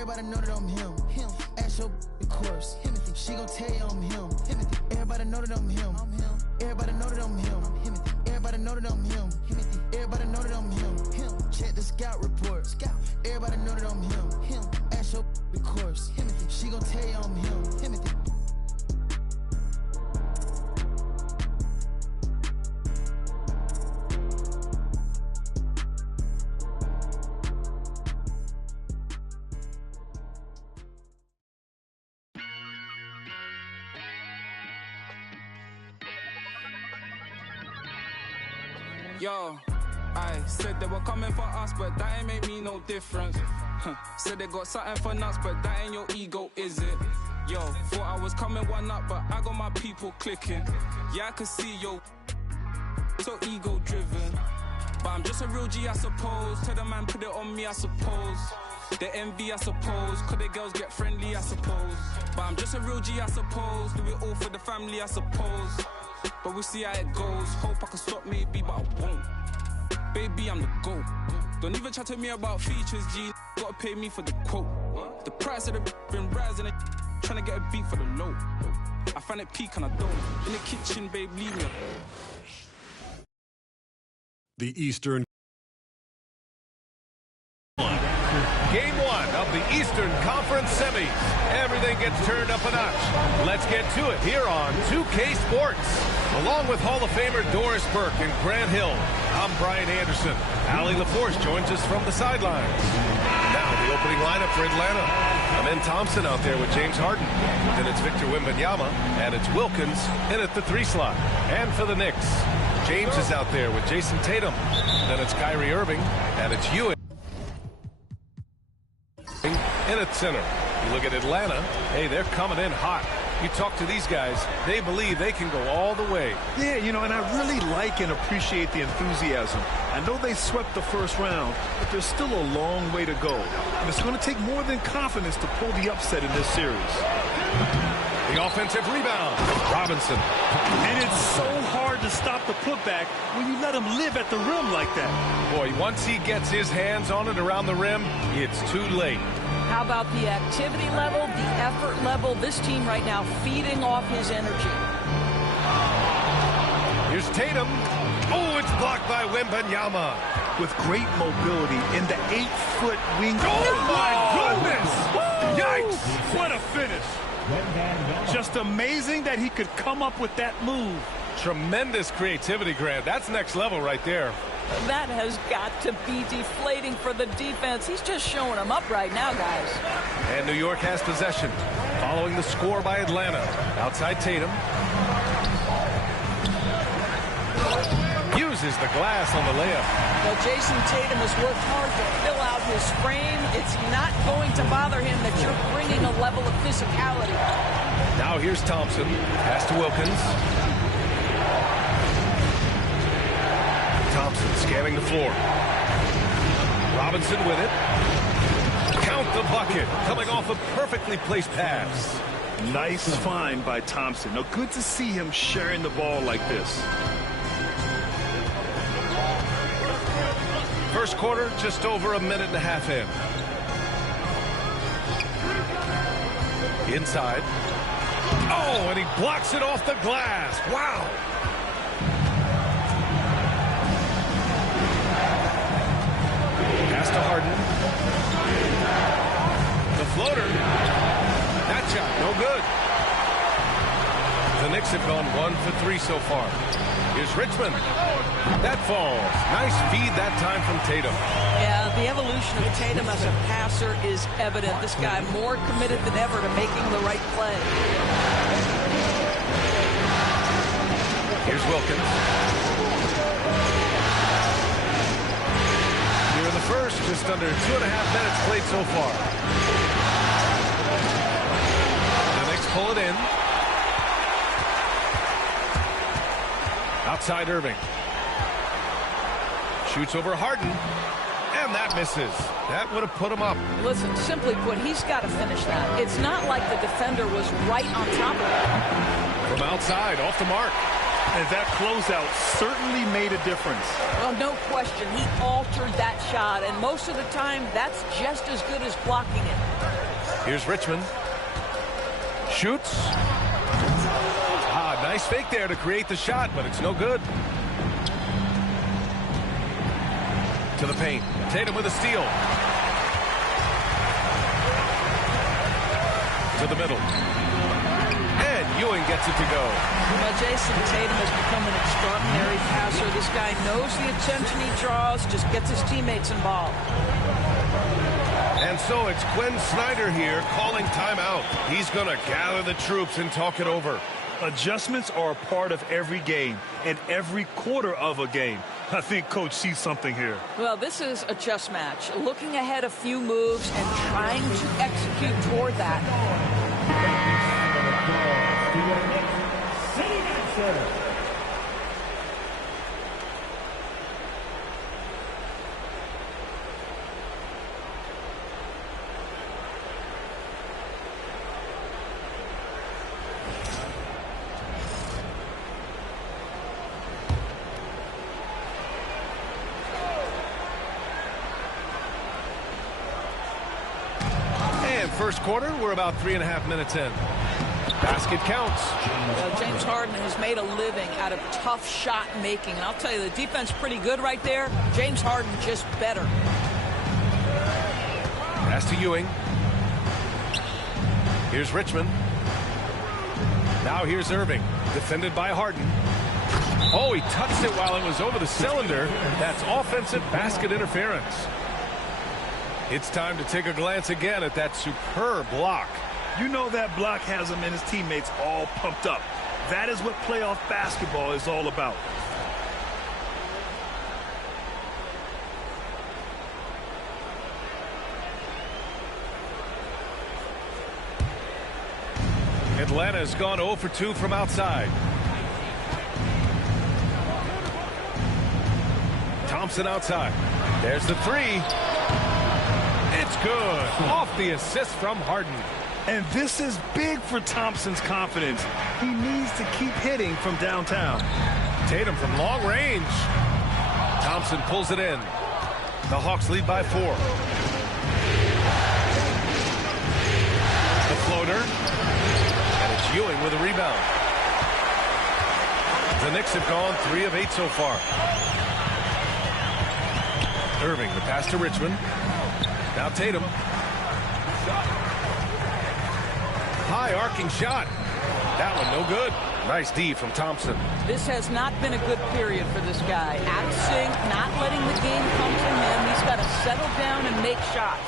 Everybody know that I'm him. Ask your of course. She gon' tell you I'm him. Everybody know that I'm him. Everybody know that I'm him. Everybody know that I'm him. Everybody know that I'm him. Check the scout report. Everybody know that I'm him. Ask your of course. She gon' tell you I'm him. Yo, I said they were coming for us, but that ain't make me no difference. Said they got something for nuts, but that ain't your ego, is it? Yo, thought I was coming one up, but I got my people clicking. Yeah, I can see yo, so ego driven. But I'm just a real G, I suppose. Tell the man put it on me, I suppose. The envy, I suppose. Cause the girls get friendly, I suppose. But I'm just a real G, I suppose. Do it all for the family, I suppose. But we'll see how it goes. Hope I can stop maybe, but I won't. Baby, I'm the GOAT. Don't even chat to me about features, G. Gotta pay me for the quote. The price of the been rising, trying to get a beat for the low. I find it peak and I don't. In the kitchen, babe, leave me. The Eastern. Game one of the Eastern Conference semis. Everything gets turned up a notch. Let's get to it here on 2K Sports. Along with Hall of Famer Doris Burke and Grant Hill, I'm Brian Anderson. Allie LaForce joins us from the sidelines. Now the opening lineup for Atlanta. Amen Thompson out there with James Harden. Then it's Victor Wembanyama, and it's Wilkins in at the 3 slot. And for the Knicks, James is out there with Jason Tatum. Then it's Kyrie Irving, and it's Ewing in at center. You look at Atlanta, hey, they're coming in hot. You talk to these guys, they believe they can go all the way. Yeah, you know, and I really like and appreciate the enthusiasm. I know they swept the first round, but there's still a long way to go. And it's going to take more than confidence to pull the upset in this series. The offensive rebound, Robinson. And it's so hard to stop the putback when you let him live at the rim like that. Boy, once he gets his hands on it around the rim, it's too late. How about the activity level, the effort level? This team right now feeding off his energy. Here's Tatum. Oh, it's blocked by Wembanyama. With great mobility in the 8-foot wing. Oh, my goodness! Yikes! What a finish. Just amazing that he could come up with that move. Tremendous creativity, Grant. That's next level right there. That has got to be deflating for the defense. He's just showing them up right now, guys. And New York has possession, following the score by Atlanta. Outside Tatum. Uses the glass on the layup. Well, Jason Tatum has worked hard to fill out his frame. It's not going to bother him that you're bringing a level of physicality. Now here's Thompson. Pass to Wilkins. Thompson scanning the floor. Robinson with it. Count the bucket. Coming off a perfectly placed pass. Nice find by Thompson. Now, good to see him sharing the ball like this. First quarter, just over a minute and a half in. Inside. Oh, and he blocks it off the glass. Wow. Pass to Harden. The floater. That shot, no good. The Knicks have gone 1 for 3 so far. Here's Richmond. That falls. Nice feed that time from Tatum. Yeah, the evolution of Tatum as a passer is evident. This guy more committed than ever to making the right play. Here's Wilkins. Here in the first, just under 2.5 minutes played so far. The Knicks pull it in. Outside Irving. Shoots over Harden. And that misses. That would have put him up. Listen, simply put, he's got to finish that. It's not like the defender was right on top of it. From outside, off the mark. And that closeout certainly made a difference. Well, no question. He altered that shot, and most of the time, that's just as good as blocking it. Here's Richmond. Shoots. Nice fake there to create the shot, but it's no good. To the paint. Tatum with a steal. To the middle. And Ewing gets it to go. Well, Jason Tatum has become an extraordinary passer. This guy knows the attention he draws, just gets his teammates involved. And so it's Quinn Snyder here calling timeout. He's going to gather the troops and talk it over. Adjustments are a part of every game and every quarter of a game. I think Coach sees something here. Well, this is a chess match. Looking ahead a few moves and trying to execute toward that. First quarter, we're about 3.5 minutes in. Basket counts. Well, James Harden has made a living out of tough shot making. And I'll tell you, the defense pretty good right there. James Harden just better. Pass to Ewing. Here's Richmond. Now here's Irving. Defended by Harden. Oh, he touched it while it was over the cylinder. That's offensive basket interference. It's time to take a glance again at that superb block. You know that block has him and his teammates all pumped up. That is what playoff basketball is all about. Atlanta's gone 0 for 2 from outside. Thompson outside. There's the three. It's good. Off the assist from Harden. And this is big for Thompson's confidence. He needs to keep hitting from downtown. Tatum from long range. Thompson pulls it in. The Hawks lead by 4. The floater. And it's Ewing with a rebound. The Knicks have gone 3 of 8 so far. Irving, the pass to Richmond. Now Tatum. High arcing shot. That one no good. Nice D from Thompson. This has not been a good period for this guy. Out of sync, not letting the game come to him. He's got to settle down and make shots.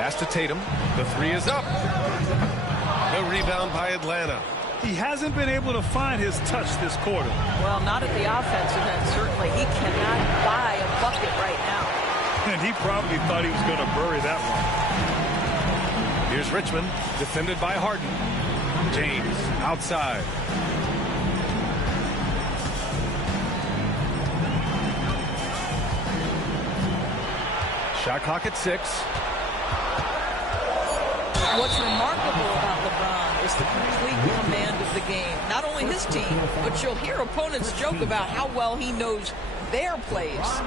Pass to Tatum. The three is up. The rebound by Atlanta. He hasn't been able to find his touch this quarter. Well, not at the offensive end, certainly. He cannot buy a bucket right now. And he probably thought he was going to bury that one. Here's Richmond, defended by Harden. James, outside. Shot clock at 6. What's remarkable about LeBron is the complete command of the game. Not only his team, but you'll hear opponents joke about how well he knows their plays.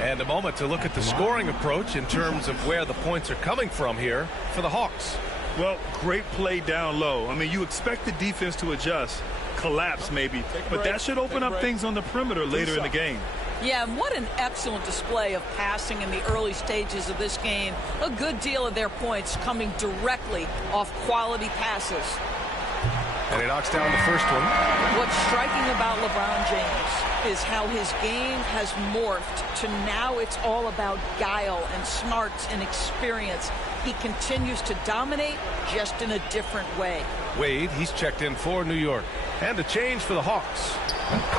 And a moment to look at the scoring approach in terms of where the points are coming from here for the Hawks. Well, great play down low. I mean, you expect the defense to adjust, collapse maybe, but that should open up things on the perimeter later in the game. Yeah, and what an excellent display of passing in the early stages of this game. A good deal of their points coming directly off quality passes. And he knocks down the first one. What's striking about LeBron James is how his game has morphed to now it's all about guile and smarts and experience. He continues to dominate just in a different way. Wade, he's checked in for New York. And a change for the Hawks.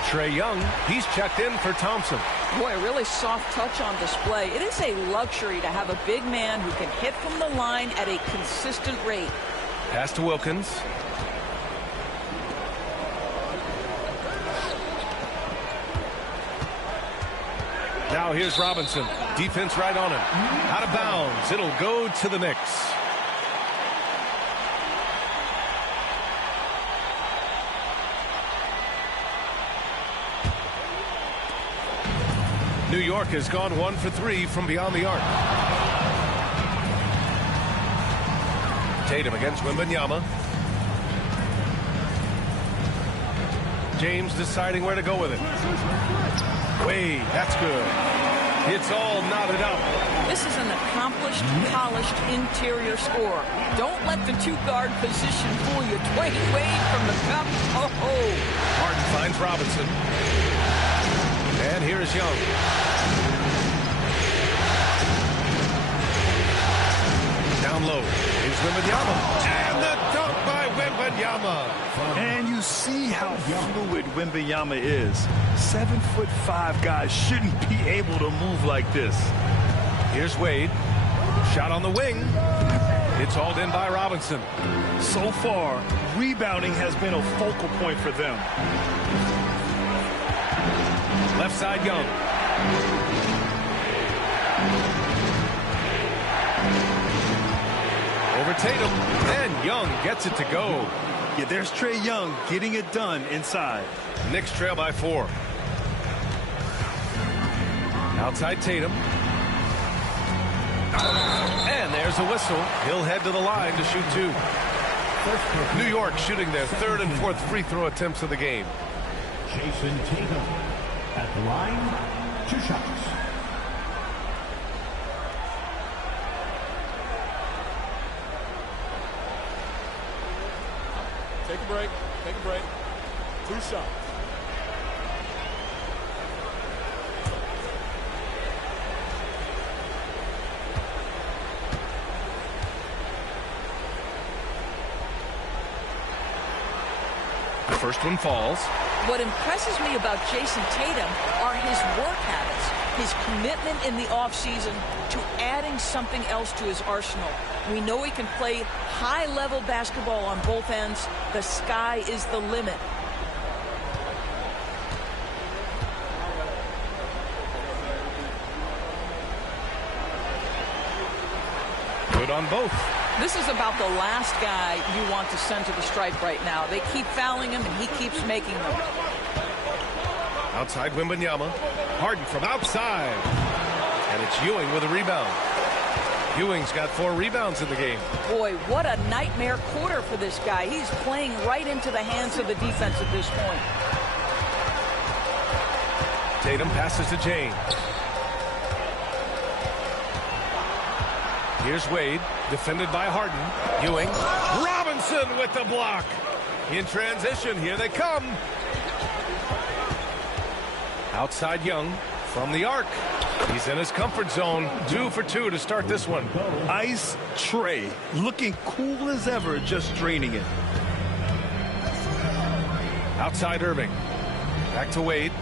Trae Young, he's checked in for Thompson. Boy, a really soft touch on display. It is a luxury to have a big man who can hit from the line at a consistent rate. Pass to Wilkins. Now here's Robinson. Defense right on him. Out of bounds. It'll go to the Knicks. New York has gone 1 for 3 from beyond the arc. Tatum against Wembanyama. James deciding where to go with it. Wade, that's good. It's all knotted up. This is an accomplished, polished interior score. Don't let the two-guard position fool you. Dwayne Wade from the cup. Oh. Harden finds Robinson. And here's Young. Down low is Wembanyama. And the dunk by Wembanyama. And you see how fluid Wembanyama is. 7'5" guys shouldn't be able to move like this. Here's Wade. Shot on the wing. It's hauled in by Robinson. So far, rebounding has been a focal point for them. Left side, Young. Over Tatum. And Young gets it to go. Yeah, there's Trae Young getting it done inside. Knicks trail by 4. Outside Tatum. And there's a whistle. He'll head to the line to shoot 2. New York shooting their 3rd and 4th free throw attempts of the game. Jason Tatum at the line, 2 shots. Take a break. Take a break. 2 shots. The first one falls. What impresses me about Jason Tatum are his work habits, his commitment in the offseason to adding something else to his arsenal. We know he can play high-level basketball on both ends. The sky is the limit. Good on both. This is about the last guy you want to send to the stripe right now. They keep fouling him, and he keeps making them. Outside Wembanyama. Harden from outside. And it's Ewing with a rebound. Ewing's got 4 rebounds in the game. Boy, what a nightmare quarter for this guy. He's playing right into the hands of the defense at this point. Tatum passes to James. Here's Wade, defended by Harden. Ewing. Robinson with the block. In transition, here they come. Outside Young from the arc. He's in his comfort zone. 2 for 2 to start this one. Ice Trae, looking cool as ever, just draining it. Outside Irving. Back to Wade.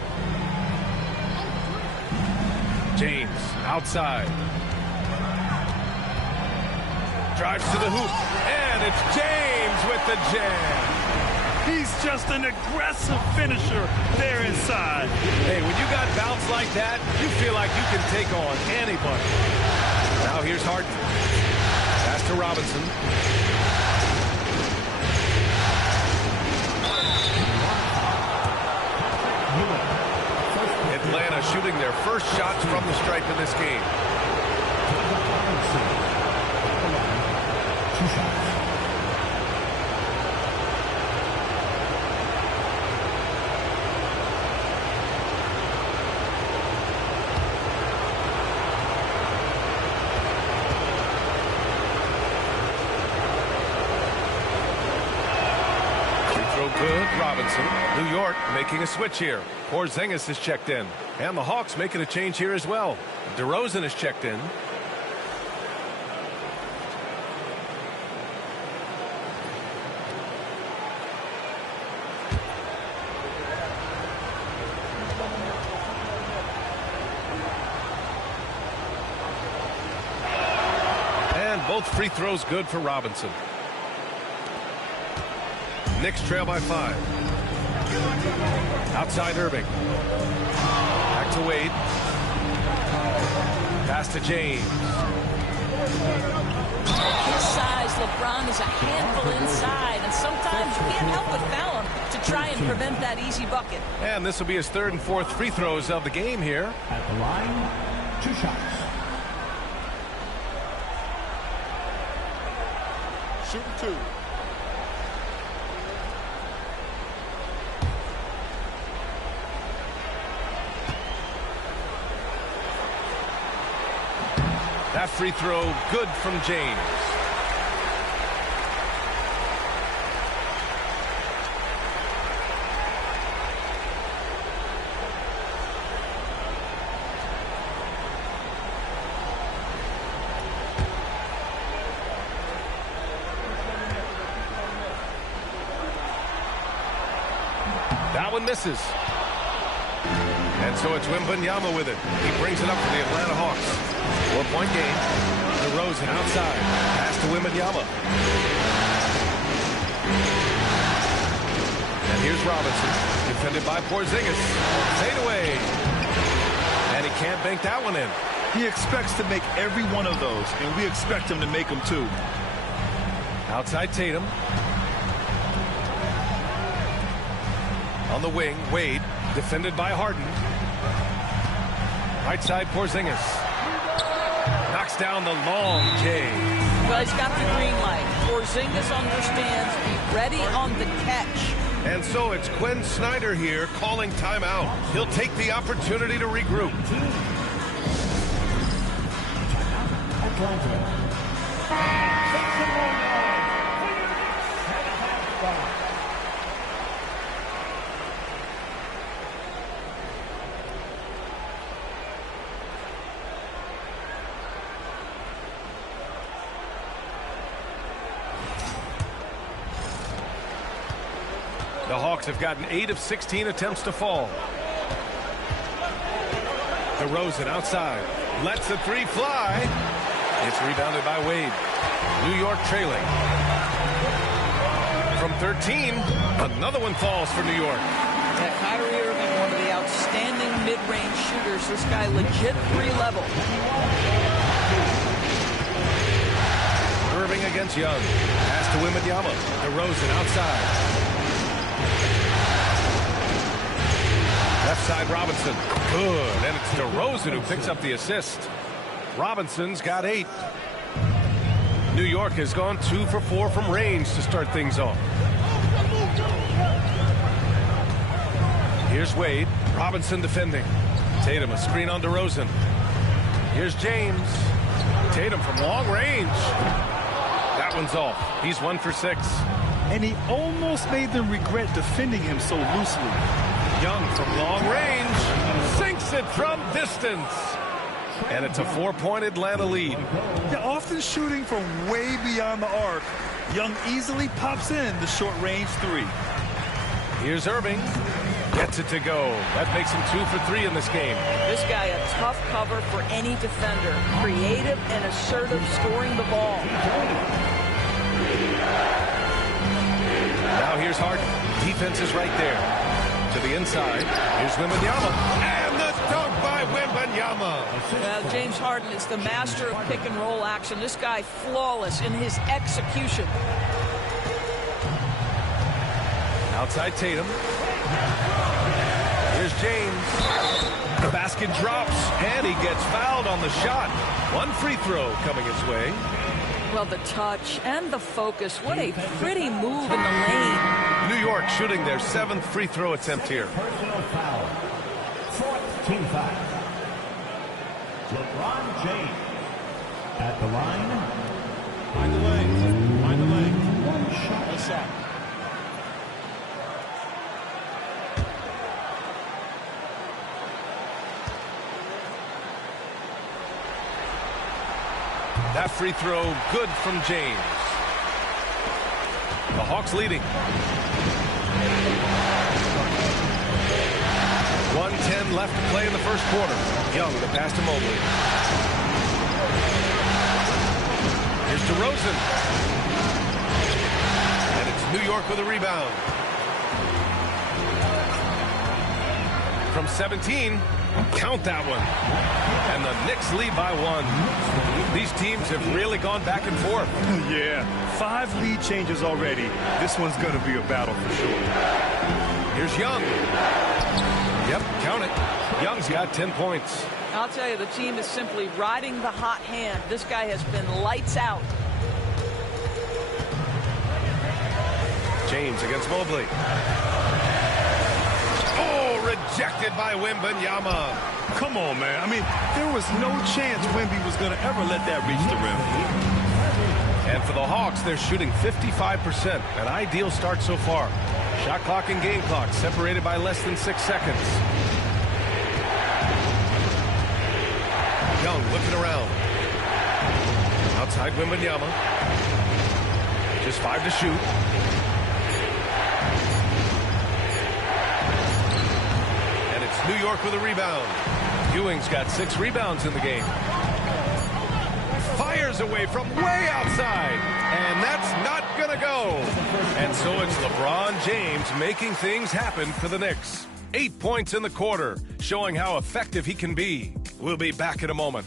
James, outside. Drives to the hoop, and it's James with the jam. He's just an aggressive finisher there inside. Hey, when you got bounce like that, you feel like you can take on anybody. Now here's Harden. Pass to Robinson. Atlanta shooting their first shots from the stripe in this game. 2 shots. Good, Robinson. New York making a switch here. Porzingis is checked in. And the Hawks making a change here as well. DeRozan is checked in. And both free throws good for Robinson. Knicks trail by 5. Outside Irving. Back to Wade. Pass to James. His size, LeBron is a handful inside, and sometimes you can't help but foul him to try and prevent that easy bucket. And this will be his 3rd and 4th free throws of the game here. At the line, 2 shots. Shooting 2. That free throw good from James. That one misses. And so it's Wembanyama with it. He brings it up for the Atlanta Hawks. 4-point game. DeRozan outside. Pass to Wembanyama. And here's Robinson. Defended by Porzingis. Fade away. And he can't bank that one in. He expects to make every one of those, and we expect him to make them too. Outside Tatum. On the wing, Wade, defended by Harden. Right side, Porzingis. Knocks down the long J. Well, he's got the green light. Porzingis understands, be ready on the catch. And so it's Quinn Snyder here calling timeout. He'll take the opportunity to regroup. The Hawks have gotten 8 of 16 attempts to fall. DeRozan outside. Lets the three fly. It's rebounded by Wade. New York trailing. From 13, another one falls for New York. Yeah, Kyrie Irving, one of the outstanding mid-range shooters. This guy legit 3-level. Irving against Young. Pass to Wembanyama. DeRozan outside. Left side, Robinson. Good. And it's DeRozan who picks up the assist. Robinson's got 8. New York has gone 2 for 4 from range to start things off. Here's Wade. Robinson defending. Tatum, a screen on DeRozan. Here's James. Tatum from long range. That one's off. He's 1 for 6. And he almost made them regret defending him so loosely. Young from long range. Sinks it from distance. And it's a 4-point Atlanta lead. Yeah, often shooting from way beyond the arc. Young easily pops in the short-range 3. Here's Irving. Gets it to go. That makes him 2 for 3 in this game. This guy a tough cover for any defender. Creative and assertive scoring the ball. Now here's Harden. Defense is right there. To the inside. Here's Wembanyama. And the dunk by Wembanyama. James Harden is the master of pick and roll action. This guy flawless in his execution. Outside Tatum. Here's James. The basket drops, and he gets fouled on the shot. 1 free throw coming his way. Well, the touch and the focus. What a pretty move in the lane. New York shooting their 7th free throw attempt here. Personal foul. 4th team foul. LeBron James at the line. Find the lane. Find the lane. One shot. What's up? That free throw good from James. The Hawks leading. 1:10 left to play in the first quarter. Young, the pass to Mobley. Here's DeRozan. And it's New York with a rebound. From 17, count that one. And the Knicks lead by 1. These teams have really gone back and forth. Yeah, 5 lead changes already. This one's going to be a battle for sure. Here's Young. Yep, count it. Young's got 10 points. I'll tell you, the team is simply riding the hot hand. This guy has been lights out. James against Mobley. Oh, rejected by Wembanyama. Come on, man. I mean, there was no chance Wemby was going to ever let that reach the rim. And for the Hawks, they're shooting 55%. An ideal start so far. Shot clock and game clock separated by less than 6 seconds. Young whipping around. Outside Wembanyama. Just 5 to shoot. And it's New York with a rebound. Ewing's got 6 rebounds in the game. Fires away from way outside. And that's not going to go. And so it's LeBron James making things happen for the Knicks. 8 points in the quarter, showing how effective he can be. We'll be back in a moment.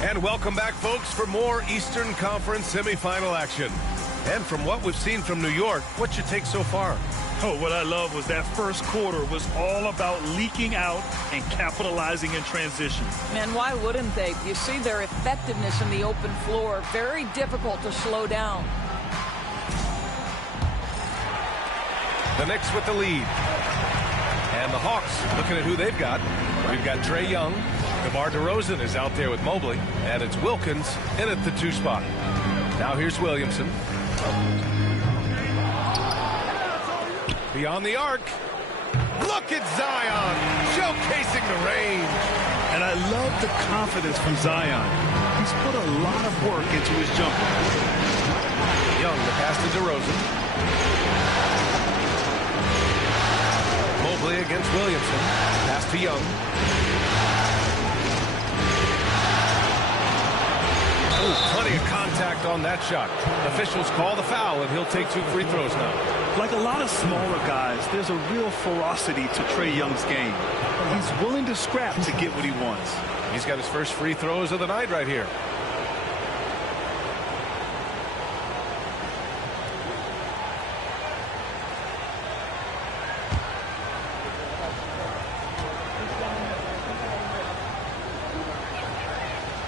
And welcome back, folks, for more Eastern Conference semifinal action. And from what we've seen from New York, what's your take so far? Oh, what I love was that first quarter was all about leaking out and capitalizing in transition. Man, why wouldn't they? You see their effectiveness in the open floor. Very difficult to slow down. The Knicks with the lead. And the Hawks looking at who they've got. We've got Trae Young. DeMar DeRozan is out there with Mobley. And it's Wilkins in at the 2 spot. Now here's Williamson. Beyond the arc. Look at Zion showcasing the range. And I love the confidence from Zion. He's put a lot of work into his jumper. Young, the pass to DeRozan. Mobley against Williamson. Pass to Young. Oh, plenty of contact on that shot. Officials call the foul, and he'll take 2 free throws now. Like a lot of smaller guys, there's a real ferocity to Trae Young's game. He's willing to scrap to get what he wants. He's got his first free throws of the night right here.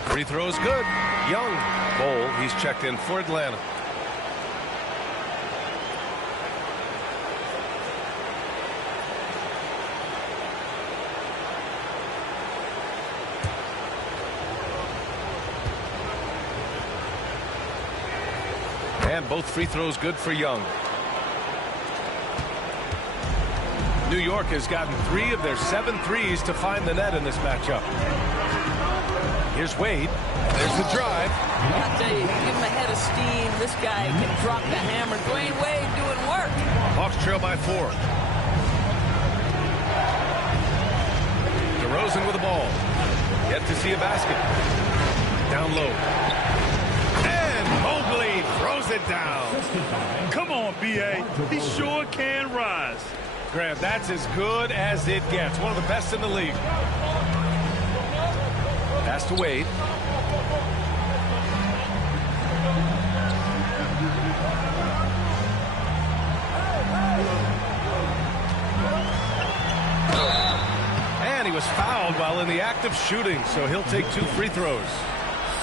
Free throws good. Young. Bol, he's checked in for Atlanta. And both free throws good for Young. New York has gotten 3 of their 7 threes to find the net in this matchup. Here's Wade. There's the drive. I'll tell you, give him a head of steam. This guy can drop the hammer. Dwayne Wade doing work. Hawks trail by 4. DeRozan with the ball. Yet to see a basket. Down low. And Mobley throws it down. Come on, B.A. He sure can rise. Grant, that's as good as it gets. One of the best in the league. Pass to Wade. And he was fouled while in the act of shooting, so he'll take 2 free throws.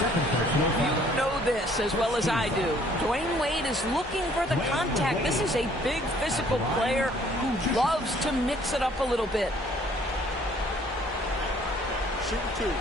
You know this as well as I do. Dwayne Wade is looking for the contact. This is a big physical player who loves to mix it up a little bit. Shoot 2.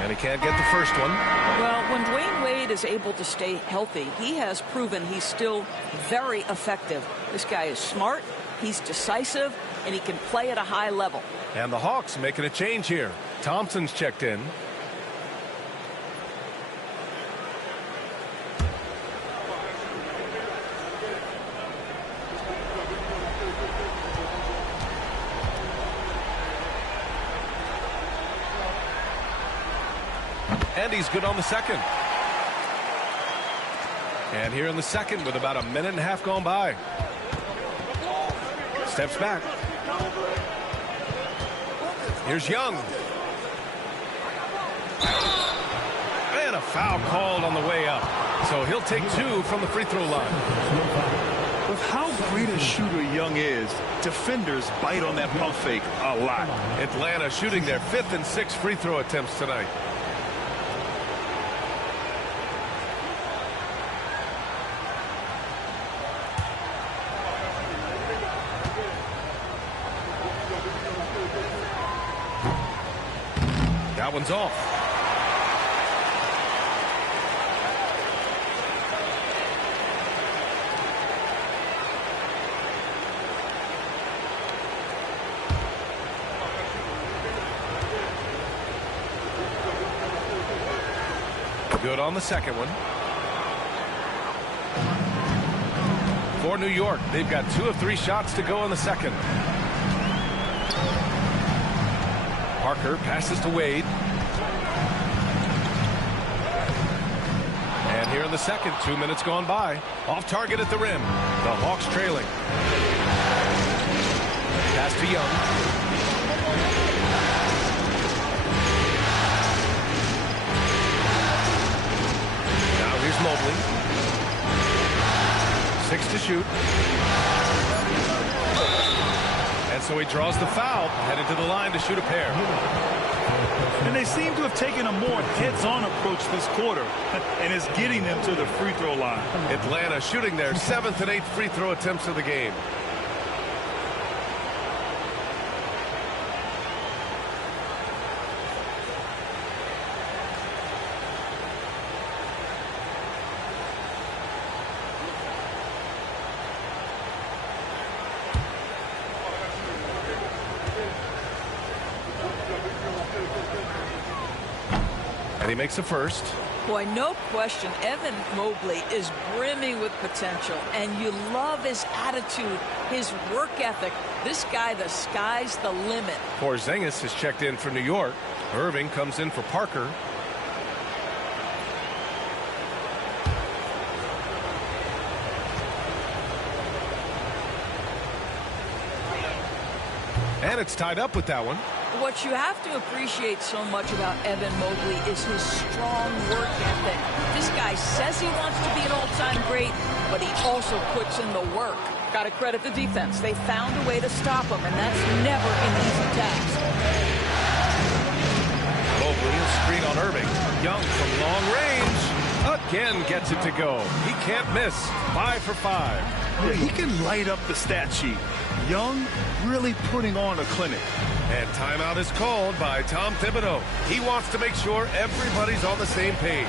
And he can't get the first one. Well, when Dwayne Wade is able to stay healthy, he has proven he's still very effective. This guy is smart, he's decisive, and he can play at a high level. And the Hawks making a change here. Thompson's checked in. And he's good on the second. And here in the second with about a minute and a half gone by. Steps back. Here's Young. And a foul called on the way up. So he'll take 2 from the free throw line. With how great a shooter Young is, defenders bite on that pump fake a lot. Atlanta shooting their 5th and 6th free throw attempts tonight. That one's off. Good on the second one. For New York, they've got 2 of 3 shots to go in the second. Parker passes to Wade. And here in the second, 2 minutes gone by. Off target at the rim. The Hawks trailing. Pass to Young. Now here's Mobley. 6 to shoot. And so he draws the foul, headed to the line to shoot a pair. And they seem to have taken a more heads-on approach this quarter, and it's getting them to the free throw line. Atlanta shooting their 7th and 8th free throw attempts of the game. And he makes a first. Boy, no question, Evan Mobley is brimming with potential, and you love his attitude, his work ethic. This guy, the sky's the limit. Porzingis has checked in for New York. Irving comes in for Parker. And it's tied up with that one. What you have to appreciate so much about Evan Mobley is his strong work ethic. This guy says he wants to be an all-time great, but he also puts in the work. Got to credit the defense. They found a way to stop him, and that's never an easy task. Mobley, a screen on Irving. Young from long range. Again gets it to go. He can't miss. 5 for 5. Yeah, he can light up the stat sheet. Young really putting on a clinic. And timeout is called by Tom Thibodeau. He wants to make sure everybody's on the same page.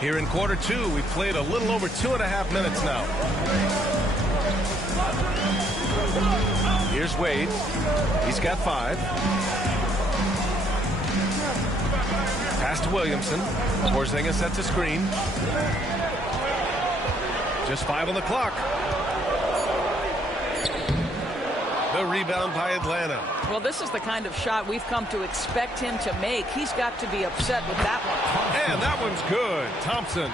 Here in quarter 2, we've played a little over 2.5 minutes now. Here's Wade. He's got 5. Pass to Williamson. Porzingis sets a screen. Just 5 on the clock. The rebound by Atlanta. Well, this is the kind of shot we've come to expect him to make. He's got to be upset with that one. And that one's good. Thompson.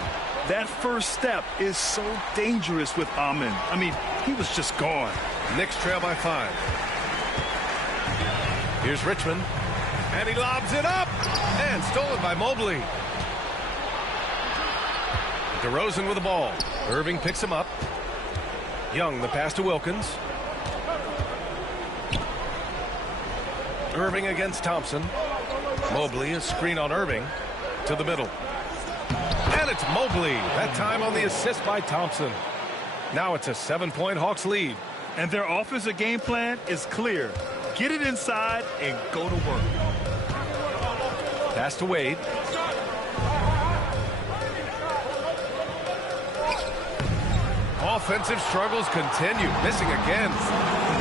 That first step is so dangerous with Amen. I mean, he was just gone. Knicks trail by 5. Here's Richmond. And he lobs it up. And stolen by Mobley. DeRozan with the ball. Irving picks him up. Young, the pass to Wilkins. Irving against Thompson. Mobley, a screen on Irving. To the middle. And it's Mobley. That time on the assist by Thompson. Now it's a 7-point Hawks lead. And their offensive game plan is clear. Get it inside and go to work. Pass to Wade. Offensive struggles continue. Missing again.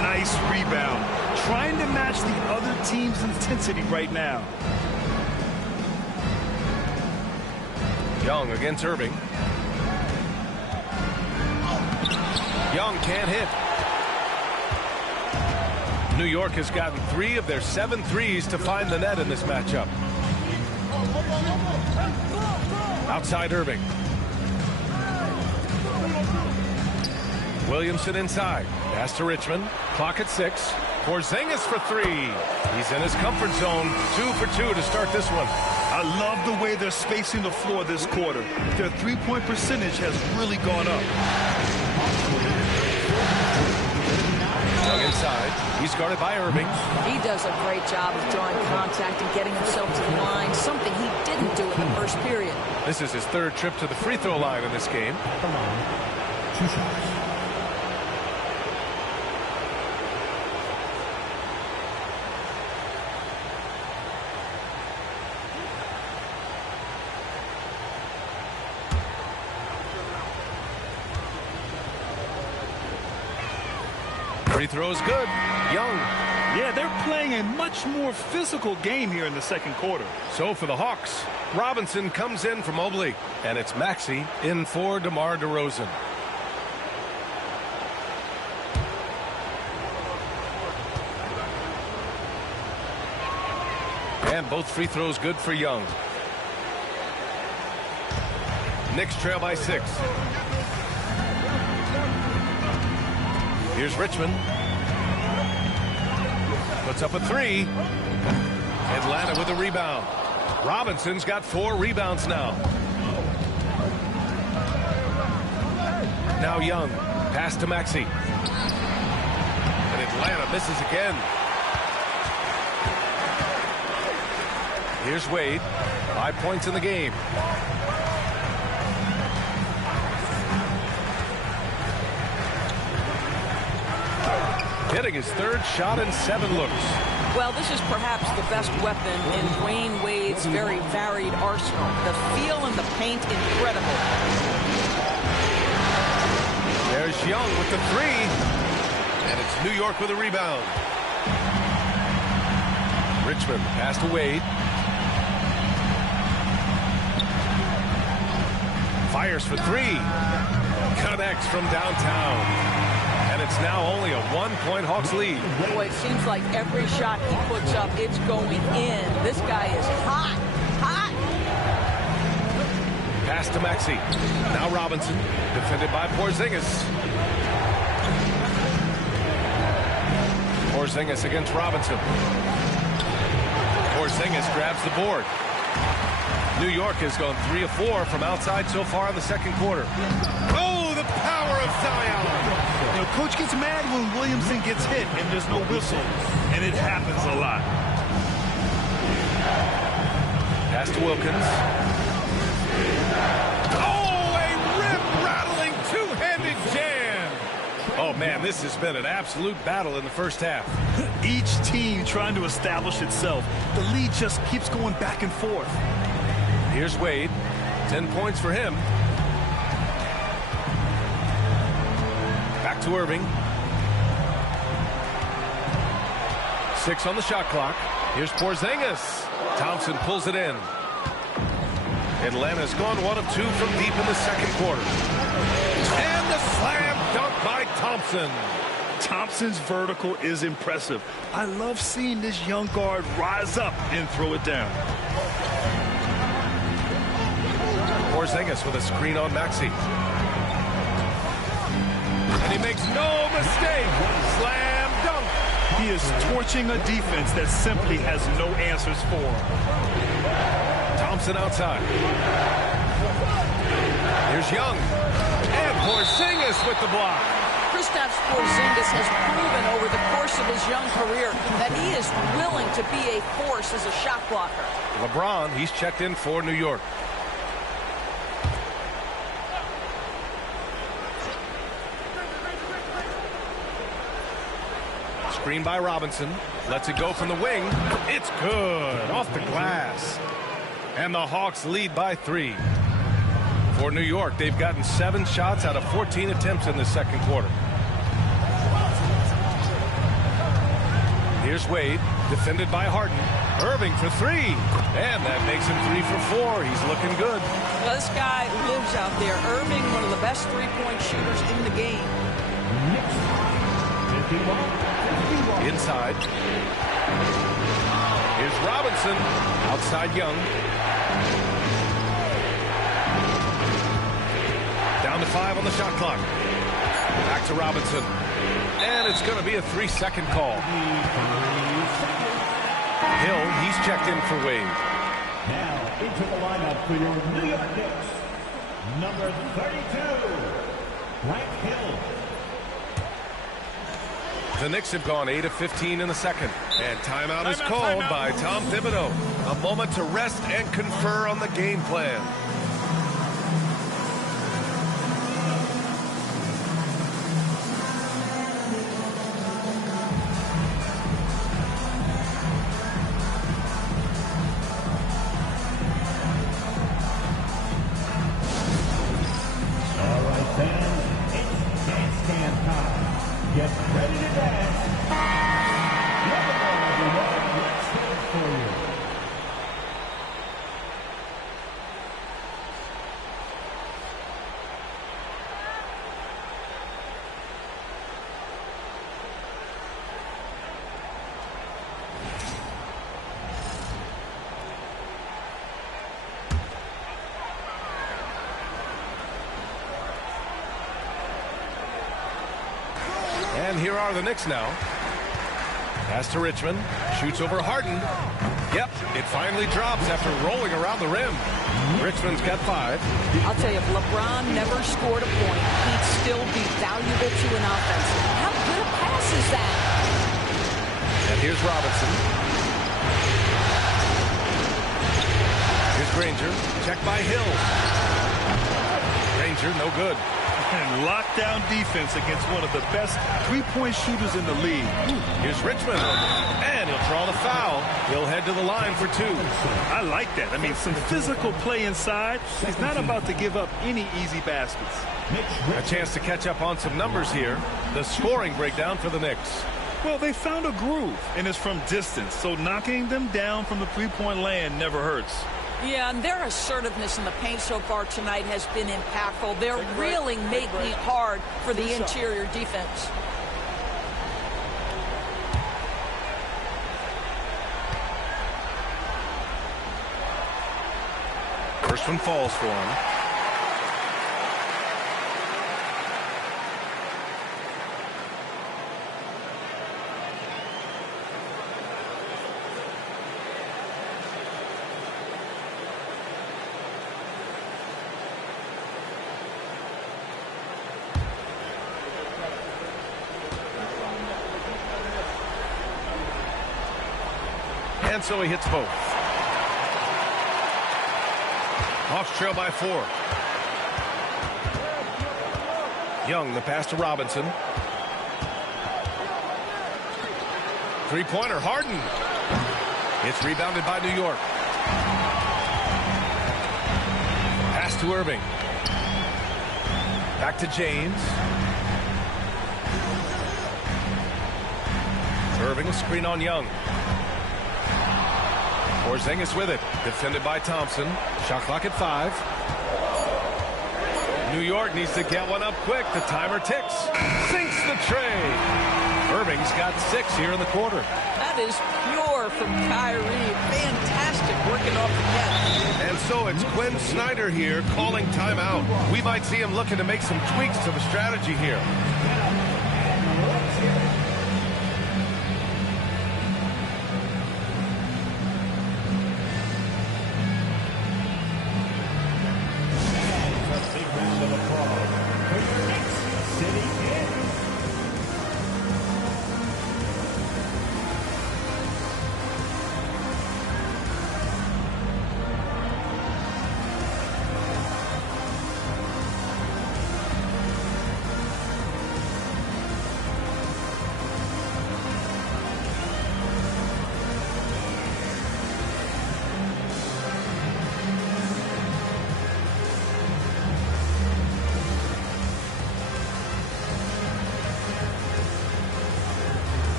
Nice rebound. Trying to match the other team's intensity right now. Young against Irving. Young can't hit. New York has gotten 3 of their 7 threes to find the net in this matchup. Outside Irving. Williamson inside. Pass to Richmond. Clock at 6. Porzingis for 3. He's in his comfort zone. 2 for 2 to start this one. I love the way they're spacing the floor this quarter. Their three-point percentage has really gone up. Young inside. He's guarded by Irving. He does a great job of drawing contact and getting himself to the line, something he didn't do in the first period. This is his 3rd trip to the free throw line in this game. Come on. 2 shots. Free throws good. Young. Yeah, they're playing a much more physical game here in the second quarter. So for the Hawks, Robinson comes in for Mobley, and it's Maxey in for DeMar DeRozan. And both free throws good for Young. Knicks trail by 6. Here's Richmond. Puts up a 3. Atlanta with a rebound. Robinson's got 4 rebounds now. Now Young. Pass to Maxey. And Atlanta misses again. Here's Wade. 5 points in the game. Hitting his 3rd shot in 7 looks. Well, this is perhaps the best weapon in Dwayne Wade's very varied arsenal. The feel in the paint, incredible. There's Young with the 3. And it's New York with a rebound. Richmond pass to Wade. Fires for 3. Connects from downtown. And it's now only a 1-point Hawks lead. Boy, it seems like every shot he puts up, it's going in. This guy is hot, hot. Pass to Maxey. Now Robinson, defended by Porzingis. Porzingis against Robinson. Porzingis grabs the board. New York has gone 3 of 4 from outside so far in the second quarter. Oh, the power of Zion! You know, coach gets mad when Williamson gets hit and there's no whistle, and it happens a lot. Pass to Wilkins. Oh, a rib-rattling two-handed jam! Oh, man, this has been an absolute battle in the first half. Each team trying to establish itself. The lead just keeps going back and forth. Here's Wade. 10 points for him. Back to Irving. 6 on the shot clock. Here's Porzingis. Thompson pulls it in. Atlanta's gone 1 of 2 from deep in the second quarter. And the slam dunk by Thompson. Thompson's vertical is impressive. I love seeing this young guard rise up and throw it down. Porzingis with a screen on Maxey. And he makes no mistake. Slam dunk. He is torching a defense that simply has no answers for him. Thompson outside. Here's Young. And Porzingis with the block. Kristaps Porzingis has proven over the course of his young career that he is willing to be a force as a shot blocker. LeBron, he's checked in for New York. Screen by Robinson. Lets it go from the wing. It's good. Off the glass. And the Hawks lead by 3. For New York, they've gotten 7 shots out of 14 attempts in the second quarter. Here's Here's Wade, defended by Harden. Irving for three, and that makes him 3 for 4. He's looking good. Well, this guy lives out there. Irving, one of the best three-point shooters in the game. Inside. Here's Robinson, outside Young. Down to 5 on the shot clock. Back to Robinson. And it's going to be a 3-second call. Hill, he's checked in for Wade. Now into the lineup for your New York Knicks, number 32, Frank Hill. The Knicks have gone 8 of 15 in the second. And timeout is called by Tom Thibodeau. A moment to rest and confer on the game plan. Get ready to dance. Let's stand for you. And here are the Knicks now. Pass to Richmond. Shoots over Harden. Yep, it finally drops after rolling around the rim. Richmond's got 5. I'll tell you, if LeBron never scored a point, he'd still be valuable to an offense. How good a pass is that? And here's Robinson. Here's Granger. Checked by Hill. Granger, no good. And lockdown defense against one of the best three-point shooters in the league. Here's Richmond. And he'll draw the foul. He'll head to the line for 2. I like that. I mean, some physical play inside. He's not about to give up any easy baskets. A chance to catch up on some numbers here. The scoring breakdown for the Knicks. Well, they found a groove, and it's from distance. So knocking them down from the three-point land never hurts. Yeah, and their assertiveness in the paint so far tonight has been impactful. They're really making it hard for the interior defense. First one falls for him. And so he hits both. Hawks trail by 4. Young, the pass to Robinson. Three-pointer, Harden. It's rebounded by New York. Pass to Irving. Back to James. Irving, a screen on Young. Porzingis with it. Defended by Thompson. Shot clock at 5. New York needs to get one up quick. The timer ticks. Sinks the tray. Irving's got 6 here in the quarter. That is pure from Kyrie. Fantastic working off the net. And so it's Quinn Snyder here calling timeout. We might see him looking to make some tweaks to the strategy here.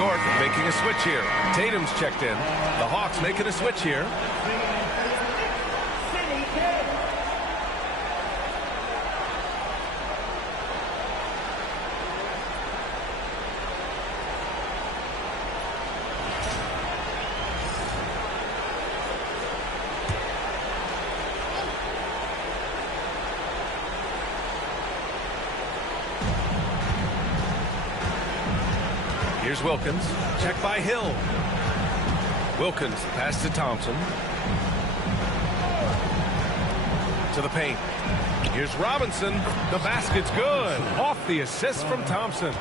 York making a switch here. Tatum's checked in. The Hawks making a switch here. Here's Wilkins. Check by Hill. Wilkins pass to Thompson. To the paint. Here's Robinson. The basket's good. Off the assist from Thompson.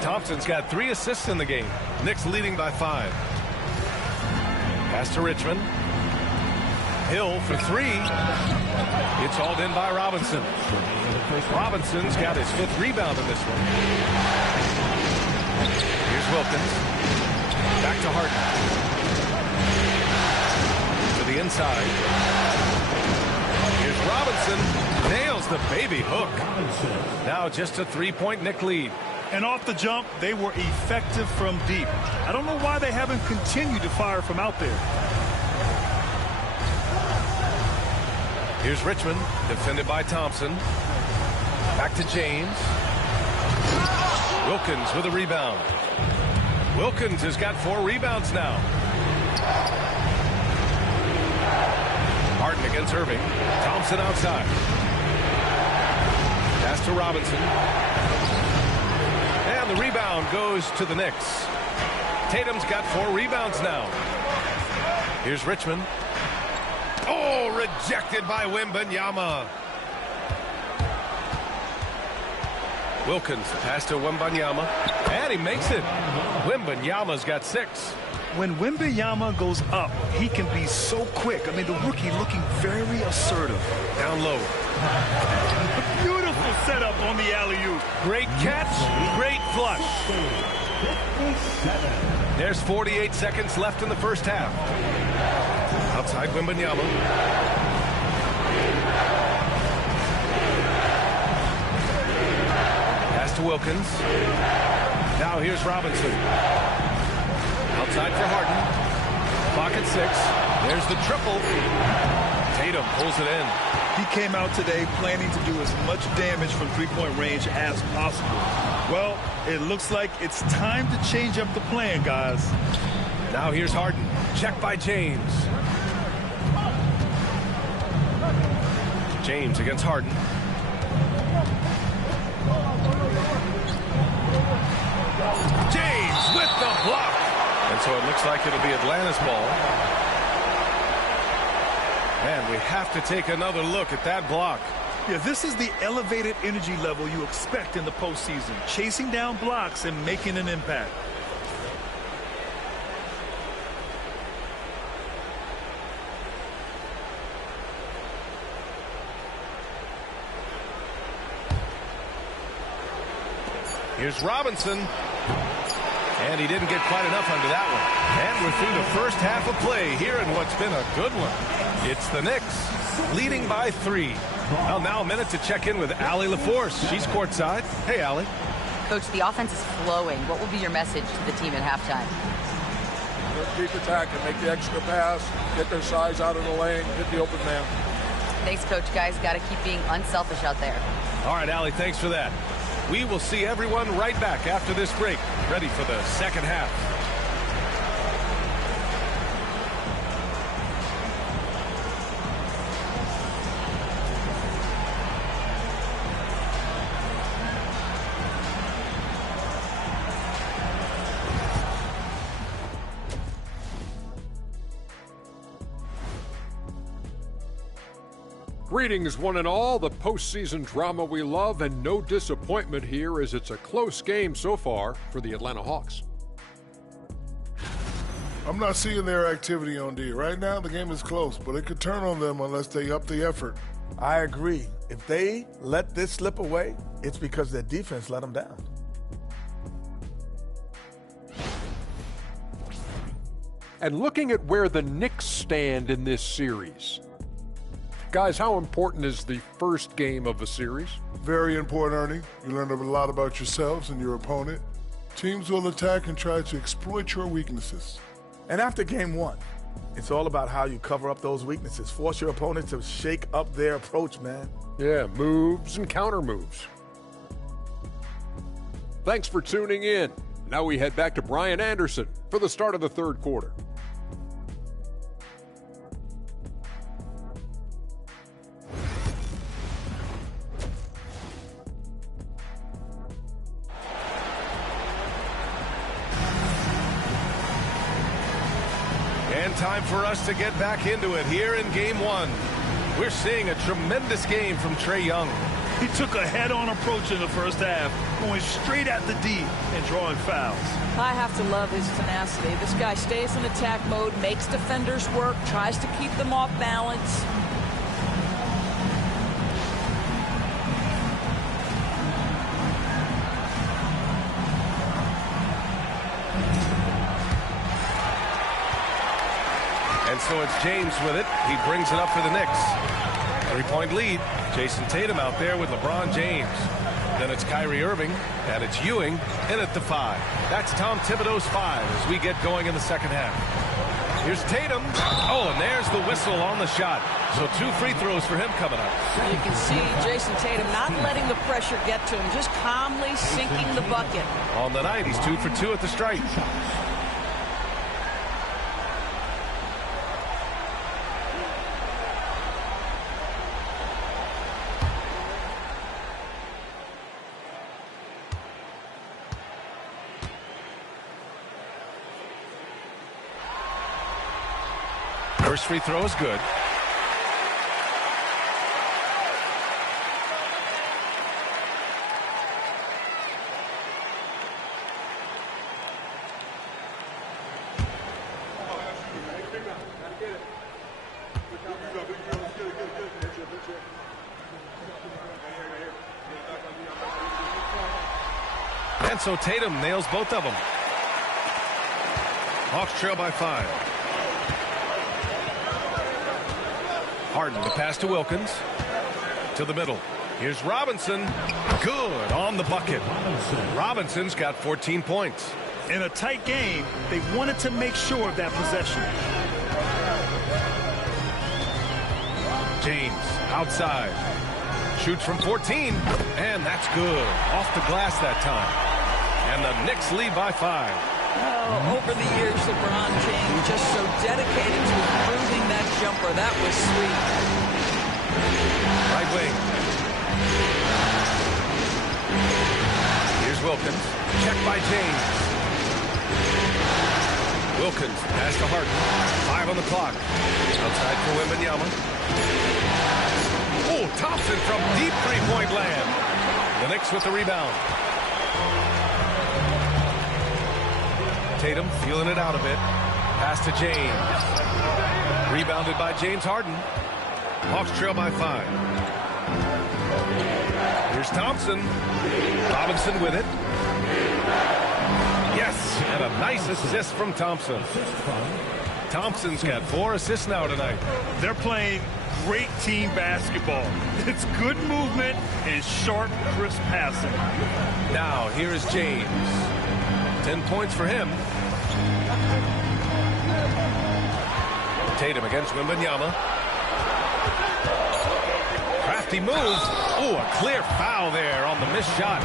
Thompson's got 3 assists in the game. Knicks leading by 5. Pass to Richmond. Hill for 3. It's hauled in by Robinson. Robinson's got his 5th rebound in this one. Here's Wilkins. Back to Harden. To the inside. Here's Robinson. Nails the baby hook. Now just a 3-point Knick lead. And off the jump, they were effective from deep. I don't know why they haven't continued to fire from out there. Here's Richmond. Defended by Thompson. Back to James. Wilkins with a rebound. Wilkins has got 4 rebounds now. Harden against Irving. Thompson outside. Pass to Robinson. And the rebound goes to the Knicks. Tatum's got 4 rebounds now. Here's Richmond. Oh, rejected by Wembanyama. Wilkins pass to Wembanyama, and he makes it. Wembanyama's got 6. When Wembanyama goes up, he can be so quick. I mean, the rookie looking very assertive. Down low. A beautiful setup on the alley-oop. Great catch, great flush. There's 48 seconds left in the first half. Outside Wembanyama. To Wilkins. Now here's Robinson. Outside for Harden. Clock at 6. There's the triple. Tatum pulls it in. He came out today planning to do as much damage from 3-point range as possible. Well, it looks like it's time to change up the plan, guys. Now here's Harden. Check by James. James against Harden. James with the block. And so it looks like it'll be Atlanta's ball. And we have to take another look at that block. Yeah, this is the elevated energy level you expect in the postseason. Chasing down blocks and making an impact. Here's Robinson. And he didn't get quite enough under that one. And we're through the first half of play here in what's been a good one. It's the Knicks leading by 3. Well, now a minute to check in with Allie LaForce. She's courtside. Hey, Allie. Coach, the offense is flowing. What will be your message to the team at halftime? Keep attacking, make the extra pass, get their size out of the lane, hit the open man. Thanks, Coach. Guys, got to keep being unselfish out there. All right, Allie, thanks for that. We will see everyone right back after this break, ready for the second half. Greetings, one and all. The postseason drama we love, and no disappointment here as it's a close game so far for the Atlanta Hawks. I'm not seeing their activity on D. Right now, the game is close, but it could turn on them unless they up the effort. I agree. If they let this slip away, it's because their defense let them down. And looking at where the Knicks stand in this series, guys, how important is the first game of the series? Very important, Ernie. You learn a lot about yourselves and your opponent. Teams will attack and try to exploit your weaknesses. And after game one, it's all about how you cover up those weaknesses. Force your opponent to shake up their approach, man. Yeah, moves and counter moves. Thanks for tuning in. Now we head back to Brian Anderson for the start of the third quarter. And time for us to get back into it here in game one. We're seeing a tremendous game from Trae Young. He took a head-on approach in the first half, going straight at the D and drawing fouls. I have to love his tenacity. This guy stays in attack mode, makes defenders work, tries to keep them off balance. And so it's James with it. He brings it up for the Knicks. 3-point lead. Jason Tatum out there with LeBron James. Then it's Kyrie Irving, and it's Ewing in at the 5. That's Tom Thibodeau's 5 as we get going in the second half. Here's Tatum. Oh, and there's the whistle on the shot. So 2 free throws for him coming up. You can see Jason Tatum not letting the pressure get to him, just calmly sinking the bucket. On the night, he's 2 for 2 at the stripe. First free throw is good. And so Tatum nails both of them. Hawks trail by 5. Harden to pass to Wilkins. To the middle. Here's Robinson. Good on the bucket. Robinson's got 14 points. In a tight game, they wanted to make sure of that possession. James outside. Shoots from 14. And that's good. Off the glass that time. And the Knicks lead by 5. Oh, over the years, LeBron James just so dedicated to improving that jumper. That was sweet. Right wing. Here's Wilkins. Checked by James. Wilkins pass to Harden. 5 on the clock. Outside for Wembanyama. Oh, Thompson from deep three-point land. The Knicks with the rebound. Tatum feeling it out a bit. Pass to James. Rebounded by James Harden. Hawks trail by 5. Here's Thompson. Robinson with it. Yes, and a nice assist from Thompson. Thompson's got 4 assists now tonight. They're playing great team basketball. It's good movement and sharp, crisp passing. Now, here is James. 10 points for him. Tatum against Wembanyama. Crafty move. Oh, a clear foul there on the missed shot.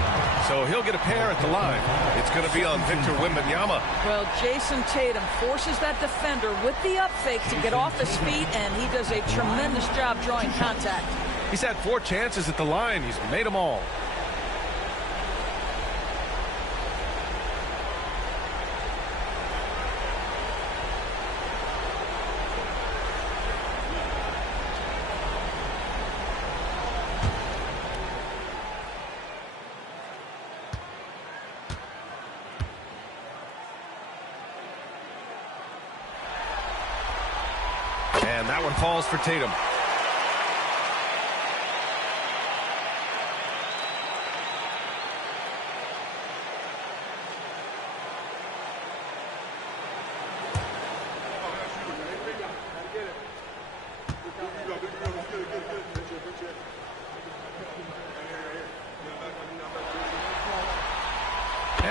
So he'll get a pair at the line. It's going to be on Victor Wembanyama. Well, Jason Tatum forces that defender with the up fake to get off his feet, and he does a tremendous job drawing contact. He's had 4 chances at the line. He's made them all. And that one falls for Tatum.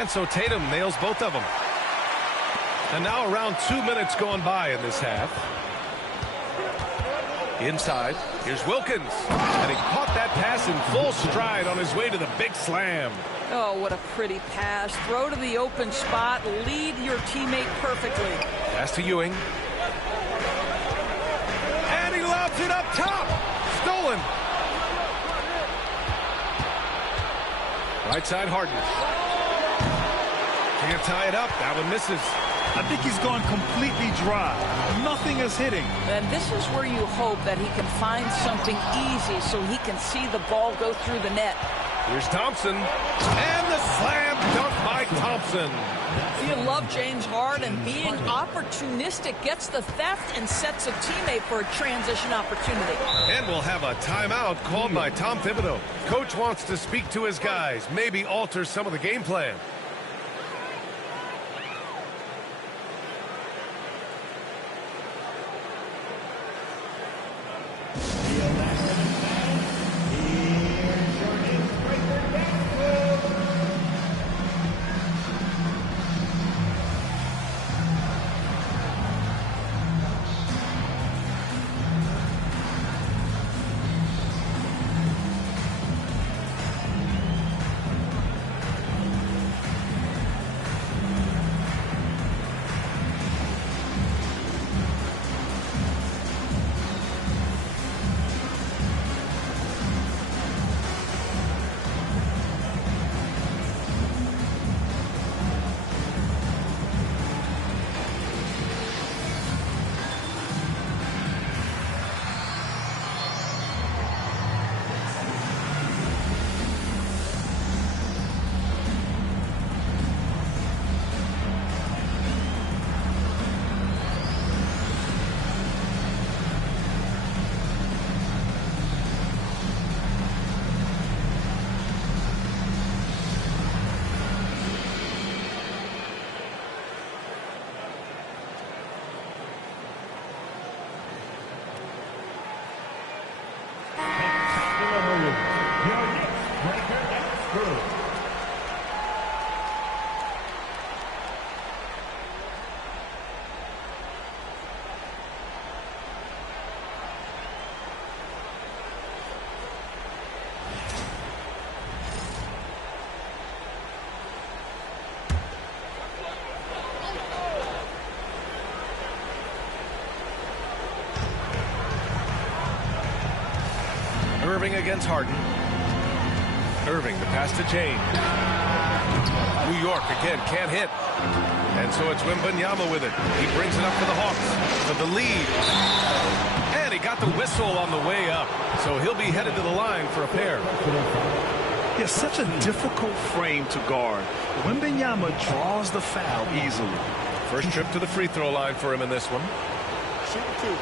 And so Tatum nails both of them. And now around 2 minutes going by in this half. Inside, here's Wilkins. And he caught that pass in full stride on his way to the big slam. Oh, what a pretty pass. Throw to the open spot. Lead your teammate perfectly. Pass to Ewing. And he lobs it up top. Stolen. Right side, Harden. Can't tie it up. That one misses. I think he's gone completely dry. Nothing is hitting. And this is where you hope that he can find something easy so he can see the ball go through the net. Here's Thompson. And the slam dunk by Thompson. You love James Harden. Being opportunistic, gets the theft and sets a teammate for a transition opportunity. And we'll have a timeout called by Tom Thibodeau. Coach wants to speak to his guys, maybe alter some of the game plan. Irving against Harden. Irving, the pass to James. New York again can't hit. And so it's Wembanyama with it. He brings it up for the Hawks for the lead. And he got the whistle on the way up. So he'll be headed to the line for a pair. Yeah, such a difficult frame to guard. Wembanyama draws the foul easily. First trip to the free throw line for him in this one. Shoot two.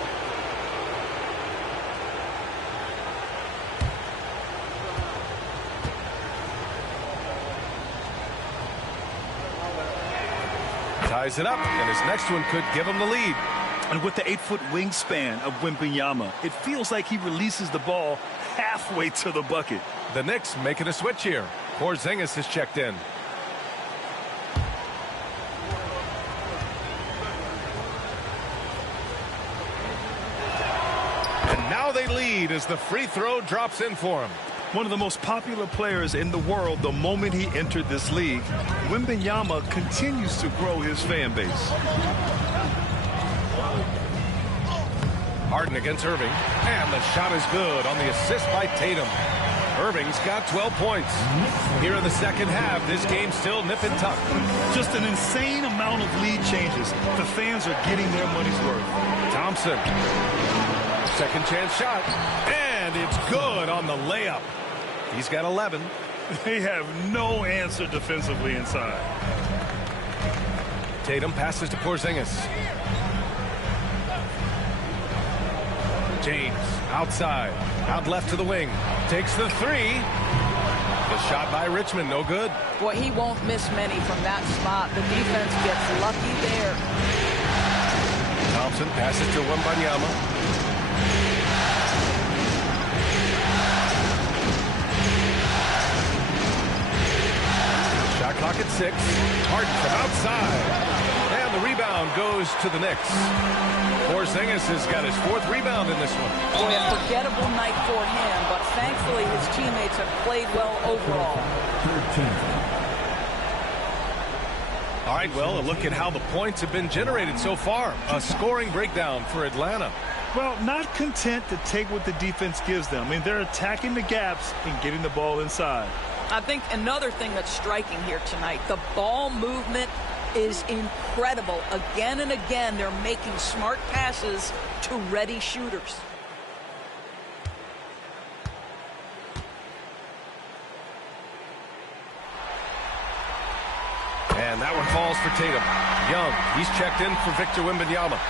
Ties it up, and his next one could give him the lead. And with the 8-foot wingspan of Wembanyama, it feels like he releases the ball halfway to the bucket. The Knicks making a switch here. Porzingis is checked in. And now they lead as the free throw drops in for him. One of the most popular players in the world the moment he entered this league, Wembanyama continues to grow his fan base. Harden against Irving, and the shot is good on the assist by Tatum. Irving's got 12 points. Here in the second half, this game's still nip and tuck. Just an insane amount of lead changes. The fans are getting their money's worth. Thompson, second chance shot, and it's good on the layup. He's got 11. They have no answer defensively inside. Tatum passes to Porzingis. James outside, out left to the wing, takes the three. The shot by Richmond, no good. Boy, he won't miss many from that spot. The defense gets lucky there. Thompson passes to Wembanyama. Shot clock at 6. 6. Harden from outside. And the rebound goes to the Knicks. Porzingis has got his 4th rebound in this one. Boy, a forgettable night for him, but thankfully his teammates have played well overall. All right, well, a look at how the points have been generated so far. A scoring breakdown for Atlanta. Well, not content to take what the defense gives them. I mean, they're attacking the gaps and getting the ball inside. I think another thing that's striking here tonight, the ball movement is incredible. Again and again, they're making smart passes to ready shooters. And that one falls for Tatum. Young, he's checked in for Victor Wembanyama.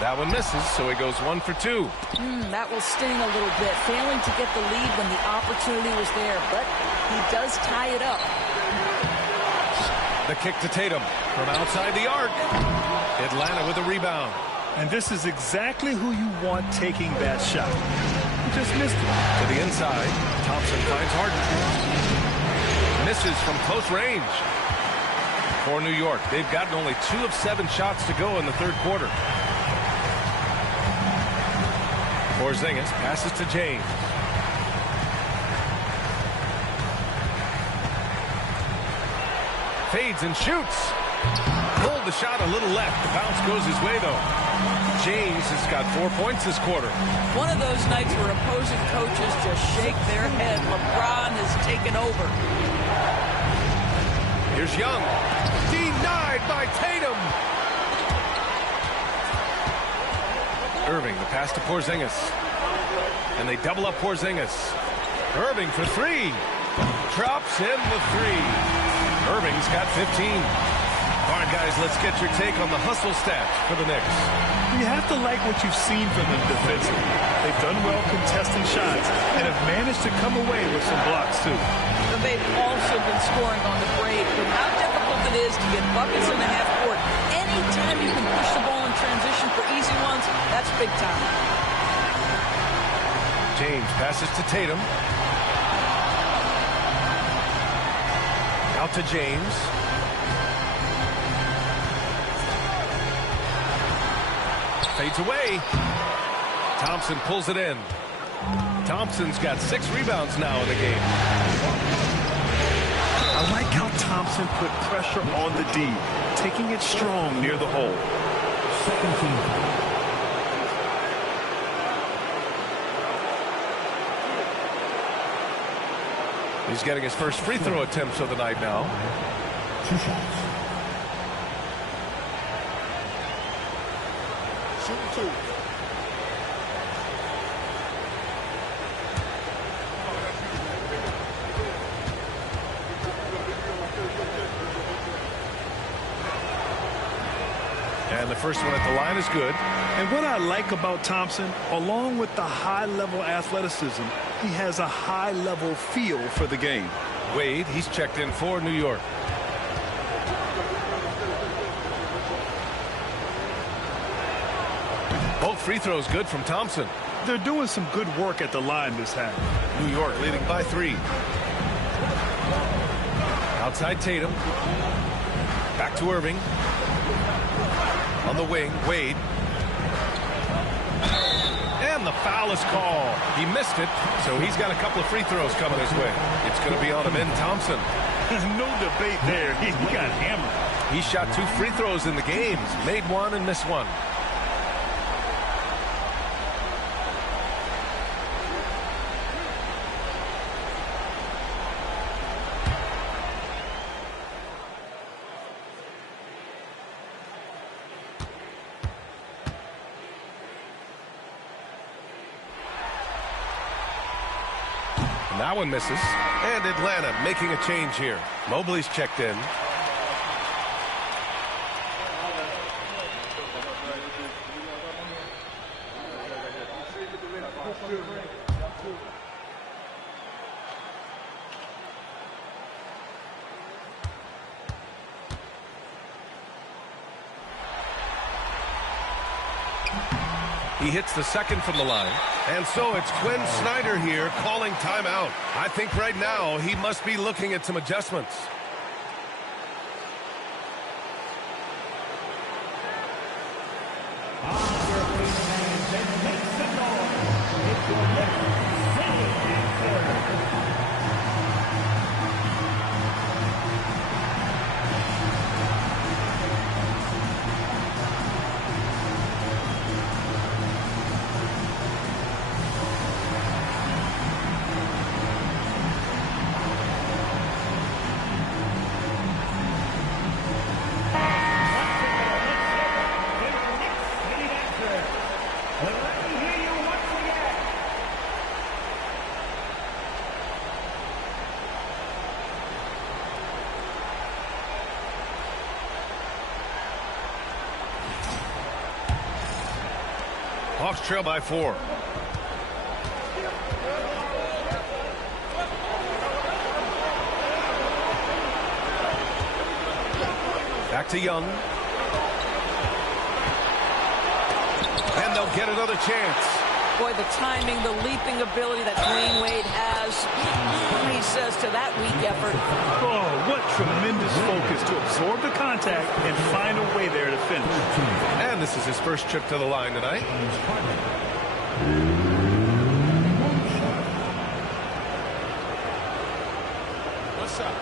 That one misses, so he goes 1 for 2. That will sting a little bit, failing to get the lead when the opportunity was there, but he does tie it up. The kick to Tatum from outside the arc. Atlanta with a rebound. And this is exactly who you want taking that shot. He just missed it. To the inside, Thompson finds Harden. Misses from close range. For New York, they've gotten only 2 of 7 shots to go in the 3rd quarter. Porzingis passes to James. Fades and shoots. Pulled the shot a little left. The bounce goes his way, though. James has got 4 points this quarter. One of those nights where opposing coaches just shake their head. LeBron has taken over. Here's Young. Denied by Tatum. Irving, the pass to Porzingis. And they double up Porzingis. Irving for 3. Drops in the 3. Irving's got 15. All right, guys, let's get your take on the hustle stats for the Knicks. You have to like what you've seen from them defensively. They've done well contesting shots and have managed to come away with some blocks, too. They've also been scoring on the break, but how difficult it is to get buckets in the half court. Anytime you can push the ball in transition for easy ones, that's big time. James passes to Tatum. Out to James. Fades away. Thompson pulls it in. Thompson's got 6 rebounds now in the game. I like how Thompson put pressure on the D, taking it strong near the hole. Second team. He's getting his first free throw attempts of the night now. 2 shots. Shoot 2. And the first one at the line is good. And what I like about Thompson, along with the high-level athleticism, he has a high-level feel for the game. Wade, he's checked in for New York. Both free throws good from Thompson. They're doing some good work at the line this half. New York leading by 3. Outside Tatum. Back to Irving. On the wing, Wade. And the foul is called. He missed it, so he's got a couple of free throws coming his way. It's going to be on Amen Thompson. No debate there. He got hammered. He shot 2 free throws in the game. Made 1 and missed 1. That one misses. And Atlanta making a change here. Mobley's checked in. He hits the second from the line. And so it's Quinn Snyder here calling timeout. I think right now he must be looking at some adjustments. Hawks trail by 4. Back to Young. And they'll get another chance. Boy, the timing, the leaping ability that Dwayne Wade has. He says to that weak effort. Oh, what tremendous focus to absorb the contact and find a way there to finish. And this is his first trip to the line tonight. What's up?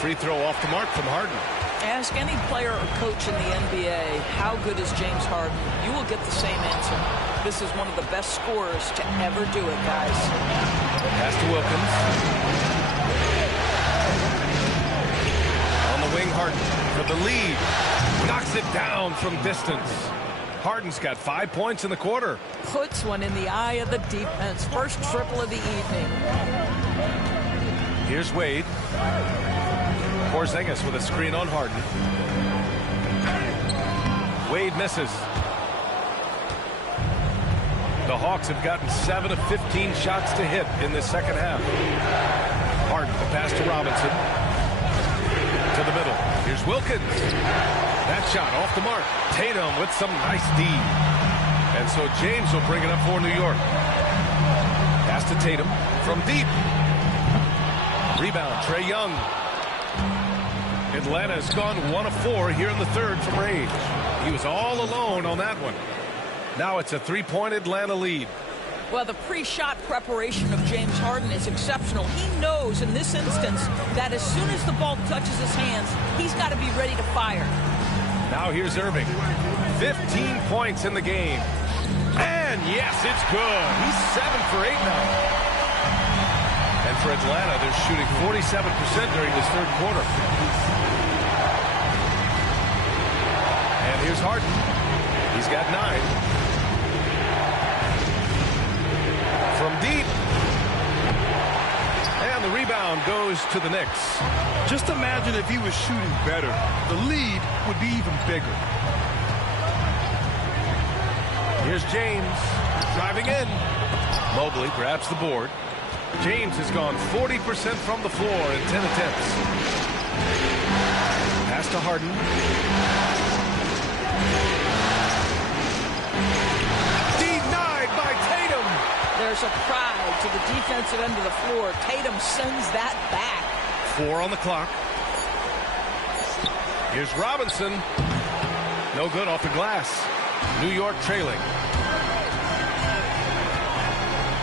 Free throw off the mark from Harden. Ask any player or coach in the NBA, how good is James Harden? You will get the same answer. This is one of the best scorers to ever do it, guys. Pass to Wilkins. On the wing, Harden for the lead. Knocks it down from distance. Harden's got 5 points in the quarter. Puts one in the eye of the defense. First triple of the evening. Here's Wade. Porzingis with a screen on Harden. Wade misses. The Hawks have gotten 7 of 15 shots to hit in the second half. Harden, the pass to Robinson. To the middle. Here's Wilkins. That shot off the mark. Tatum with some nice D. And so James will bring it up for New York. Pass to Tatum from deep. Rebound, Trae Young. Atlanta has gone 1 of 4 here in the third from range. He was all alone on that one. Now it's a 3-point Atlanta lead. Well, the pre-shot preparation of James Harden is exceptional. He knows in this instance that as soon as the ball touches his hands, he's got to be ready to fire. Now here's Irving. 15 points in the game. And yes, it's good. He's 7 for 8 now. And for Atlanta, they're shooting 47% during this third quarter. And here's Harden. He's got 9. From deep. And the rebound goes to the Knicks. Just imagine if he was shooting better. The lead would be even bigger. Here's James driving in. Mobley grabs the board. James has gone 40% from the floor in 10 attempts. Pass to Harden. Denied by Tatum. There's a pride to the defensive end of the floor. Tatum sends that back. 4 on the clock. Here's Robinson. No good off the glass. New York trailing.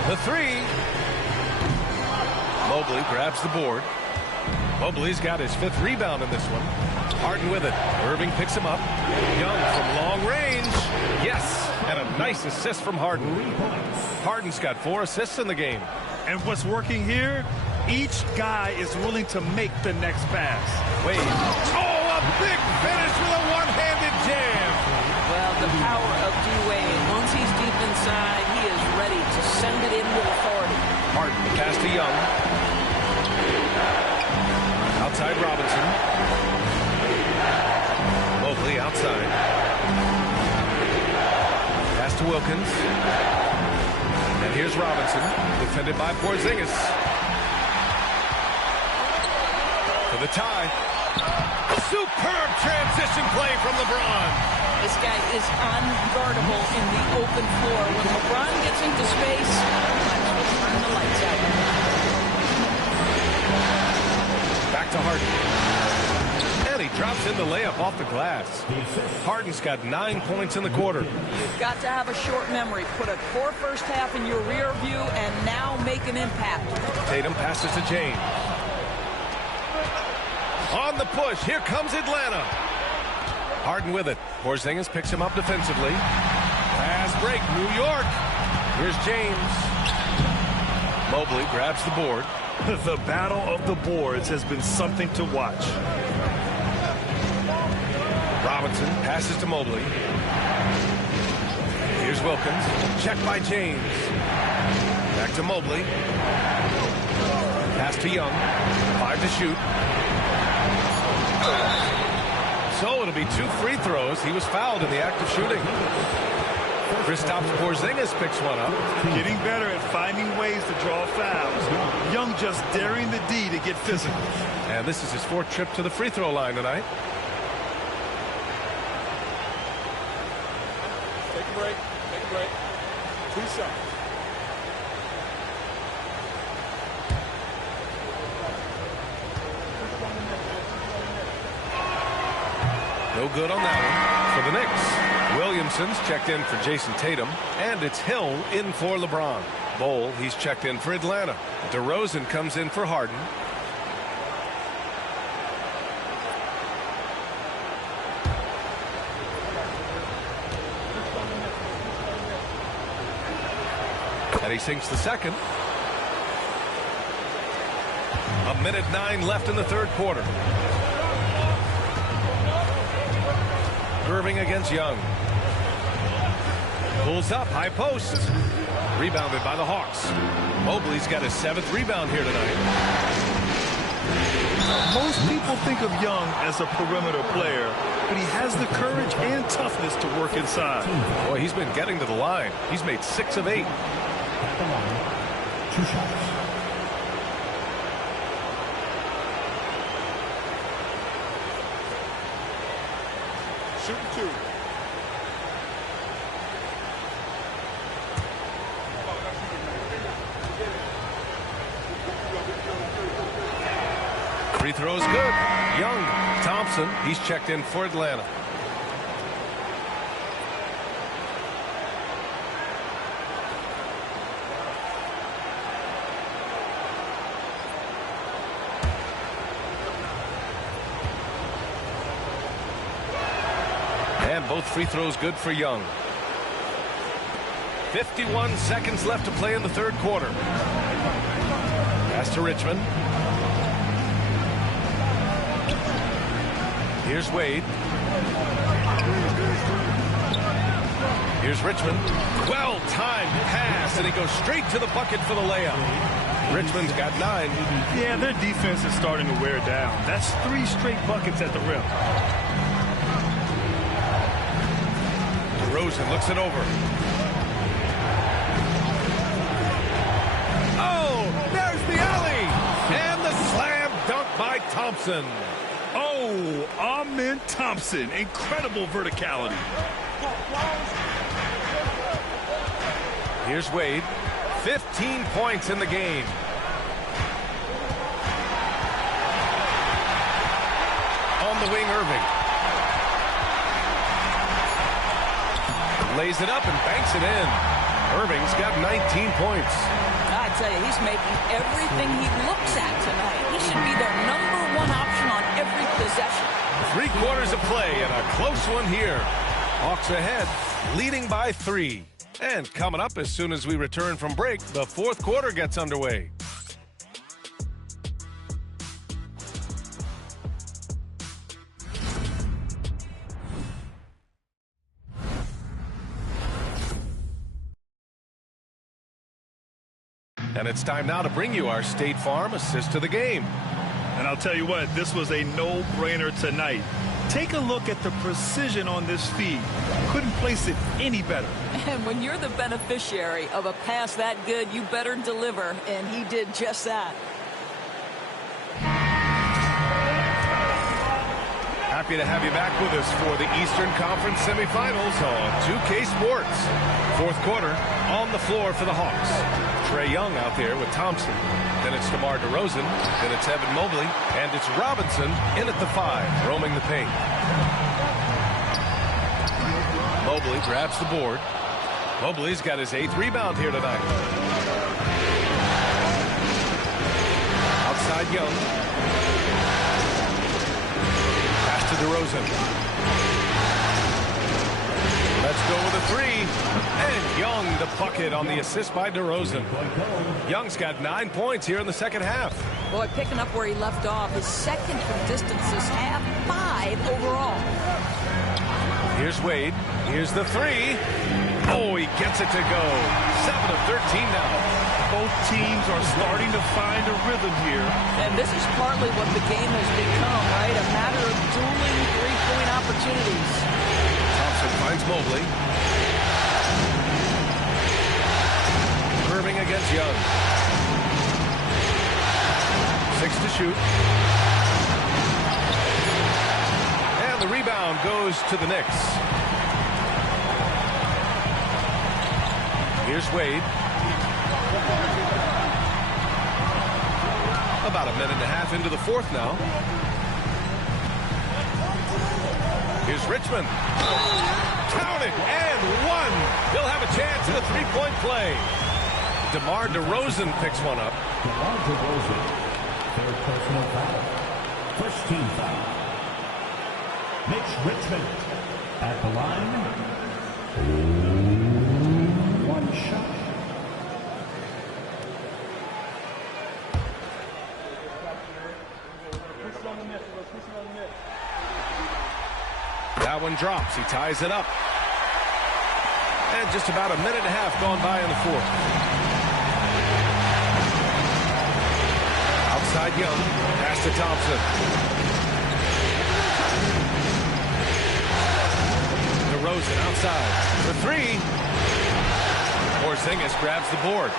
The 3. Mobley grabs the board. Mobley's got his 5th rebound in this one. Harden with it. Irving picks him up. Young from long range. Yes, and a nice assist from Harden. Harden's got 4 assists in the game. And what's working here, each guy is willing to make the next pass. Wade. Oh, a big finish with a one-handed jam. Well, the power of D-Wade. Once he's deep inside, he is ready to send it in with authority. Harden, pass to Young. Outside Robinson. Mobley outside. Pass to Wilkins. And here's Robinson, defended by Porzingis. For the tie. Superb transition play from LeBron. This guy is unguardable in the open floor. When LeBron gets into space, might as well turn the lights out. Back to Harden. And he drops in the layup off the glass. Harden's got 9 points in the quarter. You've got to have a short memory. Put a poor first half in your rear view and now make an impact. Tatum passes to James. On the push, here comes Atlanta. Harden with it. Porzingis picks him up defensively. Pass break, New York. Here's James. Mobley grabs the board. The battle of the boards has been something to watch. Robinson passes to Mobley. Here's Wilkins. Checked by James. Back to Mobley. Pass to Young. 5 to shoot. So it'll be 2 free throws. He was fouled in the act of shooting. Kristaps Porzingis picks one up. Getting better at finding ways to draw fouls. Young just daring the D to get physical. And this is his 4th trip to the free throw line tonight. Take a break. Take a break. 2 seconds. No good on that one. For the Knicks, Williamson's checked in for Jason Tatum, and it's Hill in for LeBron. Bol, he's checked in for Atlanta. DeRozan comes in for Harden. And he sinks the second. 1:09 left in the 3rd quarter. Irving against Young. Pulls up, high post. Rebounded by the Hawks. Mobley's got his 7th rebound here tonight. Most people think of Young as a perimeter player, but he has the courage and toughness to work inside. Boy, he's been getting to the line. He's made 6 of 8. At the line, 2 shots. Shooting 2. Free throws good. Young. Thompson, he's checked in for Atlanta. And both free throws good for Young. 51 seconds left to play in the 3rd quarter. Pass to Richmond. Here's Wade. Here's Richmond. Well-timed pass, and he goes straight to the bucket for the layup. Richmond's got 9. Yeah, their defense is starting to wear down. That's 3 straight buckets at the rim. DeRozan looks it over. Oh, there's the alley! And the slam dunk by Thompson. Oh, Amen Thompson. Incredible verticality. Here's Wade. 15 points in the game. On the wing, Irving. Lays it up and banks it in. Irving's got 19 points. I tell you, he's making everything he looks at tonight. He should be their #1 option on every possession. 3 quarters of play and a close one here. Hawks ahead, leading by 3. And coming up as soon as we return from break, the 4th quarter gets underway. And it's time now to bring you our State Farm assist to the game. And I'll tell you what, this was a no-brainer tonight. Take a look at the precision on this feed. Couldn't place it any better. And when you're the beneficiary of a pass that good, you better deliver, and he did just that. Happy to have you back with us for the Eastern Conference semifinals on 2K Sports. Fourth quarter on the floor for the Hawks. Trae Young out there with Thompson. Then it's DeMar DeRozan. Then it's Evan Mobley. And it's Robinson in at the 5, roaming the paint. Mobley grabs the board. Mobley's got his 8th rebound here tonight. Outside Young. To DeRozan. Let's go with a 3. And Young the bucket on the assist by DeRozan. Young's got 9 points here in the second half. Boy, picking up where he left off. His second from distance this half, 5 overall. Here's Wade. Here's the 3. Oh, he gets it to go. 7 of 13 now. Both teams are starting to find a rhythm here. And this is partly what the game has become, right? A matter of dueling three-point opportunities. Thompson finds Mobley. Curving against Young. 6 to shoot. And the rebound goes to the Knicks. Here's Wade. About a minute and a half into the fourth now. Here's Richmond. Count it, and 1. He'll have a chance at a three-point play. DeMar DeRozan picks one up. DeMar DeRozan, third personal foul. First team foul. Mitch Richmond at the line. 1 shot. That one drops. He ties it up. And just about a minute and a half gone by in the fourth. Outside Young. Pass to Thompson. DeRozan outside. The 3. Porzingis grabs the board.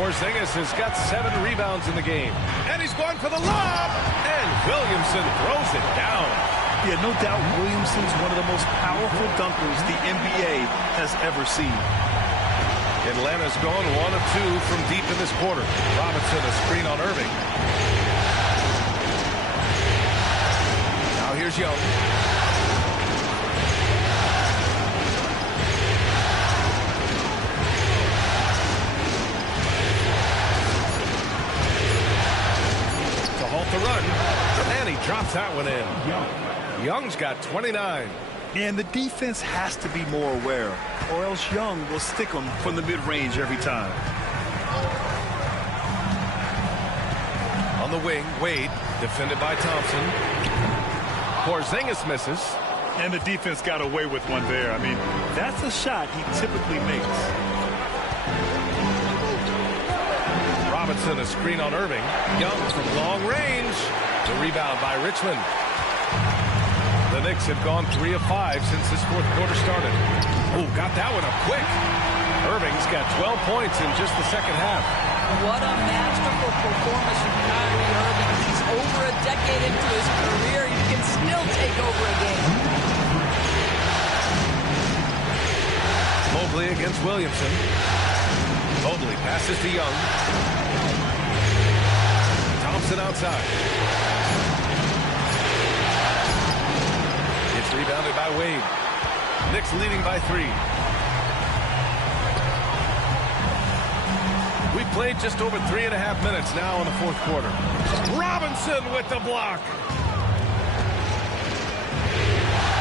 Porzingis has got 7 rebounds in the game. And he's going for the lob. And Williamson throws it down. Yeah, no doubt Williamson's one of the most powerful dunkers the NBA has ever seen. Atlanta's gone 1 of 2 from deep in this quarter. Robinson a screen on Irving. Now here's Young. To halt the run. And he drops that one in. Young's got 29. And the defense has to be more aware, or else Young will stick them from the mid-range every time. On the wing, Wade, defended by Thompson. Porzingis misses. And the defense got away with one there. I mean, that's a shot he typically makes. Robinson, a screen on Irving. Young from long range. The rebound by Richmond. The Knicks have gone 3 of 5 since this fourth quarter started. Oh, got that one up quick. Irving's got 12 points in just the second half. What a masterful performance from Kyrie Irving. He's over a decade into his career. He can still take over a game. Mobley against Williamson. Mobley passes to Young. Thompson outside. Rebounded by Wade. Knicks leading by 3. We've played just over 3.5 minutes now in the fourth quarter. Robinson with the block.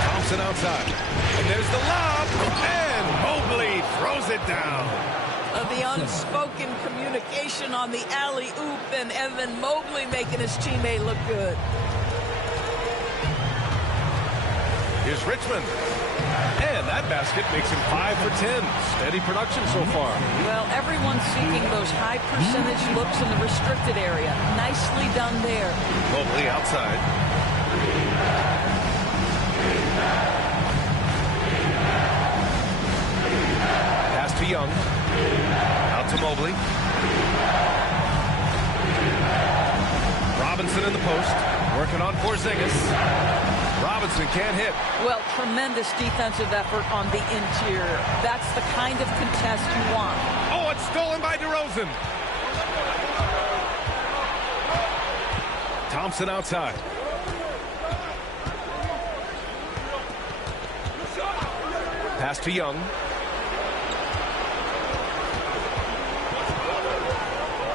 Thompson outside. And there's the lob. And Mobley throws it down. The unspoken communication on the alley-oop, and Evan Mobley making his teammate look good. Here's Richmond. And that basket makes him 5 for 10. Steady production so far. Well, everyone's seeking those high percentage looks in the restricted area. Nicely done there. Mobley outside. Young. Out to Mobley. Robinson in the post. Working on Porzingis. Robinson can't hit. Well, tremendous defensive effort on the interior. That's the kind of contest you want. Oh, it's stolen by DeRozan. Thompson outside. Pass to Young.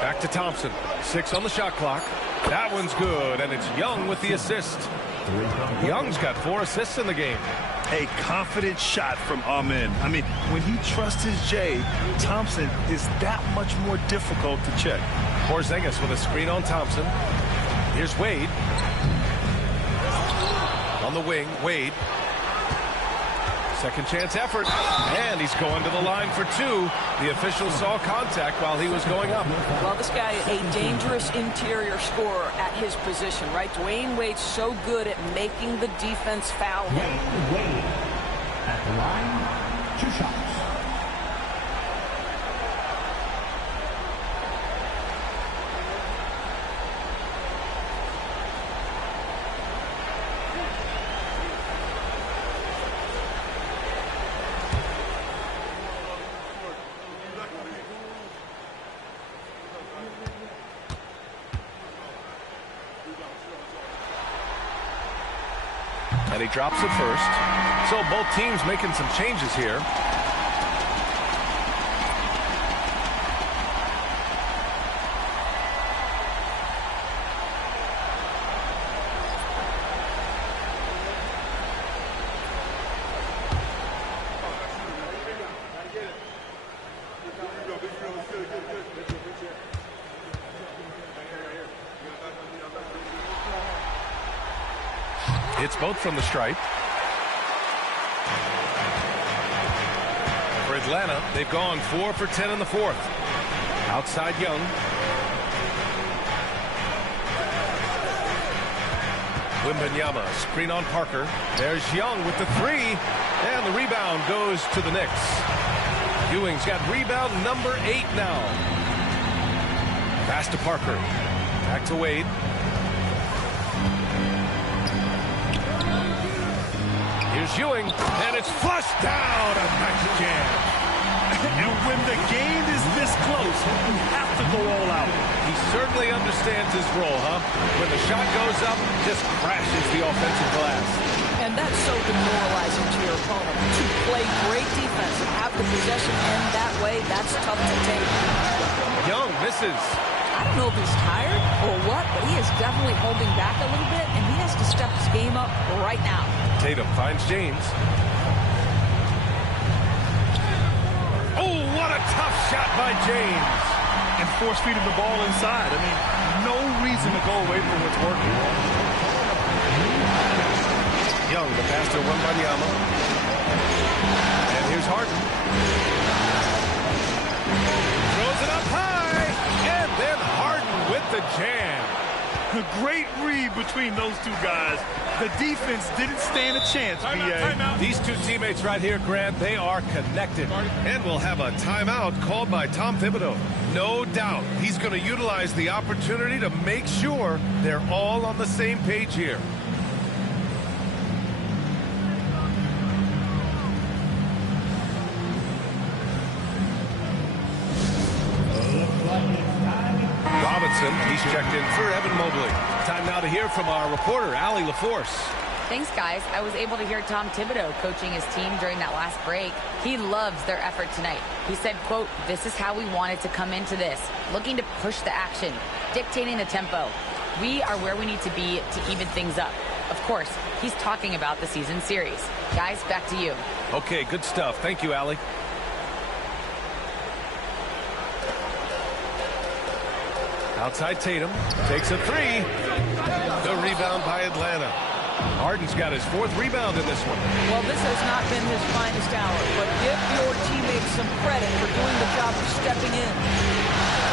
Back to Thompson. 6 on the shot clock. That one's good, and it's Young with the assist. Young's got 4 assists in the game. A confident shot from Amen. I mean, when he trusts his J, Thompson is that much more difficult to check. Porzingis with a screen on Thompson. Here's Wade. On the wing, Wade. Second chance effort, and he's going to the line for 2. The official saw contact while he was going up. Well, this guy is a dangerous interior scorer at his position, right? Dwayne Wade's so good at making the defense foul him. Dwayne Wade at the line, 2 shots. And he drops it first. So both teams making some changes here. It's both from the stripe. For Atlanta, they've gone 4 for 10 in the 4th. Outside Young. Wembanyama, screen on Parker. There's Young with the 3. And the rebound goes to the Knicks. Ewing's got rebound number 8 now. Pass to Parker. Back to Wade. Here's Ewing, and it's flushed down. A nice jam. And when the game is this close, you have to go all out. He certainly understands his role, huh? When the shot goes up, just crashes the offensive glass. And that's so demoralizing to your opponent. To play great defense and have the possession end that way, that's tough to take. Young misses. I don't know if he's tired or what, but he is definitely holding back a little bit, and he has to step his game up right now. Tatum finds James. Oh, what a tough shot by James. And force-feeding the ball inside. I mean, no reason to go away from what's working. Young, the pass to Wembanyama. And here's Harden. Throws it up high. And then Harden with the jam. A great read between those two guys. The defense didn't stand a chance, B.A. These two teammates right here, Grant, they are connected. And we'll have a timeout called by Tom Thibodeau. No doubt he's going to utilize the opportunity to make sure they're all on the same page here. Robinson, he's checked in for Evan Mobley. Time now to hear from our reporter, Allie LaForce. Thanks, guys. I was able to hear Tom Thibodeau coaching his team during that last break. He loves their effort tonight. He said, quote, "This is how we wanted to come into this, looking to push the action, dictating the tempo. We are where we need to be to even things up." Of course, he's talking about the season series. Guys, back to you. Okay, good stuff. Thank you, Allie. Outside Tatum, takes a 3. The rebound by Atlanta. Harden's got his 4th rebound in this one. Well, this has not been his finest hour, but give your teammates some credit for doing the job of stepping in.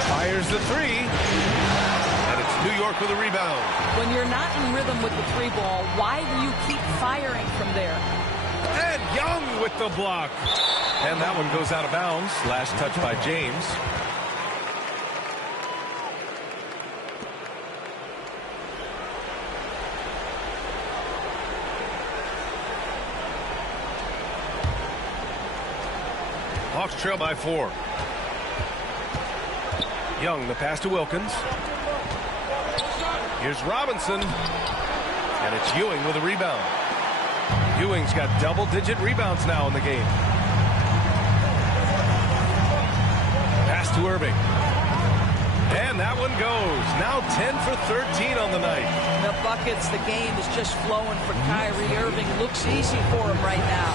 Fires the 3. And it's New York with a rebound. When you're not in rhythm with the 3 ball, why do you keep firing from there? And Young with the block. And that one goes out of bounds. Last touch by James. Hawks trail by 4. Young, the pass to Wilkins. Here's Robinson. And it's Ewing with a rebound. Ewing's got double-digit rebounds now in the game. Pass to Irving. And that one goes. Now 10 for 13 on the night. The buckets, the game is just flowing for Kyrie Irving. Looks easy for him right now.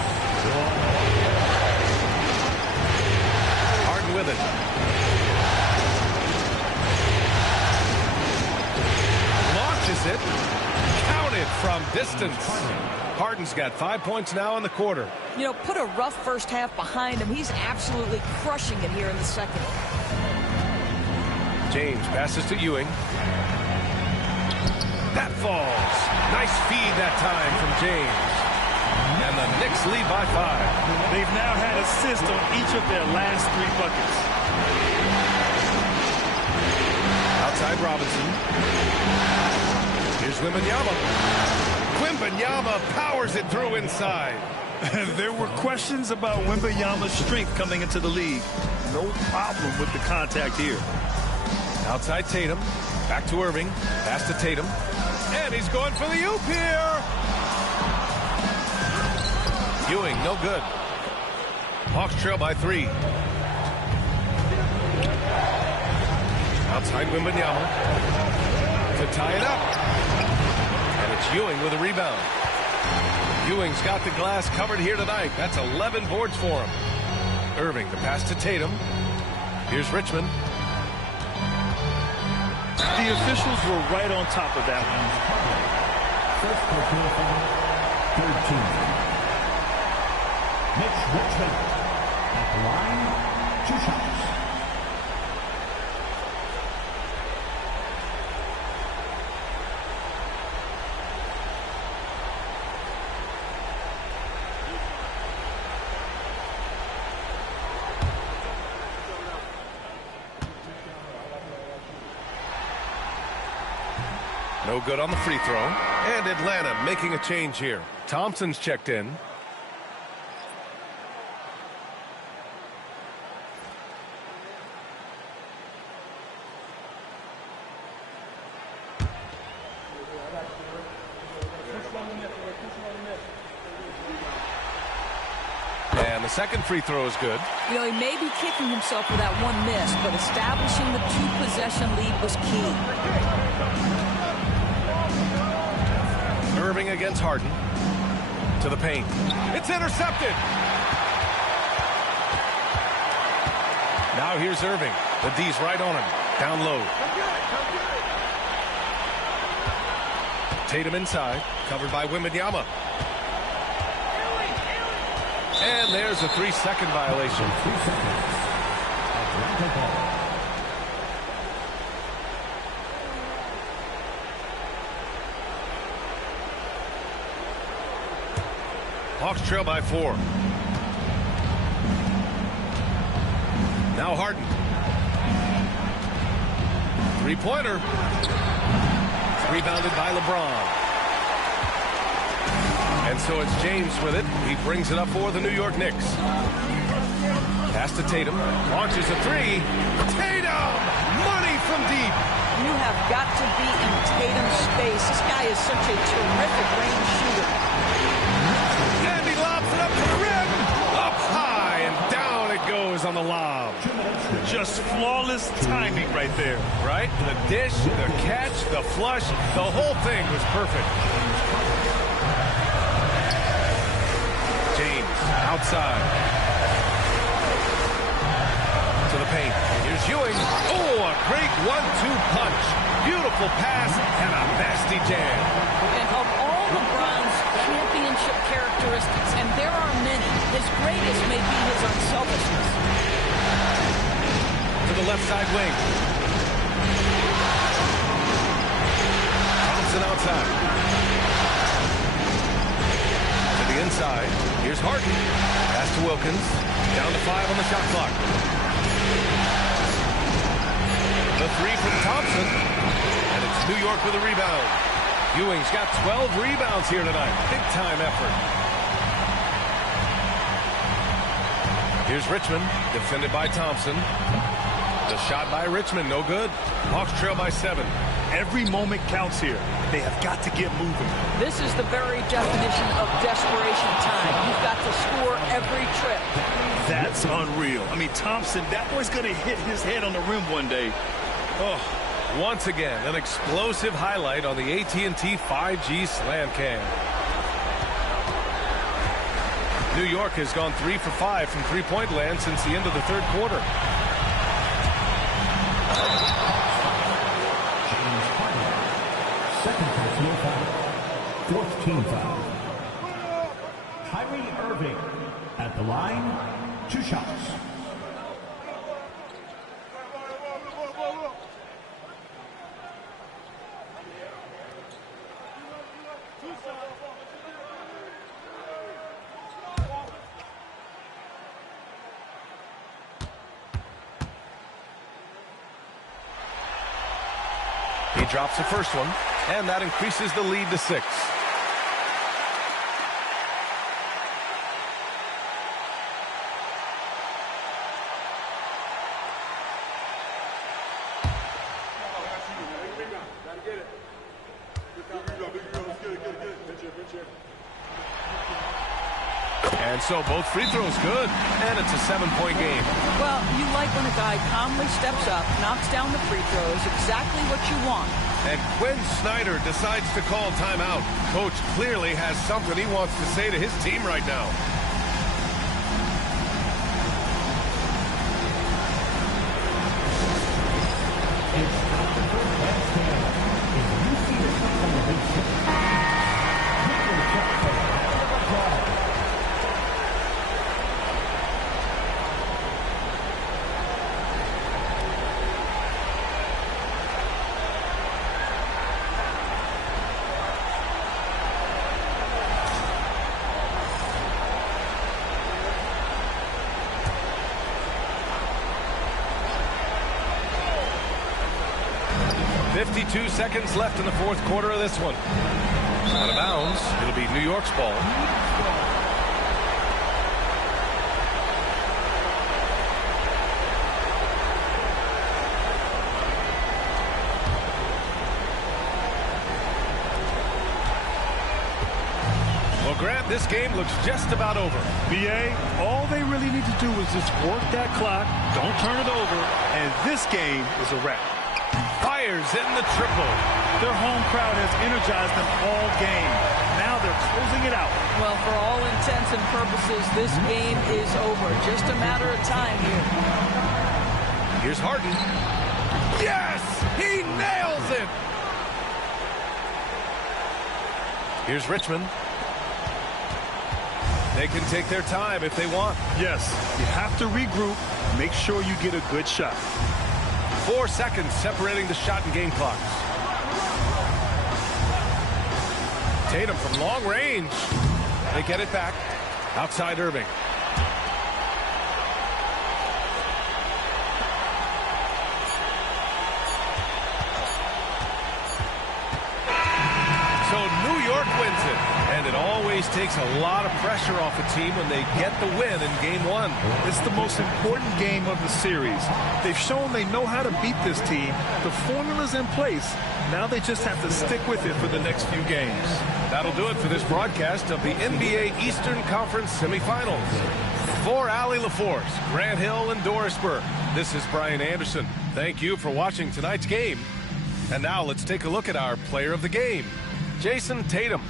Harden with it. Launches it. Counted from distance. Harden's got 5 points now in the quarter. You know, put a rough first half behind him. He's absolutely crushing it here in the second. James passes to Ewing. That falls. Nice feed that time from James. And the Knicks lead by 5. They've now had assists on each of their last 3 buckets. Outside Robinson. Here's Wembanyama. Wembanyama powers it through inside. There were questions about Wembanyama's strength coming into the league. No problem with the contact here. Outside Tatum. Back to Irving. Pass to Tatum. And he's going for the oop here. Ewing, no good. Hawks trail by 3. Outside Wembanyama. To tie it up. And it's Ewing with a rebound. Ewing's got the glass covered here tonight. That's 11 boards for him. Irving, the pass to Tatum. Here's Richmond. The officials were right on top of that one. First personal foul, 13. Mitch Richmond at the line, 2 shots. No good on the free throw. And Atlanta making a change here. Thompson's checked in. And the second free throw is good. You know, he may be kicking himself for that one miss, but establishing the 2-possession lead was key. Irving against Harden. To the paint. It's intercepted. Now here's Irving. The D's right on him. Down low. Tatum inside. Covered by Wembanyama. And there's a 3-second violation. 3 seconds. Atlanta ball. Hawks trail by 4. Now Harden. 3-pointer. Rebounded by LeBron. And so it's James with it. He brings it up for the New York Knicks. Pass to Tatum. Launches a 3. Tatum! Money from deep. You have got to be in Tatum's space. This guy is such a terrific range shooter. And he lobs it up to the rim. Up high and down it goes on the lob. Just flawless timing right there. Right? The dish, the catch, the flush, the whole thing was perfect. James outside. To the paint. Here's Ewing. Oh, a great 1-2 punch. Beautiful pass and a nasty jam. And of all LeBron's championship characteristics, and there are many, his greatest may be his unselfishness. To the left side wing. Thompson outside. To the inside. Here's Here's Harden. Pass to Wilkins. Down to 5 on the shot clock. The three from Thompson. And it's New York with a rebound. Ewing's got 12 rebounds here tonight. Big time effort. Here's Richmond, defended by Thompson. The shot by Richmond, no good. Hawks trail by 7. Every moment counts here. They have got to get moving. This is the very definition of desperation time. You've got to score every trip. That's unreal. I mean, Thompson, that boy's going to hit his head on the rim one day. Oh, once again, an explosive highlight on the AT&T 5G Slam Cam. New York has gone 3 for 5 from three-point land since the end of the third quarter. James Harden, second personal foul, fourth team foul. Kyrie Irving at the line, 2 shots. He drops the first one, and that increases the lead to 6. And so both free throws good, and it's a 7-point game. Well, you like when a guy calmly steps up, knocks down the free throws, exactly what you want. And Quinn Snyder decides to call timeout. Coach clearly has something he wants to say to his team right now. .52 seconds left in the fourth quarter of this one. Out of bounds. It'll be New York's ball. Well, Grant, this game looks just about over. BA, all they really need to do is just work that clock, don't turn it over, and this game is a wrap. Fires hitting the triple. Their home crowd has energized them all game. Now they're closing it out. Well, for all intents and purposes, this game is over. Just a matter of time here. Here's Harden. Yes! He nails it! Here's Richmond. They can take their time if they want. Yes, you have to regroup. Make sure you get a good shot. 4 seconds separating the shot and game clocks. Tatum from long range. They get it back. Outside Irving. So New York wins it. And it always takes a lot of pressure off a team when they get the win in game 1. It's the most important game of the series. They've shown they know how to beat this team. The formula's in place. Now they just have to stick with it for the next few games. That'll do it for this broadcast of the NBA Eastern Conference semifinals. For Allie LaForce, Grant Hill, and Doris Burke, this is Brian Anderson. Thank you for watching tonight's game. And now let's take a look at our player of the game, Jayson Tatum.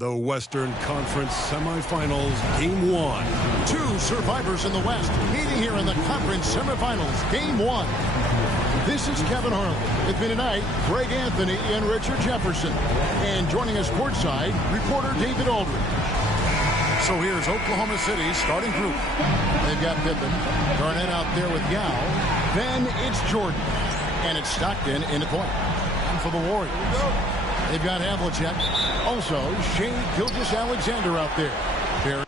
The Western Conference Semifinals, Game 1. Two survivors in the West meeting here in the Conference Semifinals, Game 1. This is Kevin Harlan. With me tonight, Greg Anthony and Richard Jefferson. And joining us courtside, reporter David Aldridge. So here's Oklahoma City's starting group. They've got Pippen, Garnett out there with Yao. Then it's Jordan. And it's Stockton in the point. And for the Warriors, they've got Havlicek. Also, Shai Gilgeous-Alexander out there. Barry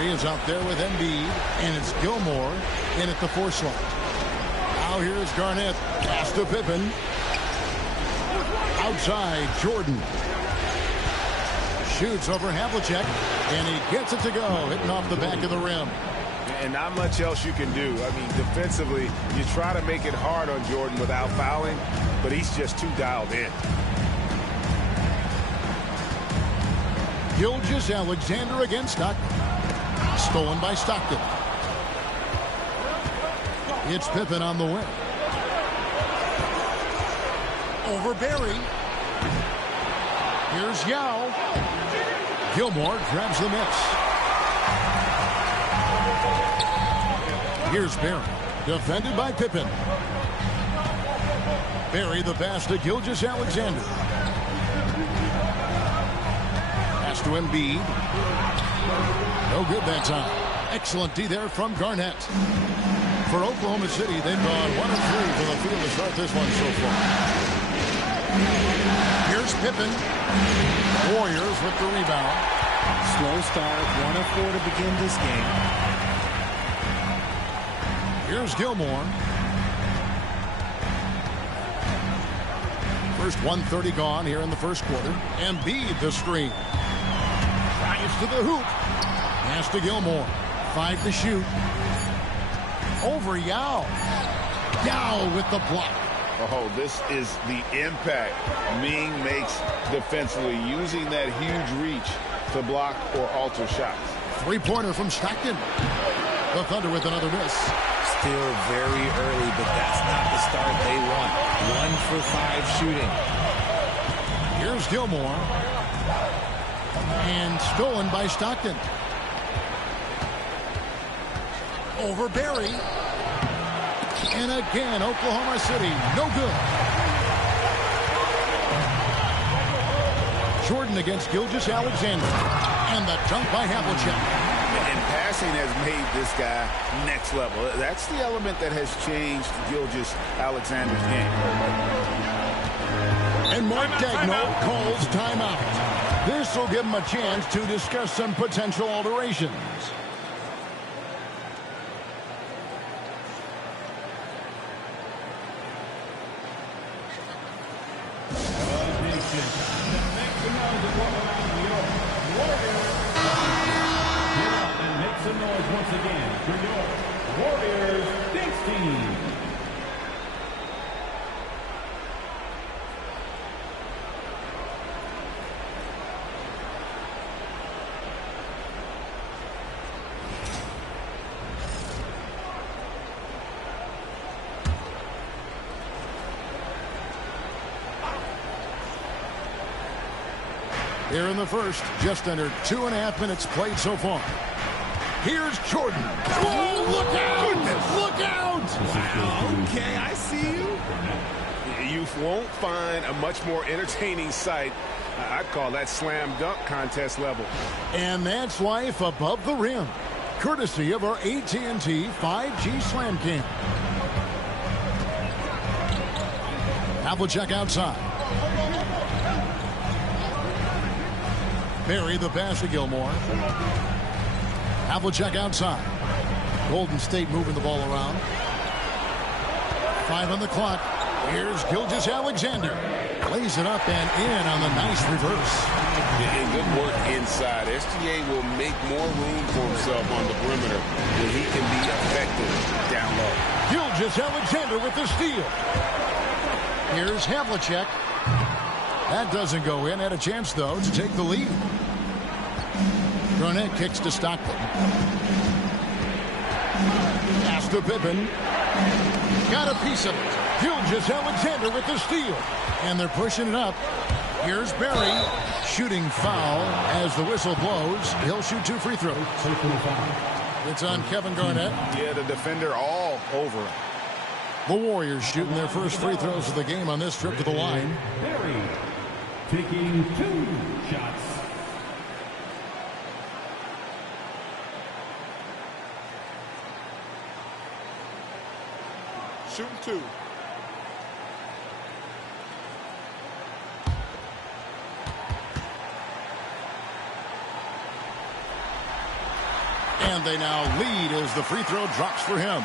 is out there with Embiid, and it's Gilmore in at the 4 slot. Now here's Garnett. Pass to Pippen. Outside, Jordan. Shoots over Havlicek, and he gets it to go, hitting off the back of the rim. And not much else you can do. I mean, defensively, you try to make it hard on Jordan without fouling, but he's just too dialed in. Gilgeous-Alexander against Stockton. Stolen by Stockton. It's Pippen on the wing. Over Barry. Here's Yao. Gilmore grabs the miss. Here's Barry. Defended by Pippen. Barry the pass to Gilgeous-Alexander. Pass to Embiid. No good that time. Excellent D there from Garnett. For Oklahoma City, they've gone 1 of 3 from the field to start this one so far. Here's Pippen. Warriors with the rebound. Slow start, 1 of 4 to begin this game. Here's Gilmore. First 1:30 gone here in the first quarter. Embiid the screen. Drives to the hoop. Pass to Gilmore. 5 to shoot. Over Yao. Yao with the block. Oh, this is the impact Ming makes defensively, using that huge reach to block or alter shots. 3-pointer from Stockton. The Thunder with another miss. Still very early, but that's not the start they want. 1 for 5 shooting. Here's Gilmore. And stolen by Stockton. Over Barry. And again, Oklahoma City, no good. Jordan against Gilgeous-Alexander. And the dunk by Havlicek. And passing has made this guy next level. That's the element that has changed Gilgeous-Alexander's game. And Mark Daigneault calls timeout. This will give him a chance to discuss some potential alterations. Once again, for your Warriors Dance Team. Here in the first, just under 2.5 minutes played so far. Here's Jordan. Oh, look out! Goodness. Look out! Wow, okay, I see you. You won't find a much more entertaining sight. I'd call that slam dunk contest level. And that's life above the rim. Courtesy of our AT&T 5G Slam Cam. Havlicek outside. Barry the pass to Gilmore. Havlicek outside. Golden State moving the ball around. 5 on the clock. Here's Gilgeous-Alexander. Lays it up and in on the nice reverse. And good work inside. SGA will make more room for himself on the perimeter where he can be effective down low. Gilgeous-Alexander with the steal. Here's Havlicek. That doesn't go in. Had a chance, though, to take the lead. Garnett kicks to Stockton. Pass to Pippen. Got a piece of it. Gilgeous-Alexander with the steal. And they're pushing it up. Here's Barry. Shooting foul as the whistle blows. He'll shoot 2 free throws. It's on Kevin Garnett. Yeah, the defender all over him. The Warriors shooting their first free throws of the game on this trip to the line. Barry taking 2 shots. Shooting 2. And they now lead as the free throw drops for him.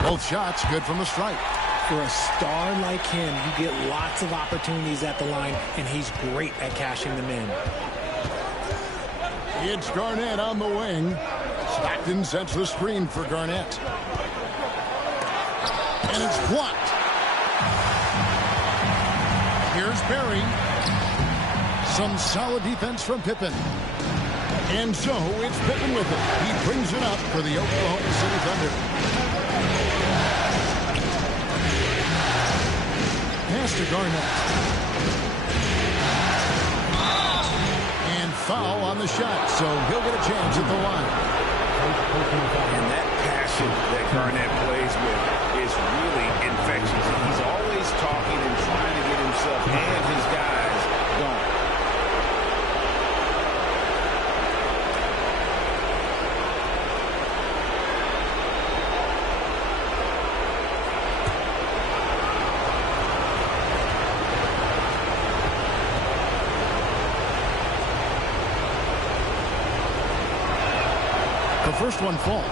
Both shots good from the stripe. For a star like him, you get lots of opportunities at the line, and he's great at cashing them in. It's Garnett on the wing. Stockton sets the screen for Garnett. And it's blocked. Here's Barry. Some solid defense from Pippen. And so it's Pippen with it. He brings it up for the Oklahoma City Thunder. Pass to Garnett. And foul on the shot, so he'll get a chance at the line. And that passion that Garnett plays with is really infectious. He's always talking and trying to get himself and his guys going. The first one falls.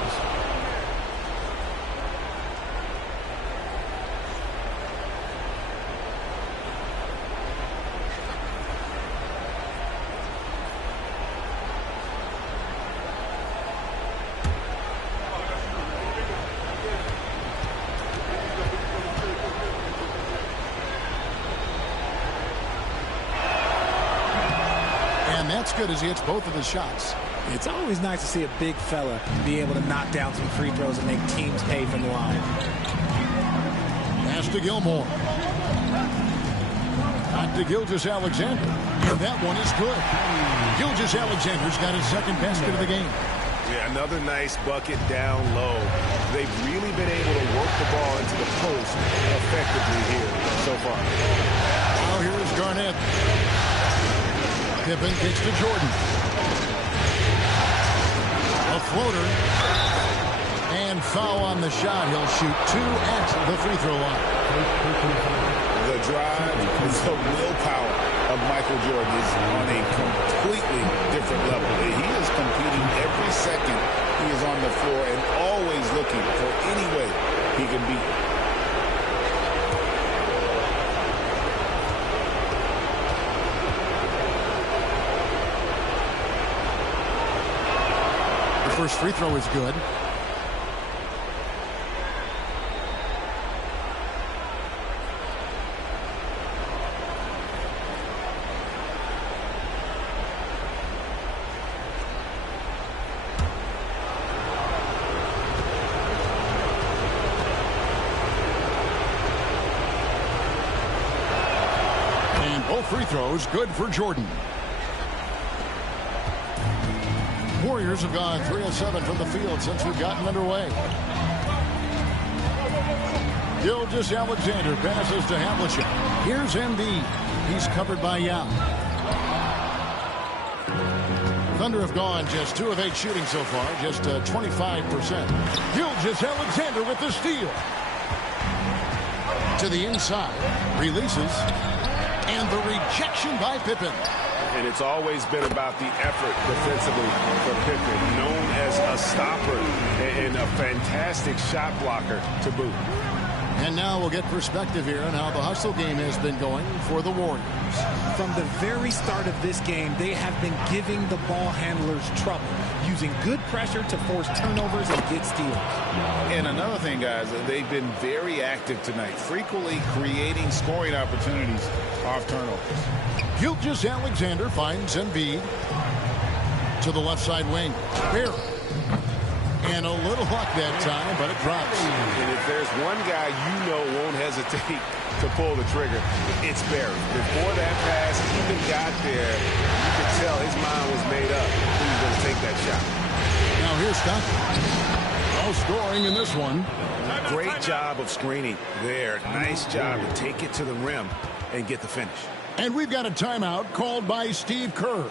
And that's good as he hits both of his shots. It's always nice to see a big fella be able to knock down some free throws and make teams pay from the line. Pass to Gilmore. Not to Gilgeous-Alexander. And that one is good. Gilgeous-Alexander's got his second basket of the game. Yeah, another nice bucket down low. They've really been able to work the ball into the post effectively here so far. Now here's Garnett. Pippen kicks to Jordan. A floater. And foul on the shot. He'll shoot 2 at the free throw line. The drive and the willpower of Michael Jordan is on a completely different level. He is competing every second he is on the floor and always looking for any way he can beat. First free throw is good. And both free throws good for Jordan. Warriors have gone 3 of 7 from the field since we've gotten underway. Gilgeous-Alexander passes to Havlicek. Here's Embiid. He's covered by Yao. Thunder have gone just 2 of 8 shooting so far, just 25%. Gilgeous-Alexander with the steal. To the inside. Releases. And the rejection by Pippen. And it's always been about the effort defensively for Pippen, known as a stopper and a fantastic shot blocker to boot. And now we'll get perspective here on how the hustle game has been going for the Warriors. From the very start of this game, they have been giving the ball handlers trouble. using good pressure to force turnovers and get steals. And another thing, guys, they've been very active tonight, frequently creating scoring opportunities off turnovers. Gilgeous-Alexander finds Embiid to the left side wing. Bear. And a little luck that time, but it drops. And if there's one guy you know won't hesitate to pull the trigger, it's Barry. Before that pass even got there, you could tell his mind was made up. He was going to take that shot. Now here's Stockton. No scoring in this one. Great job of screening there. Nice job to take it to the rim and get the finish. And we've got a timeout called by Steve Kerr.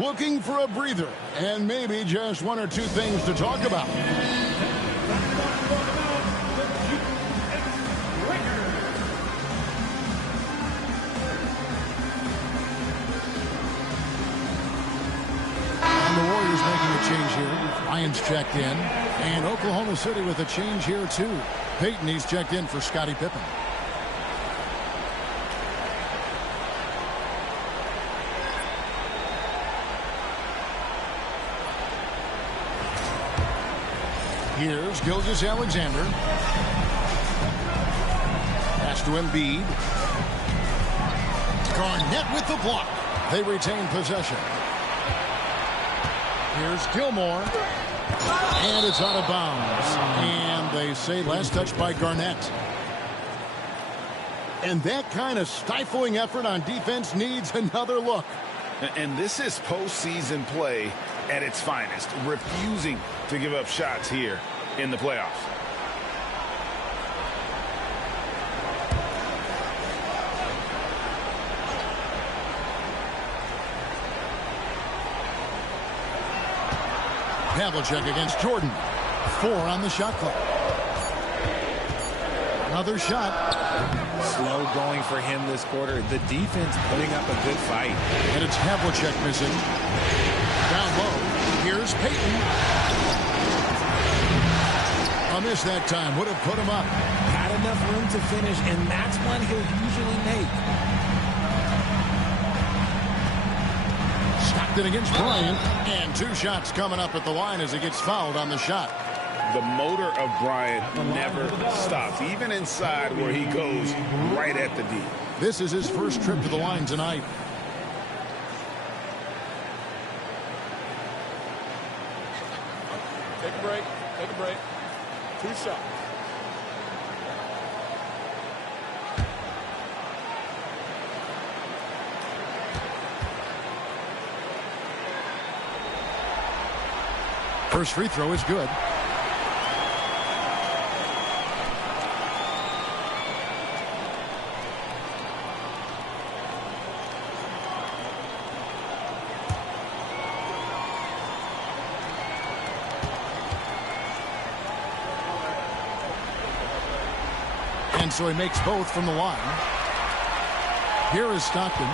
Looking for a breather and maybe just one or two things to talk about. And the Warriors making a change here. Ryan's checked in. And Oklahoma City with a change here too. Peyton, he's checked in for Scottie Pippen. Here's Gilgeous-Alexander. Pass to Embiid. Garnett with the block. They retain possession. Here's Gilmore. And it's out of bounds. And they say last touch by Garnett. And that kind of stifling effort on defense needs another look. And this is postseason play at its finest, refusing to give up shots here in the playoffs. Havlicek against Jordan. 4 on the shot clock. Another shot. Slow going for him this quarter. The defense putting up a good fight. And it's Havlicek missing. Down low. Here's Peyton. A miss that time. Would have put him up. Had enough room to finish, and that's one he'll usually make. Stockton against Bryant. And 2 shots coming up at the line as he gets fouled on the shot. The motor of Bryant never stops, even inside where he goes right at the D. This is his first trip to the line tonight. Take a break. Take a break. 2 shots. First free throw is good. And so he makes both from the line. Here is Stockton.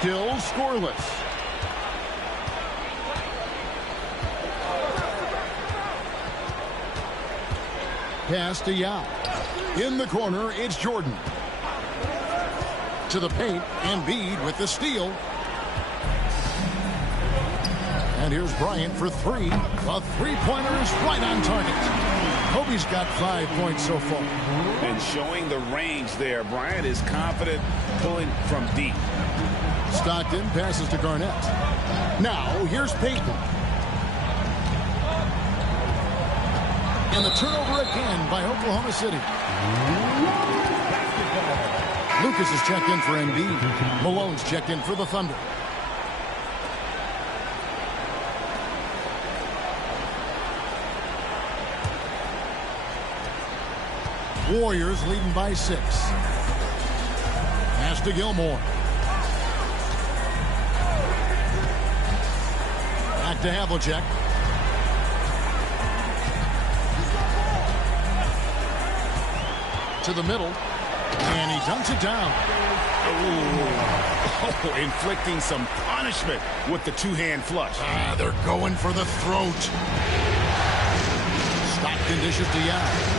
Still scoreless. Pass to Yao. In the corner, it's Jordan. To the paint, Embiid with the steal. And here's Bryant for 3. A three-pointer is right on target. Kobe's got 5 points so far. And showing the range there. Bryant is confident pulling from deep. Stockton passes to Garnett. Now, here's Peyton. And the turnover again by Oklahoma City. Lucas is checked in for Embiid. Malone's checked in for the Thunder. Warriors leading by 6. Pass to Gilmore. Back to Havlicek. To the middle. And he dunks it down. Oh, inflicting some punishment with the 2-hand flush. They're going for the throat. Stockton dishes to Yao.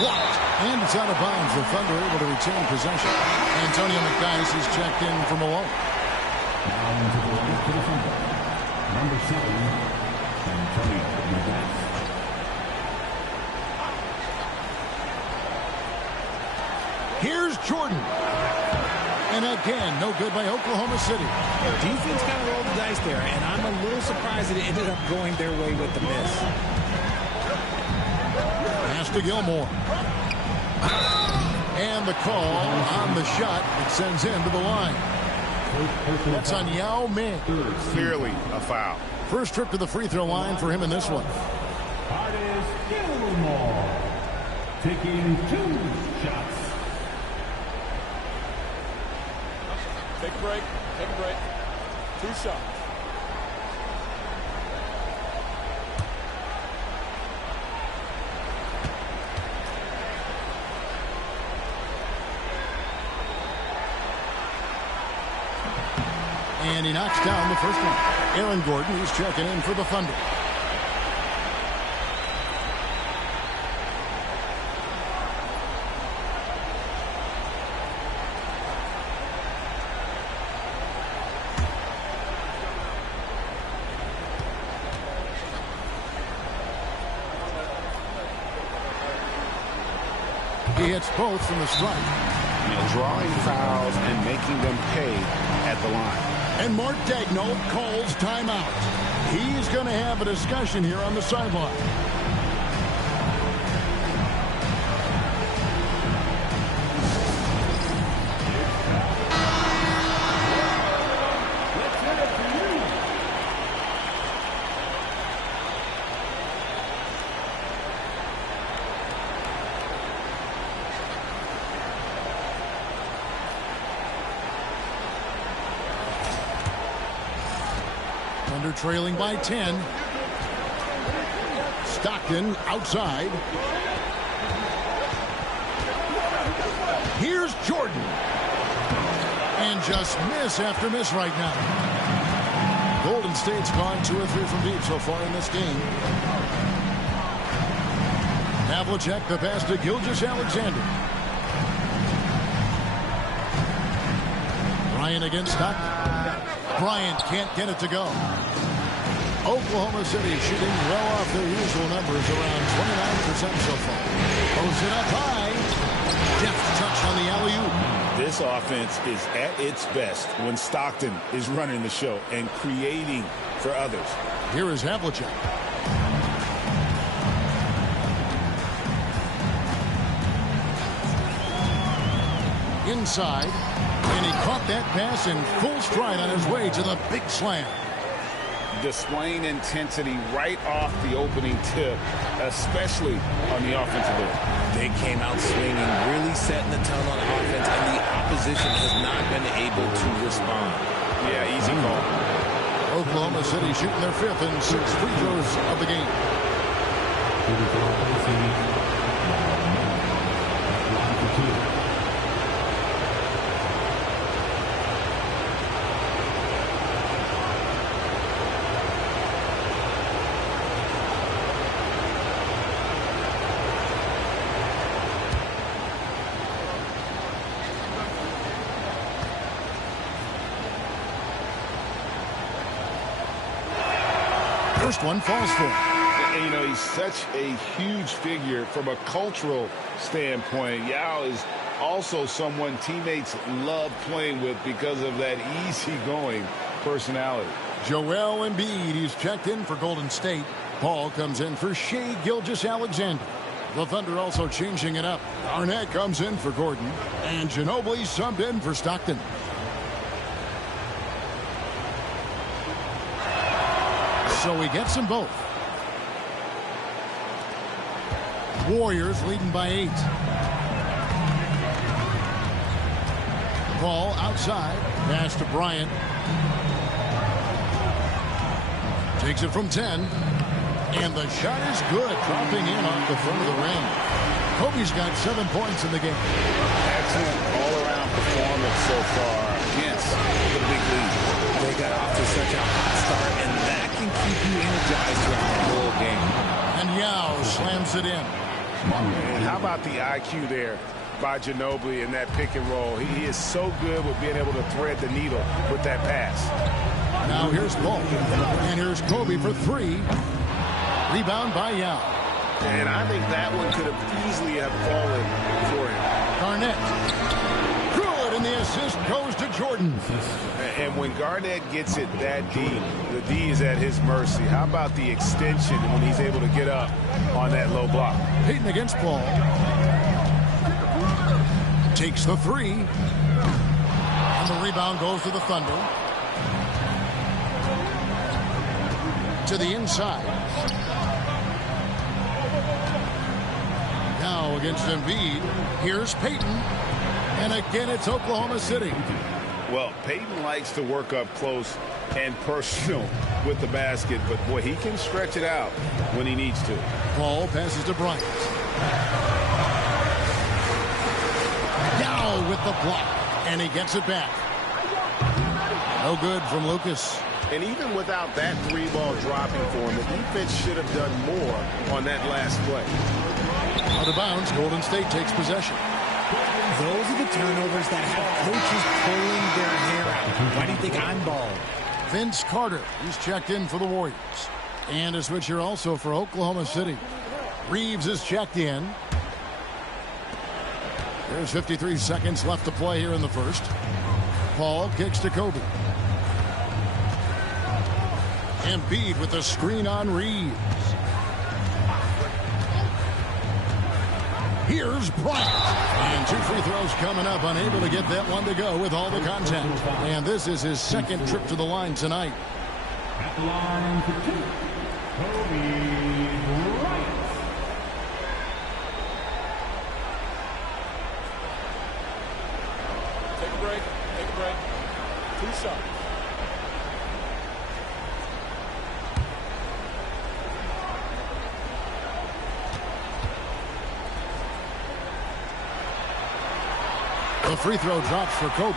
Blocked. And it's out of bounds. The Thunder able to retain possession. Antonio McDyess is checked in for Malone. Now into the line for the fumble. Number 7, Antonio Ugas. Here's Jordan. And again, no good by Oklahoma City. Defense kind of rolled the dice there, and I'm a little surprised that it ended up going their way with the miss. Pass to Gilmore. And the call on the shot. It sends him to the line. That's on Yao Ming. Clearly a foul. First trip to the free throw line for him in this one. Artis Gilmore taking 2 shots. Take a break. Take a break. 2 shots. And he knocks down the first one. Aaron Gordon, he's checking in for the Thunder. He hits both from the strike. Drawing fouls and making them pay at the line. And Mark Daigneault calls timeout. He's going to have a discussion here on the sideline. Trailing by 10. Stockton outside. Here's Jordan. And just miss after miss right now. Golden State's gone 2 or 3 from deep so far in this game. Havlicek, the pass to Gilgeous-Alexander. Bryant against Stockton. Bryant can't get it to go. Oklahoma City shooting well off their usual numbers, around 29% so far. Throws it up high. Deft touch on the alley-oop. This offense is at its best when Stockton is running the show and creating for others. Here is Havlicek. Inside. And he caught that pass in full stride on his way to the big slam. Displaying intensity right off the opening tip, especially on the offensive end. They came out swinging, really setting the tone on offense, and the opposition has not been able to respond. Yeah, easy call. Oklahoma City shooting their 5th and 6th free throws of the game. First one falls for him. And, you know, he's such a huge figure from a cultural standpoint. Yao is also someone teammates love playing with because of that easygoing personality. Joel Embiid, he's checked in for Golden State. Paul comes in for Shai Gilgeous-Alexander. The Thunder also changing it up. Arnett comes in for Gordon. And Ginobili subbed in for Stockton. So he gets them both. Warriors leading by 8. Ball outside. Pass to Bryant. Takes it from 10. And the shot is good. Dropping in off the front of the ring. Kobe's got 7 points in the game. Excellent all-around performance so far against the big lead. They got off to such a hot start, and that can keep you energized throughout the whole game. And Yao slams it in. And how about the IQ there? by Ginobili in that pick and roll. He is so good with being able to thread the needle with that pass. Now here's Paul. And here's Kobe for three. Rebound by Yao. And I think that one could have easily have fallen for him. Garnett. Good, and the assist goes to Jordan. And when Garnett gets it that deep, the D is at his mercy. How about the extension when he's able to get up on that low block? Payton against Paul. Takes the three. And the rebound goes to the Thunder. To the inside. Now against Embiid. Here's Payton. And again, it's Oklahoma City. Well, Payton likes to work up close and personal with the basket, but boy, he can stretch it out when he needs to. Paul passes to Bryant. Yao with the block, and he gets it back. No good from Lucas. And even without that three ball dropping for him, the defense should have done more on that last play. Out of bounds, Golden State takes possession. Those are the turnovers that have coaches pulling their hair out. Why do you think I'm bald? Vince Carter, he's checked in for the Warriors. And a switch here also for Oklahoma City. Reeves is checked in. There's 53 seconds left to play here in the first. Paul kicks to Kobe. Embiid with the screen on Reeves. Here's Bryant. And two free throws coming up. Unable to get that one to go with all the contact. And this is his second trip to the line tonight. At the line for two, Kobe Bryant. Take a break. Take a break. 2 shots. The free throw drops for Kobe.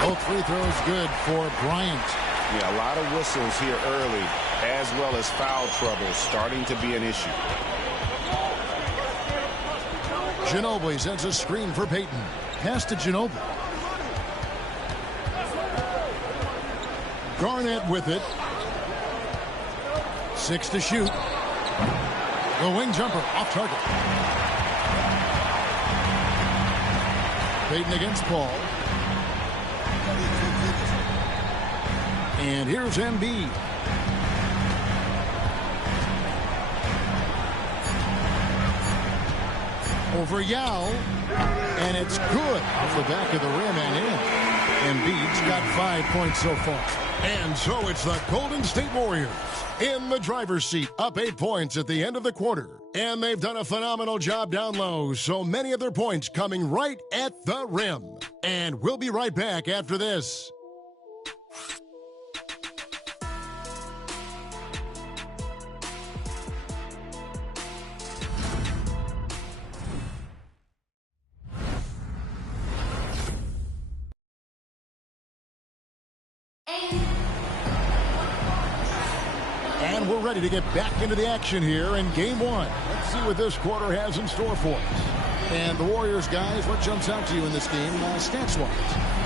Both free throws good for Bryant. Yeah, a lot of whistles here early, as well as foul trouble starting to be an issue. Ginobili sends a screen for Payton. Pass to Ginobili. Garnett with it. 6 to shoot. The wing jumper off target. Payton against Paul. And here's Embiid. Over Yao, and it's good off the back of the rim and in. Embiid's got 5 points so far. And so it's the Golden State Warriors in the driver's seat, up 8 points at the end of the quarter. And they've done a phenomenal job down low, so many of their points coming right at the rim. And we'll be right back after this. And we're ready to get back into the action here in Game 1. Let's see what this quarter has in store for us. And the Warriors, guys, what jumps out to you in this game, stats-wise?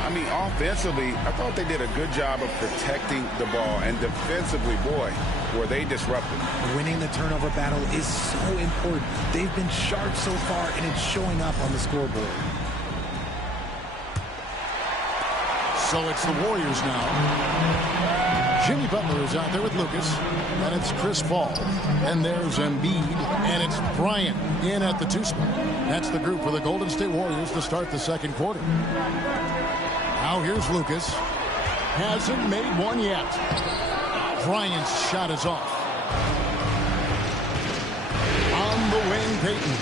I mean, offensively, I thought they did a good job of protecting the ball. And defensively, boy, were they disruptive. Winning the turnover battle is so important. They've been sharp so far, and it's showing up on the scoreboard. So it's the Warriors now. Jimmy Butler is out there with Lucas, and it's Chris Paul, and there's Embiid, and it's Bryant in at the 2 spot. That's the group for the Golden State Warriors to start the second quarter. Now here's Lucas. Hasn't made one yet. Bryant's shot is off. On the wing, Payton.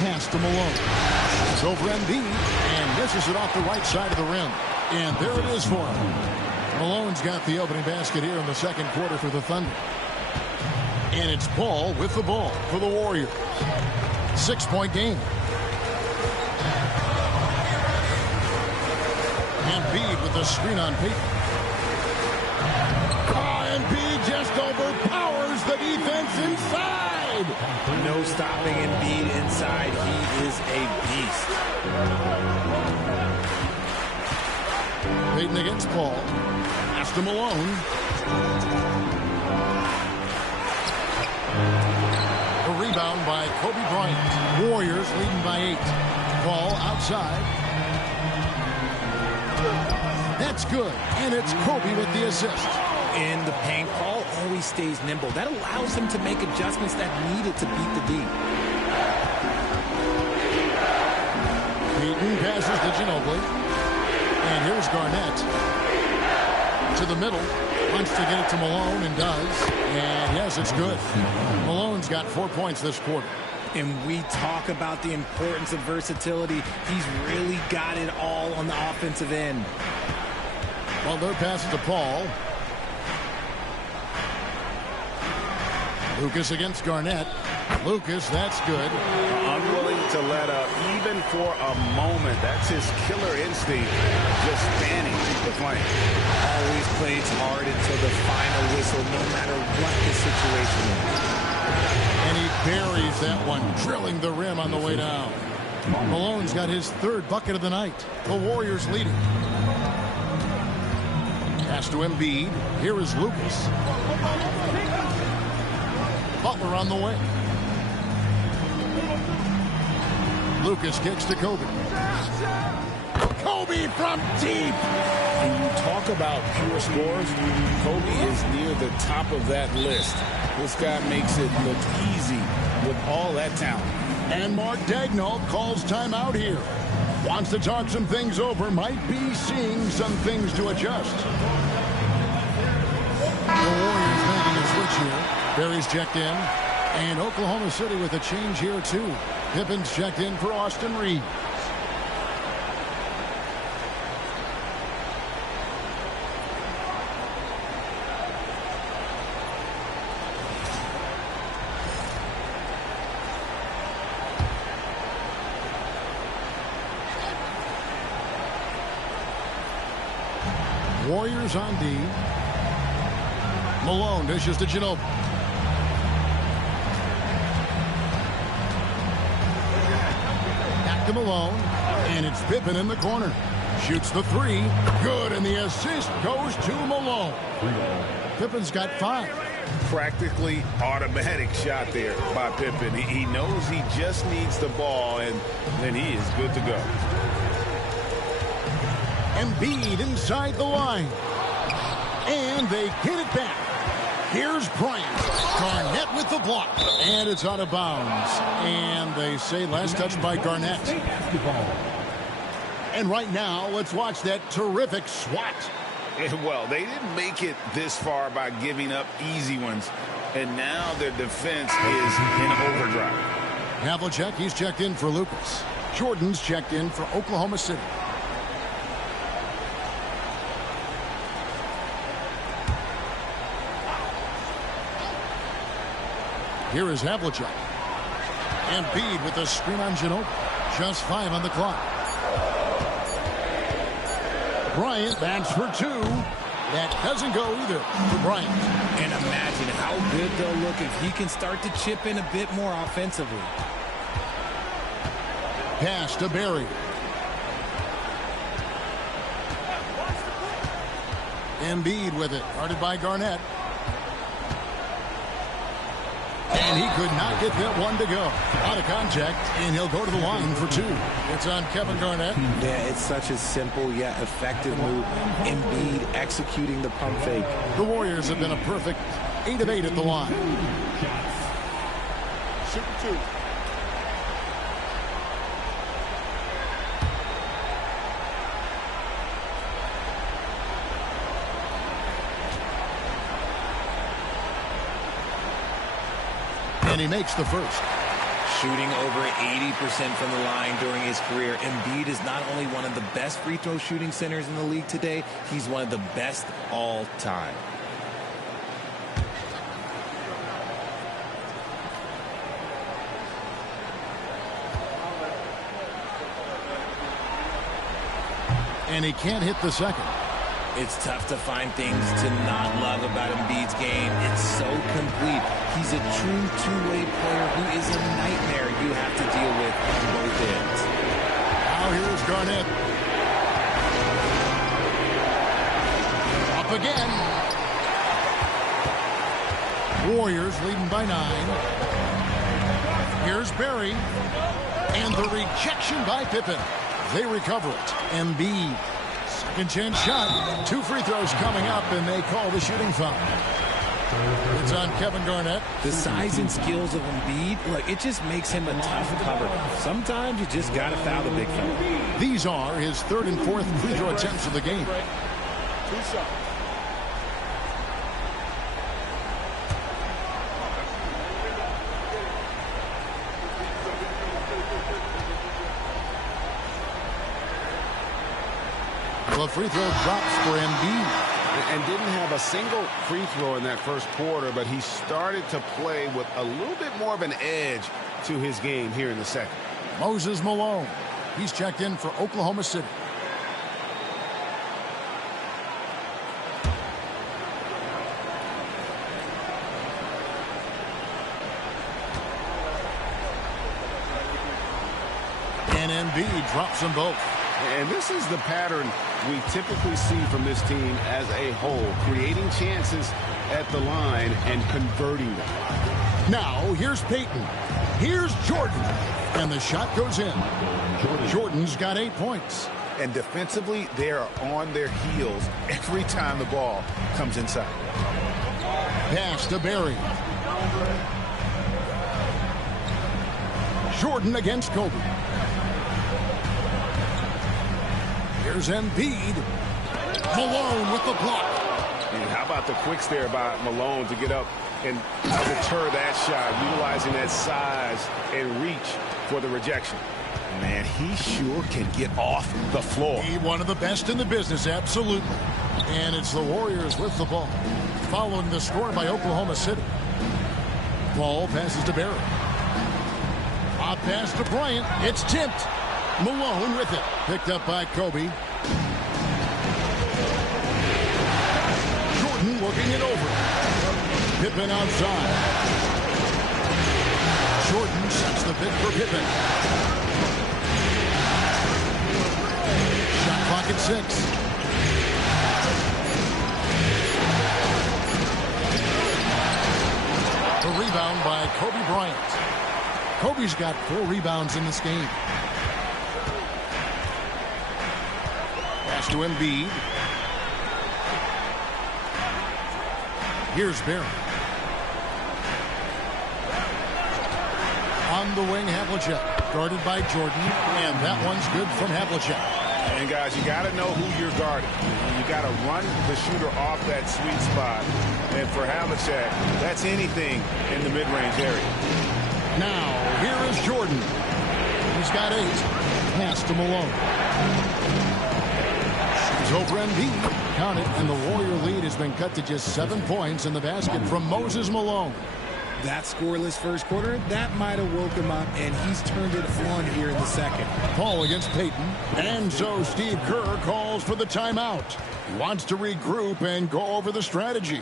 Pass to Malone. It's over Embiid, and misses it off the right side of the rim. And there it is for him. Malone's got the opening basket here in the second quarter for the Thunder. And it's Paul with the ball for the Warriors. 6-point game. Embiid with the screen on Payton. Embiid just overpowers the defense inside. No stopping Embiid inside. He is a beast. Payton against Paul. Pass to Malone. A rebound by Kobe Bryant. Warriors leading by 8. Ball outside. That's good. And it's Kobe with the assist. In the paint, Paul always stays nimble. That allows him to make adjustments that needed to beat the D. Payton passes to Ginobili. And here's Garnett. To the middle. Wants to get it to Malone and does. And yes, it's good. Malone's got 4 points this quarter. And we talk about the importance of versatility. He's really got it all on the offensive end. Butler passes to Paul. Lucas against Garnett. Lucas, that's good. Unwilling to let up even for a moment. That's his killer instinct, just spanning the flank. Always plays hard until the final whistle, no matter what the situation is. And he buries that one, drilling the rim on the way down. Malone's got his 3rd bucket of the night. The Warriors leading. Pass to Embiid. Here is Lucas. Butler on the way. Lucas kicks to Kobe. Kobe from deep. When you talk about pure scores, Kobe is near the top of that list. This guy makes it look easy with all that talent. And Mark Daigneault calls timeout here. Wants to talk some things over. Might be seeing some things to adjust. The Warriors making a switch here. Barry's checked in. And Oklahoma City with a change here, too. Pippen's checked in for Austin Reeves. Warriors on D. Malone dishes to Ginobili. Back to Malone. And it's Pippen in the corner. Shoots the 3. Good. And the assist goes to Malone. Pippen's got 5. Practically automatic shot there by Pippen. He knows he just needs the ball, and then he is good to go. Embiid inside the line. And they get it back. Here's Bryant. Garnett with the block. And it's out of bounds. And they say last touch by Garnett. And right now, let's watch that terrific swat. Well, they didn't make it this far by giving up easy ones. And now their defense is in overdrive. Havlicek, he's checked in for Lucas. Jordan's checked in for Oklahoma City. Here is Havlicek. Embiid with the screen on Ginobili. Just 5 on the clock. Bryant, that's for 2. That doesn't go either for Bryant. And imagine how good they'll look if he can start to chip in a bit more offensively. Pass to Barry. Embiid with it. Guarded by Garnett. And he could not get that one to go. Out of contact, and he'll go to the line for 2. It's on Kevin Garnett. Yeah, it's such a simple yet effective move. Embiid executing the pump fake. The Warriors have been a perfect 8 of 8 at the line. Shoot 2. And he makes the first. Shooting over 80% from the line during his career, Embiid is not only one of the best free throw shooting centers in the league today, he's one of the best all time. And he can't hit the second. It's tough to find things to not love about Embiid's game. It's so complete. He's a true two-way player who is a nightmare you have to deal with on both ends. Now here's Garnett. Up again. Warriors leading by 9. Here's Barry. And the rejection by Pippen. They recover it. Embiid. Second chance shot. 2 free throws coming up, and they call the shooting foul. It's on Kevin Garnett. The size and skills of Embiid, look, it just makes him a tough cover. Sometimes you just got to foul the big fella. These are his 3rd and 4th free throw attempts of the game. 2 shots. The free throw drops for Embiid. And didn't have a single free throw in that first quarter, but he started to play with a little bit more of an edge to his game here in the second. Moses Malone. He's checked in for Oklahoma City. And Embiid drops them both. And this is the pattern we typically see from this team as a whole, creating chances at the line and converting them. Now, here's Peyton. Here's Jordan. And the shot goes in. Jordan's got 8 points. And defensively, they are on their heels every time the ball comes inside. Pass to Barry. Jordan against Kobe. Here's Embiid. Malone with the block. And how about the quicks there by Malone to get up and deter that shot, utilizing that size and reach for the rejection. Man, he sure can get off the floor. He's one of the best in the business, absolutely. And it's the Warriors with the ball. Following the score by Oklahoma City. Ball passes to Barry. A pass to Bryant. It's tipped. Malone with it. Picked up by Kobe. Jordan looking it over. Pippen outside. Jordan sets the pick for Pippen. Shot clock at 6. The rebound by Kobe Bryant. Kobe's got 4 rebounds in this game. Pass to Embiid. Here's Barry. On the wing, Havlicek. Guarded by Jordan. And that one's good from Havlicek. And guys, you got to know who you're guarding. You got to run the shooter off that sweet spot. And for Havlicek, that's anything in the mid-range area. Now, here is Jordan. He's got 8. Pass to Malone. He's over Embiid. Count it, and the Warrior lead has been cut to just 7 points in the basket from Moses Malone. That scoreless first quarter, that might have woke him up, and he's turned it on here in the second. Paul against Peyton. And so Steve Kerr calls for the timeout. He wants to regroup and go over the strategy.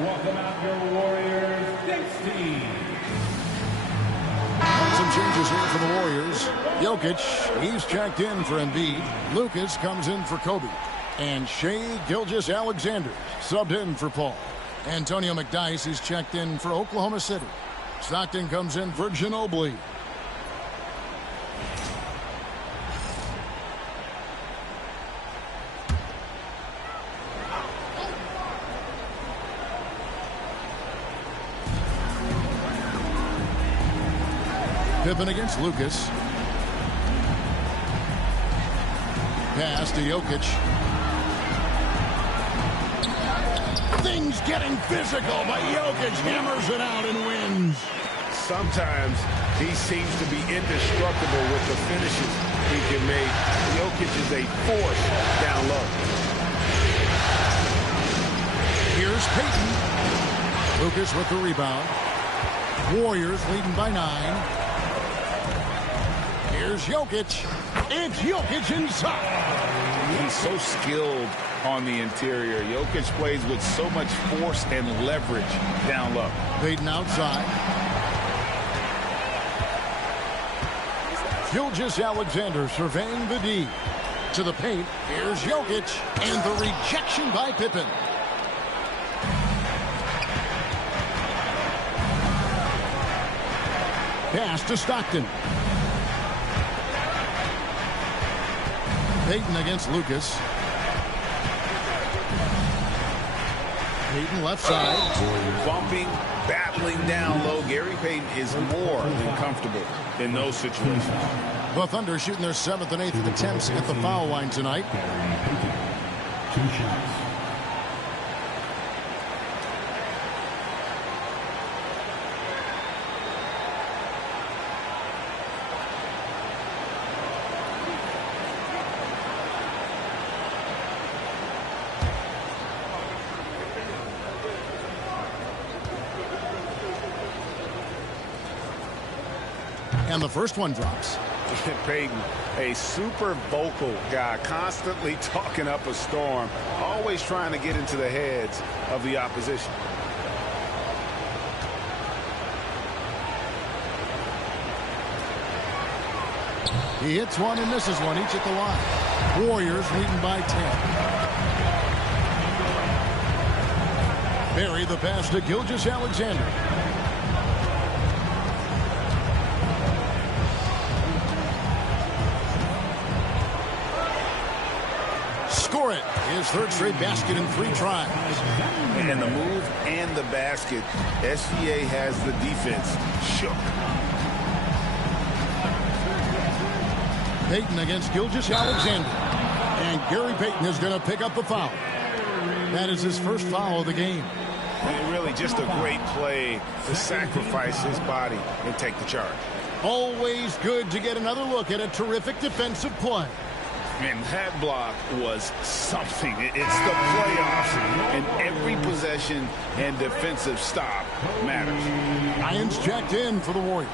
Welcome out your Warriors, Knicks team. Some changes here for the Warriors. Jokic, he's checked in for Embiid. Lucas comes in for Kobe. And Shai Gilgeous-Alexander subbed in for Paul. Antonio McDyess is checked in for Oklahoma City. Stockton comes in for Ginobili. Pippen against Lucas. Pass to Jokic. Payton's getting physical, but Jokic hammers it out and wins. Sometimes he seems to be indestructible with the finishes he can make. Jokic is a force down low. Here's Payton. Lucas with the rebound. Warriors leading by 9. Here's Jokic. It's Jokic inside. He's so skilled on the interior. Jokic plays with so much force and leverage down low. Payton outside. Gilgeous-Alexander surveying the D. To the paint. Here's Jokic. And the rejection by Pippen. Pass to Stockton. Payton against Lucas. Payton left side. Bumping, battling down low. Gary Payton is more than comfortable in those situations. The Thunder shooting their 7th and 8th attempts at the foul line tonight. 2 shots. And the first one drops. Payton, a super vocal guy, constantly talking up a storm, always trying to get into the heads of the opposition. He hits one and misses one, each at the line. Warriors leading by 10. Barry the pass to Gilgeous-Alexander. Score it. His 3rd straight basket in 3 tries. And the move and the basket. SGA has the defense shook. Payton against Gilgeous-Alexander. And Gary Payton is going to pick up the foul. That is his first foul of the game. And really just a great play to sacrifice his body and take the charge. Always good to get another look at a terrific defensive play. And that block was something. It's the playoffs, and every possession and defensive stop matters. Irons checked in for the Warriors.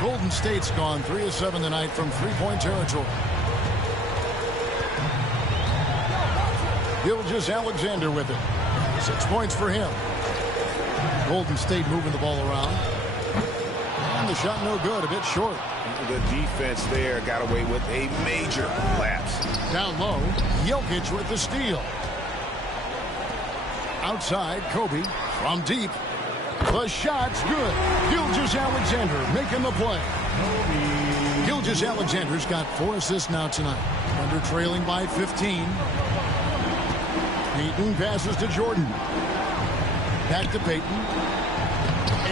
Golden State's gone 3 of 7 tonight from 3-point territory. Gilgeous-Alexander with it. 6 points for him. Golden State moving the ball around. And the shot no good, a bit short. The defense there got away with a major lapse. Down low, Jokic with the steal. Outside, Kobe from deep. The shot's good. Gilgeous-Alexander making the play. Gilgeous-Alexander's got 4 assists now tonight. Under trailing by 15. Payton passes to Jordan. Back to Payton.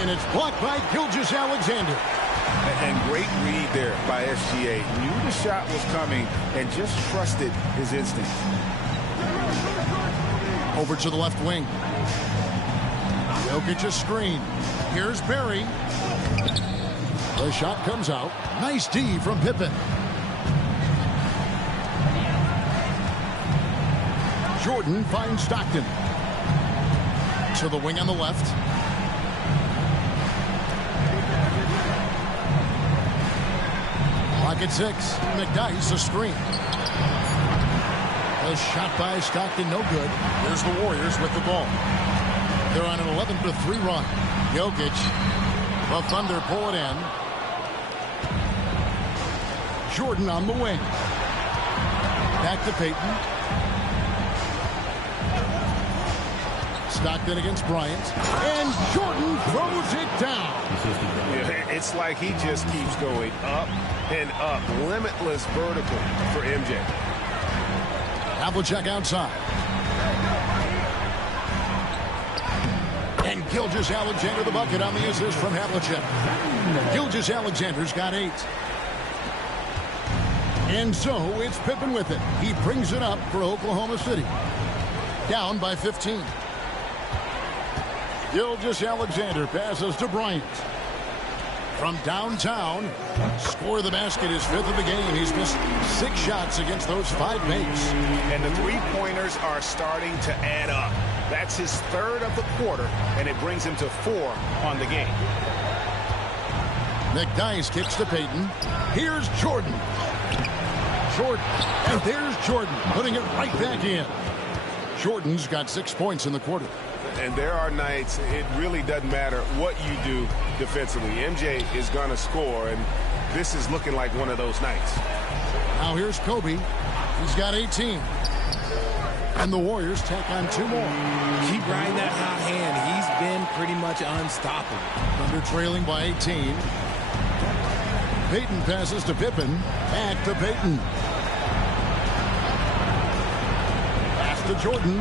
And it's blocked by Gilgeous-Alexander. And great read there by SGA. Knew the shot was coming and just trusted his instinct. Over to the left wing. Jokic's screen. Here's Barry. The shot comes out. Nice D from Pippen. Jordan finds Stockton. To the wing on the left. Clock at 6. McDyess a screen. A shot by Stockton, no good. Here's the Warriors with the ball. They're on an 11-3 run. Jokic. The Thunder pull it in. Jordan on the wing. Back to Payton. Stockton against Bryant. And Jordan throws it down. Yeah, it's like he just keeps going up and up. Limitless vertical for MJ. Havlicek outside. And Gilgeous-Alexander the bucket on the assist from Havlicek. Gilgeous-Alexander's got 8. And so it's Pippen with it. He brings it up for Oklahoma City. Down by 15. Gilgeous-Alexander passes to Bryant. From downtown, score the basket, his 5th of the game. He's missed 6 shots against those 5 makes. And the three-pointers are starting to add up. That's his 3rd of the quarter, and it brings him to 4 on the game. McDyess kicks to Payton. Here's Jordan. And there's Jordan, putting it right back in. Jordan's got 6 points in the quarter. And there are nights it really doesn't matter what you do defensively. MJ is going to score, and this is looking like one of those nights. Now here's Kobe. He's got 18. And the Warriors tack on 2 more. Keep riding that hot hand. He's been pretty much unstoppable. Thunder trailing by 18. Payton passes to Pippen. Back to Payton. Pass to Jordan.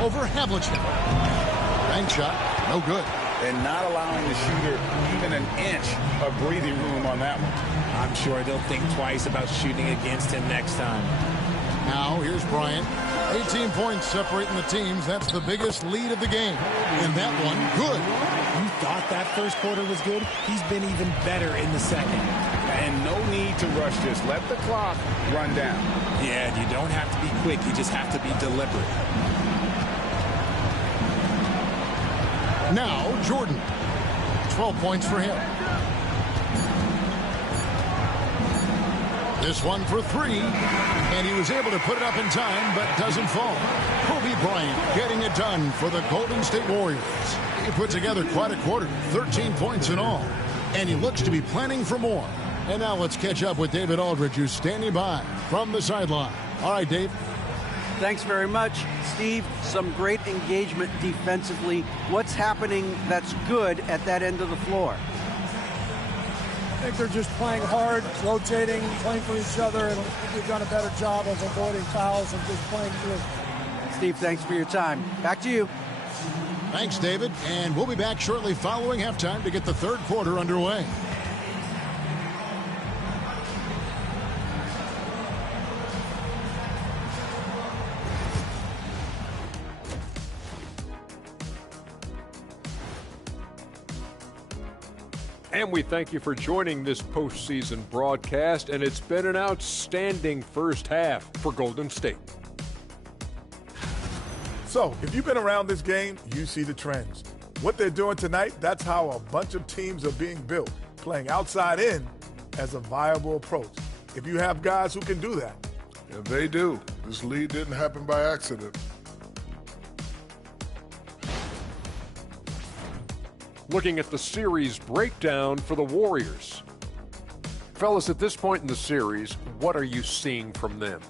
Over Havlicek. Bank shot. No good. And not allowing the shooter even an inch of breathing room on that one. I'm sure they'll think twice about shooting against him next time. Now here's Bryant. 18 points separating the teams. That's the biggest lead of the game. And that one, good. You thought that first quarter was good? He's been even better in the second. And no need to rush this. Let the clock run down. Yeah, you don't have to be quick. You just have to be deliberate. Now, Jordan. 12 points for him. This one for 3. And he was able to put it up in time, but doesn't fall. Kobe Bryant getting it done for the Golden State Warriors. He put together quite a quarter. 13 points in all. And he looks to be planning for more. And now let's catch up with David Aldridge, who's standing by from the sideline. All right, Dave. Thanks very much, Steve. Some great engagement defensively. What's happening that's good at that end of the floor? I think they're just playing hard, rotating, playing for each other, and we've done a better job of avoiding fouls and just playing through. Steve, thanks for your time. Back to you. Thanks, David. And we'll be back shortly following halftime to get the 3rd quarter underway. And we thank you for joining this postseason broadcast, and it's been an outstanding first half for Golden State. So, if you've been around this game, you see the trends. What they're doing tonight, that's how a bunch of teams are being built, playing outside in as a viable approach. If you have guys who can do that. Yeah, they do. This lead didn't happen by accident. Looking at the series breakdown for the Warriors. Fellas, at this point in the series, what are you seeing from them?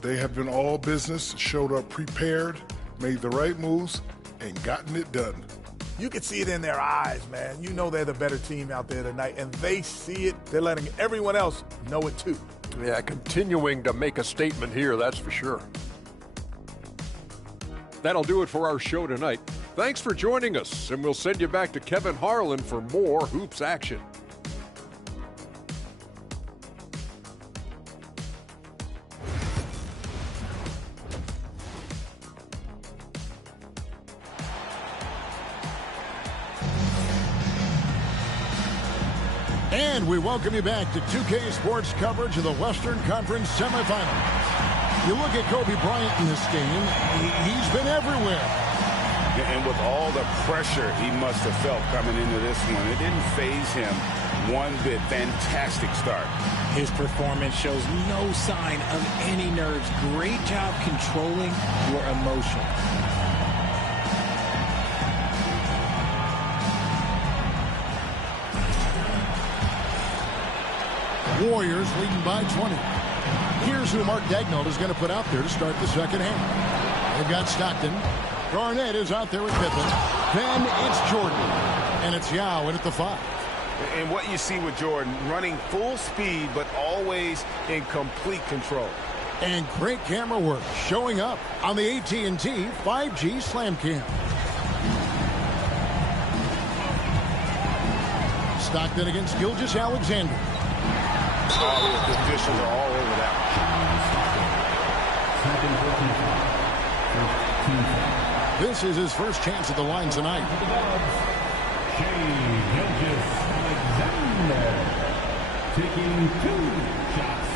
They have been all business, showed up prepared, made the right moves, and gotten it done. You can see it in their eyes, man. You know they're the better team out there tonight, and they see it. They're letting everyone else know it too. Yeah, continuing to make a statement here, that's for sure. That'll do it for our show tonight. Thanks for joining us, and we'll send you back to Kevin Harlan for more hoops action. And we welcome you back to 2K Sports coverage of the Western Conference semifinals. You look at Kobe Bryant in this game, he's been everywhere. And with all the pressure he must have felt coming into this one, it didn't faze him one bit. Fantastic start. His performance shows no sign of any nerves. Great job controlling your emotion. Warriors leading by 20. Here's who Mark Daigneault is going to put out there to start the second half. They've got Stockton. Garnett is out there with Pippen. Then it's Jordan. And it's Yao in at the 5. And what you see with Jordan, running full speed, but always in complete control. And great camera work showing up on the AT&T 5G Slam Cam. Stockton against Gilgeous-Alexander. Oh, the officials are all over that. This is his first chance at the line tonight. Gilgeous-Alexander taking 2 shots.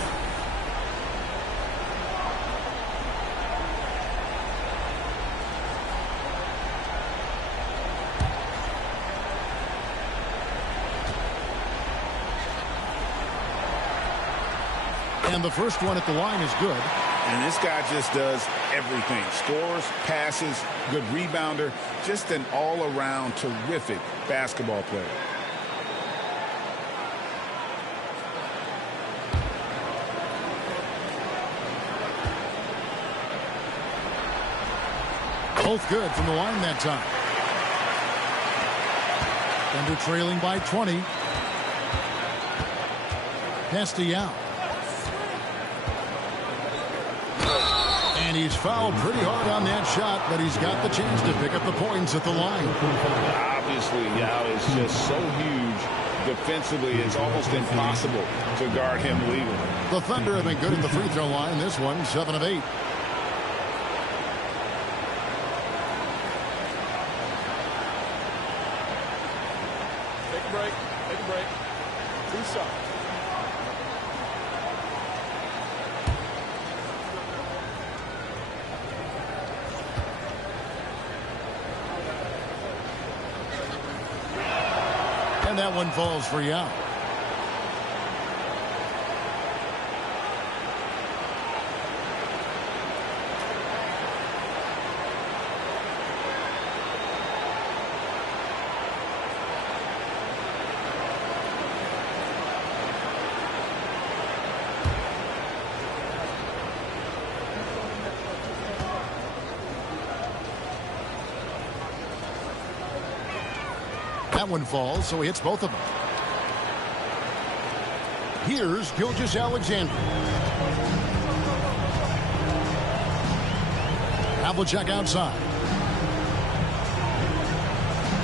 And the first one at the line is good. And this guy just does everything. Scores, passes, good rebounder. Just an all-around terrific basketball player. Both good from the line that time. Thunder trailing by 20. Castellano. And he's fouled pretty hard on that shot, but he's got the chance to pick up the points at the line. Obviously, Yao is just so huge. Defensively, it's almost impossible to guard him legally. The Thunder have been good at the free throw line. This one, 7 of 8. Take a break. Take a break. 2 shots. And that one falls for Yao. That one falls, so he hits both of them. Here's Gilgeous-Alexander. Havlicek outside.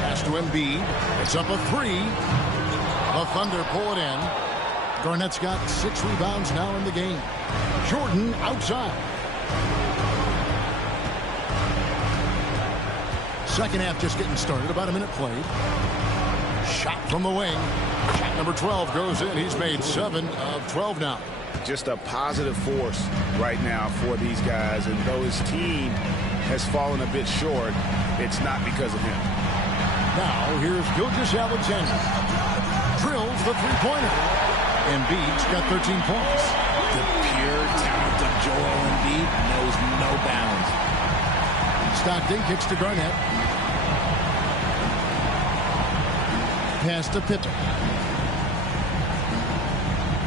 Pass to Embiid. It's up a 3. The Thunder pull it in. Garnett's got 6 rebounds now in the game. Jordan outside. Second half just getting started. About a minute played. Shot from the wing. Shot number 12 goes in. He's made 7 of 12 now. Just a positive force right now for these guys. And though his team has fallen a bit short, it's not because of him. Now here's Gilgeous-Alexander. Drills the three-pointer. Embiid's got 13 points. The pure talent of Joel Embiid knows no bounds. Stockton kicks to Garnett. Pass to Pippen.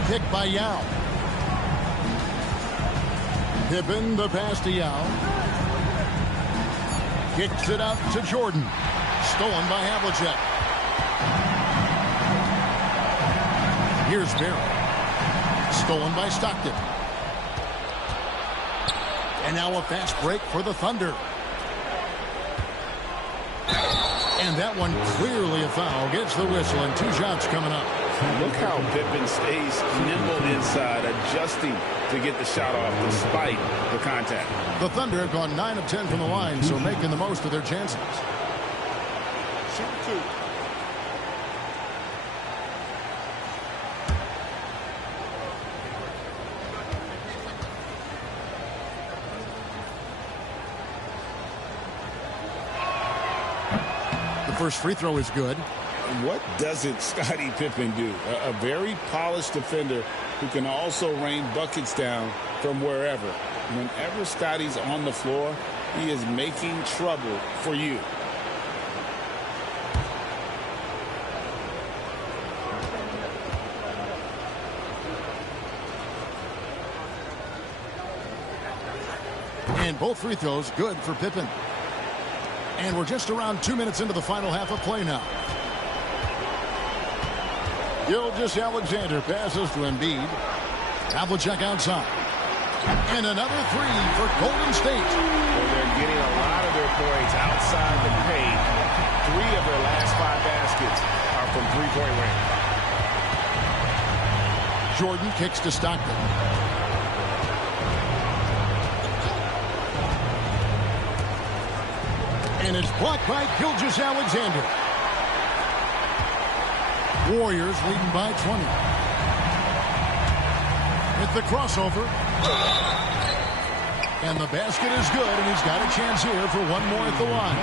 Pick by Yao. Pippen, the pass to Yao. Kicks it out to Jordan. Stolen by Havlicek. Here's Barry. Stolen by Stockton. And now a fast break for the Thunder. And that one clearly a foul. Gets the whistle and 2 shots coming up. Look how Pippen stays nimble inside, adjusting to get the shot off despite the contact. The Thunder have gone 9 of 10 from the line, so making the most of their chances. Shoot 2. First free throw is good. What doesn't Scottie Pippen do? A very polished defender who can also rain buckets down from wherever. Whenever Scottie's on the floor, he is making trouble for you. And both free throws good for Pippen. And we're just around 2 minutes into the final half of play now. Gilgeous-Alexander passes to Embiid. Havlicek outside. And another three for Golden State. Well, they're getting a lot of their points outside the paint. 3 of their last 5 baskets are from three-point range. Jordan kicks to Stockton. And it's blocked by Gilgeous-Alexander. Warriors leading by 20. With the crossover. And the basket is good, and he's got a chance here for one more at the line.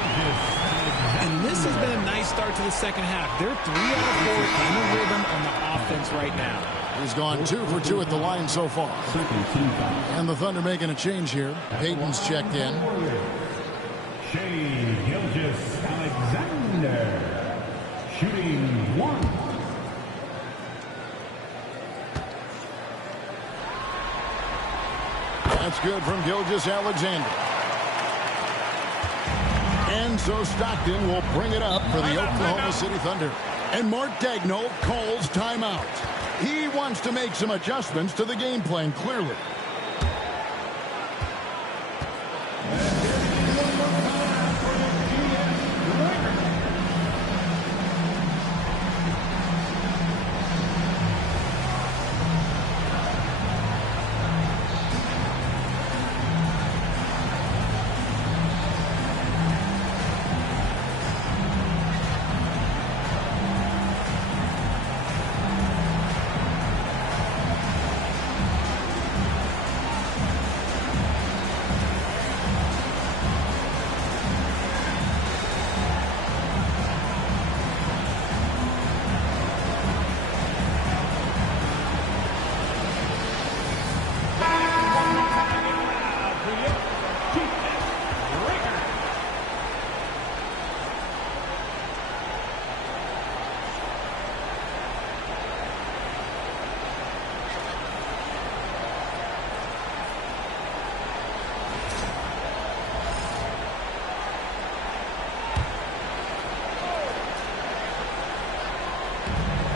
And this has been a nice start to the second half. They're 3 out of 4 in a rhythm on the offense right now. He's gone 2 for 2 at the line so far. And the Thunder making a change here. Payton's checked in. Shai Gilgeous-Alexander, shooting 1. That's good from Gilgeous-Alexander. And so Stockton will bring it up for the Oklahoma City Thunder. And Mark Daigneault calls timeout. He wants to make some adjustments to the game plan, clearly.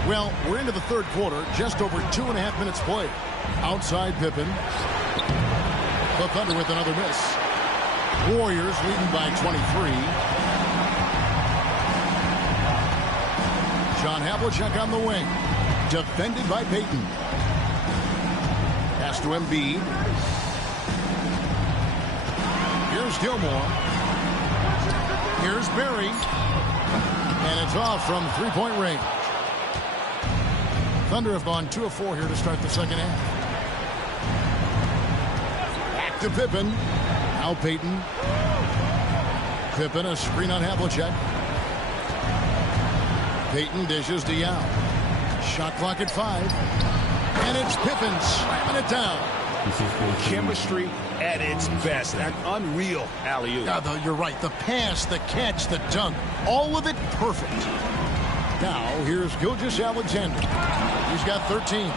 Well, we're into the third quarter, just over 2.5 minutes played. Outside Pippen. The Thunder with another miss. Warriors leading by 23. John Havlicek on the wing. Defended by Payton. Pass to Embiid. Here's Gilmore. Here's Barry. And it's off from three-point range. Thunder have gone 2 of 4 here to start the second half. Back to Pippen. Now Payton. Pippen, a screen on Havlicek. Payton dishes to Yao. Shot clock at 5. And it's Pippen slamming it down. Chemistry at its best. An unreal alley-oop. You're right. The pass, the catch, the dunk. All of it perfect. Now, here's Gilgeous-Alexander. He's got 13.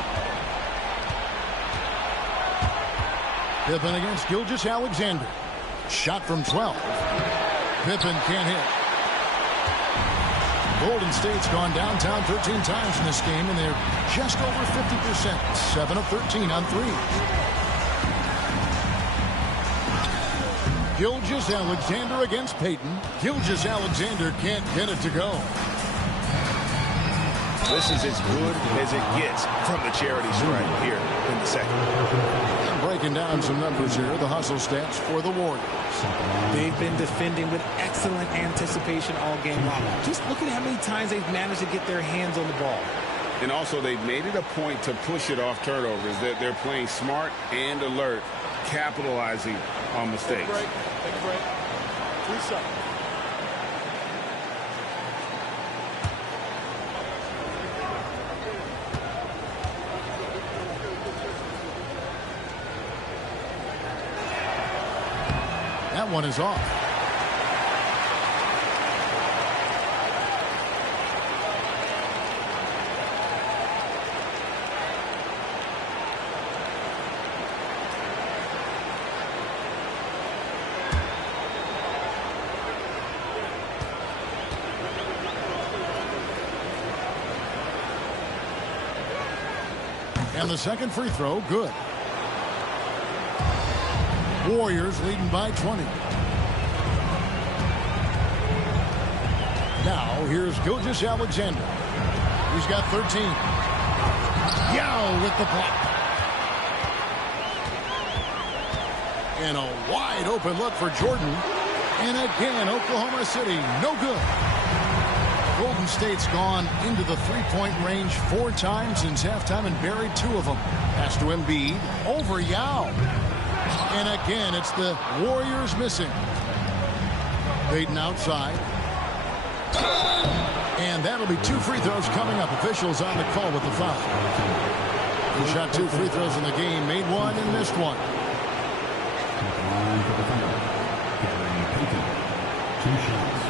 Pippen against Gilgeous-Alexander. Shot from 12. Pippen can't hit. Golden State's gone downtown 13 times in this game, and they're just over 50%. 7 of 13 on threes. Gilgeous-Alexander against Payton. Gilgeous-Alexander can't get it to go. This is as good as it gets from the charity stripe here in the second. Breaking down some numbers here, the hustle stats for the Warriors. They've been defending with excellent anticipation all game long. Just look at how many times they've managed to get their hands on the ball. And also, they've made it a point to push it off turnovers. They're playing smart and alert, capitalizing on mistakes. Take a break. 3 seconds. That one is off. And the second free throw, good. Warriors leading by 20. Now, here's Gilgeous-Alexander. He's got 13. Yao with the block. And a wide open look for Jordan. And again, Oklahoma City, no good. Golden State's gone into the three-point range 4 times since halftime and buried 2 of them. Pass to Embiid, over Yao. And again, it's the Warriors missing. Payton outside. And that'll be 2 free throws coming up. Officials on the call with the foul. He shot 2 free throws in the game, made 1 and missed 1. Two shots.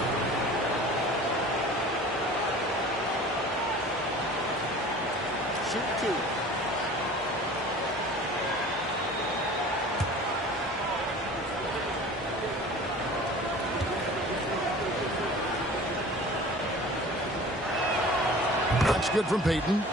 Shoot 2. That's good from Payton.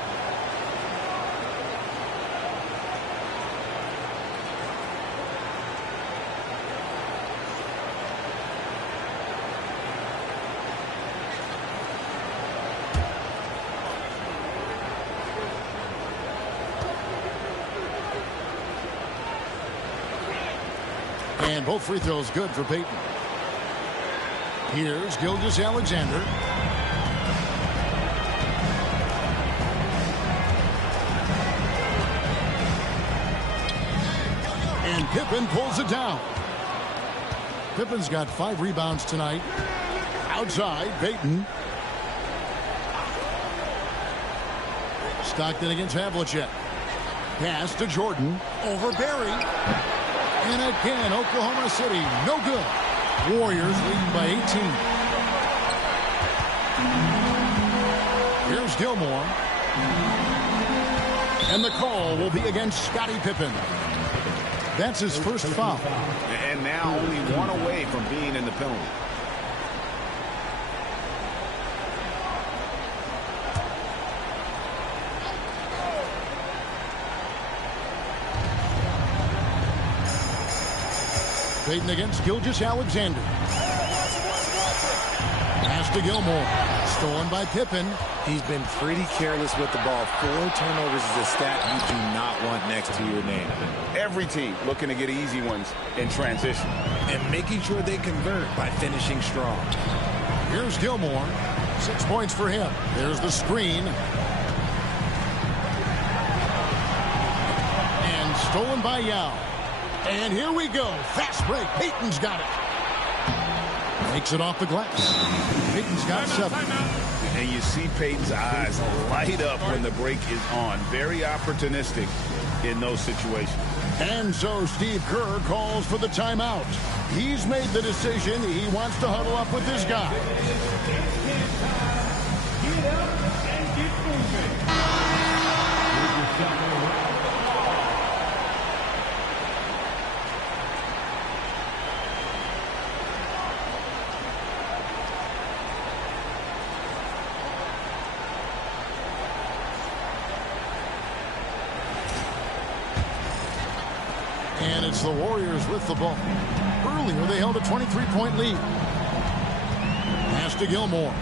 And both free throws good for Payton. Here's Gilgeous-Alexander. And Pippen pulls it down. Pippen's got 5 rebounds tonight. Outside, Payton. Stockton against Havlicek. Pass to Jordan. Over Barry. And again, Oklahoma City, no good. Warriors leading by 18. Here's Gilmore. And the call will be against Scottie Pippen. That's his first foul. And now only 1 away from being in the penalty. Payton against Gilgeous-Alexander. Pass to Gilmore. Stolen by Pippen. He's been pretty careless with the ball. 4 turnovers is a stat you do not want next to your name. Every team looking to get easy ones in transition. And making sure they convert by finishing strong. Here's Gilmore. 6 points for him. There's the screen. And stolen by Yao. And here we go. Fast break. Payton's got it. Takes it off the glass. Payton's got 7. And you see Payton's eyes light up when the break is on. Very opportunistic in those situations. And so Steve Kerr calls for the timeout. He's made the decision. He wants to huddle up with this guy. Get up and get moving. And it's the Warriors with the ball. Earlier, they held a 23-point lead. Pass to Gilmore.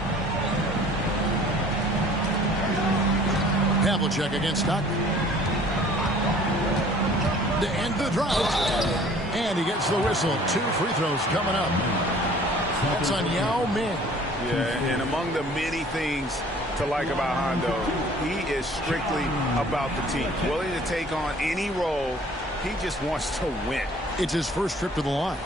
Havlicek against Stockton. To end the drought. And he gets the whistle. 2 free throws coming up. That's on Yao Ming. Yeah, and among the many things to like about Hondo, he is strictly about the team. Willing to take on any role. He just wants to win. It's his first trip to the line.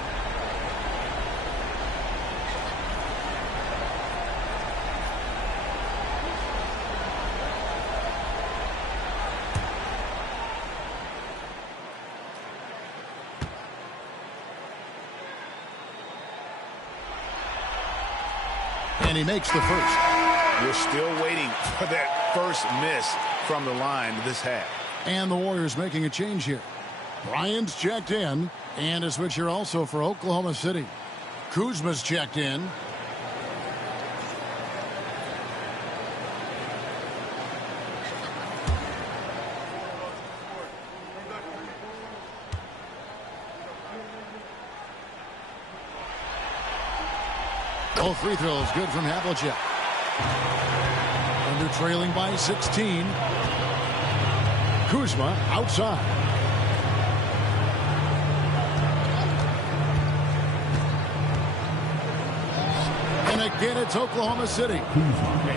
And he makes the first. We're still waiting for that first miss from the line this half. And the Warriors making a change here. Bryant's checked in, and a switch here also for Oklahoma City. Kuzma's checked in. Both free throws good from Havlicek. Thunder trailing by 16. Kuzma outside. And again, it's Oklahoma City.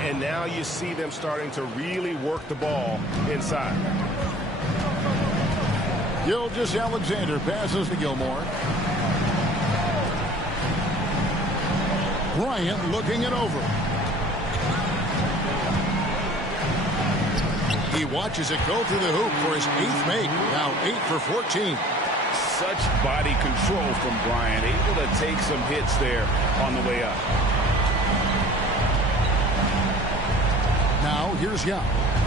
And now you see them starting to really work the ball inside. Gilgeous-Alexander passes to Gilmore. Bryant looking it over. He watches it go through the hoop for his 8th make. Now 8 for 14. Such body control from Bryant. Able to take some hits there on the way up. Now here's Yao.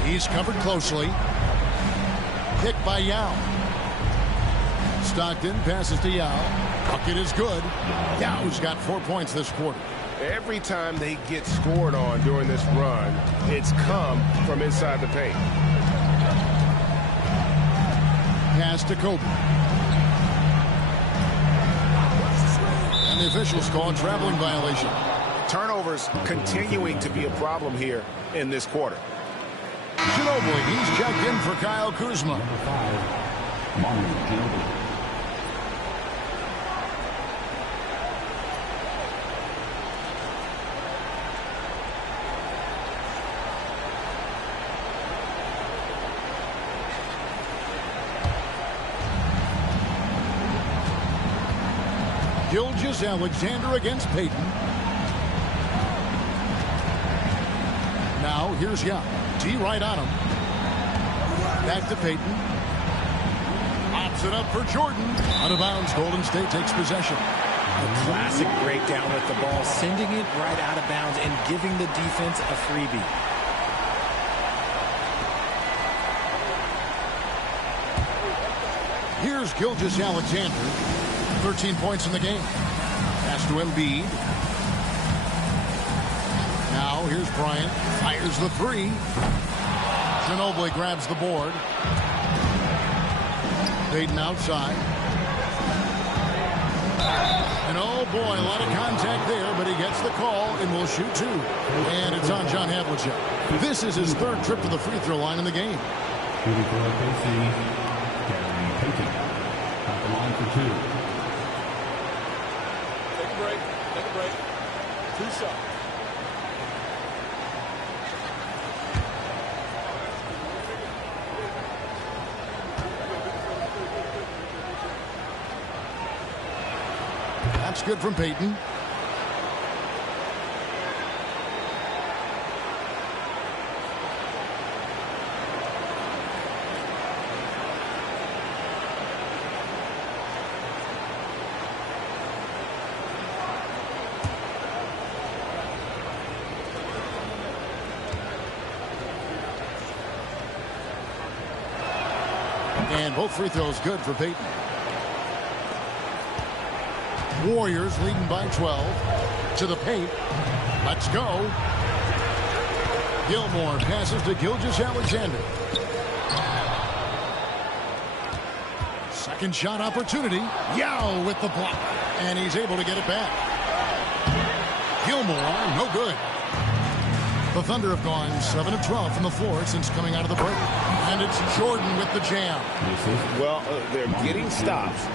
He's covered closely. Picked by Yao. Stockton passes to Yao. Bucket is good. Yao's got 4 points this quarter. Every time they get scored on during this run, it's come from inside the paint. Pass to Kobe. And the officials call a traveling violation. Turnovers continuing to be a problem here in this quarter. Ginobili, he's checked in for Kyle Kuzma. Number 5, Manu Ginobili. Gilgeous-Alexander against Payton. Now here's Yao. D right on him. Back to Payton. Pops it up for Jordan. Out of bounds. Golden State takes possession. A classic breakdown with the ball, sending it right out of bounds and giving the defense a freebie. Here's Gilgeous-Alexander. 13 points in the game. Pass to Embiid. Now here's Bryant. Fires the 3. Ginobili grabs the board. Payton outside. And oh boy, a lot of contact there, but he gets the call and will shoot 2. And it's on John Havlicek. This is his 3rd trip to the free throw line in the game. Shooting for OKC, Gary Payton. At the line for 2. Take a break. 2 shots. That's good from Payton. And both free throws good for Payton. Warriors leading by 12. To the paint. Let's go. Gilmore passes to Gilgeous-Alexander. Second shot opportunity. Yao with the block. And he's able to get it back. Gilmore, no good. The Thunder have gone 7 of 12 from the floor since coming out of the break. And it's Jordan with the jam. Well, they're getting stops,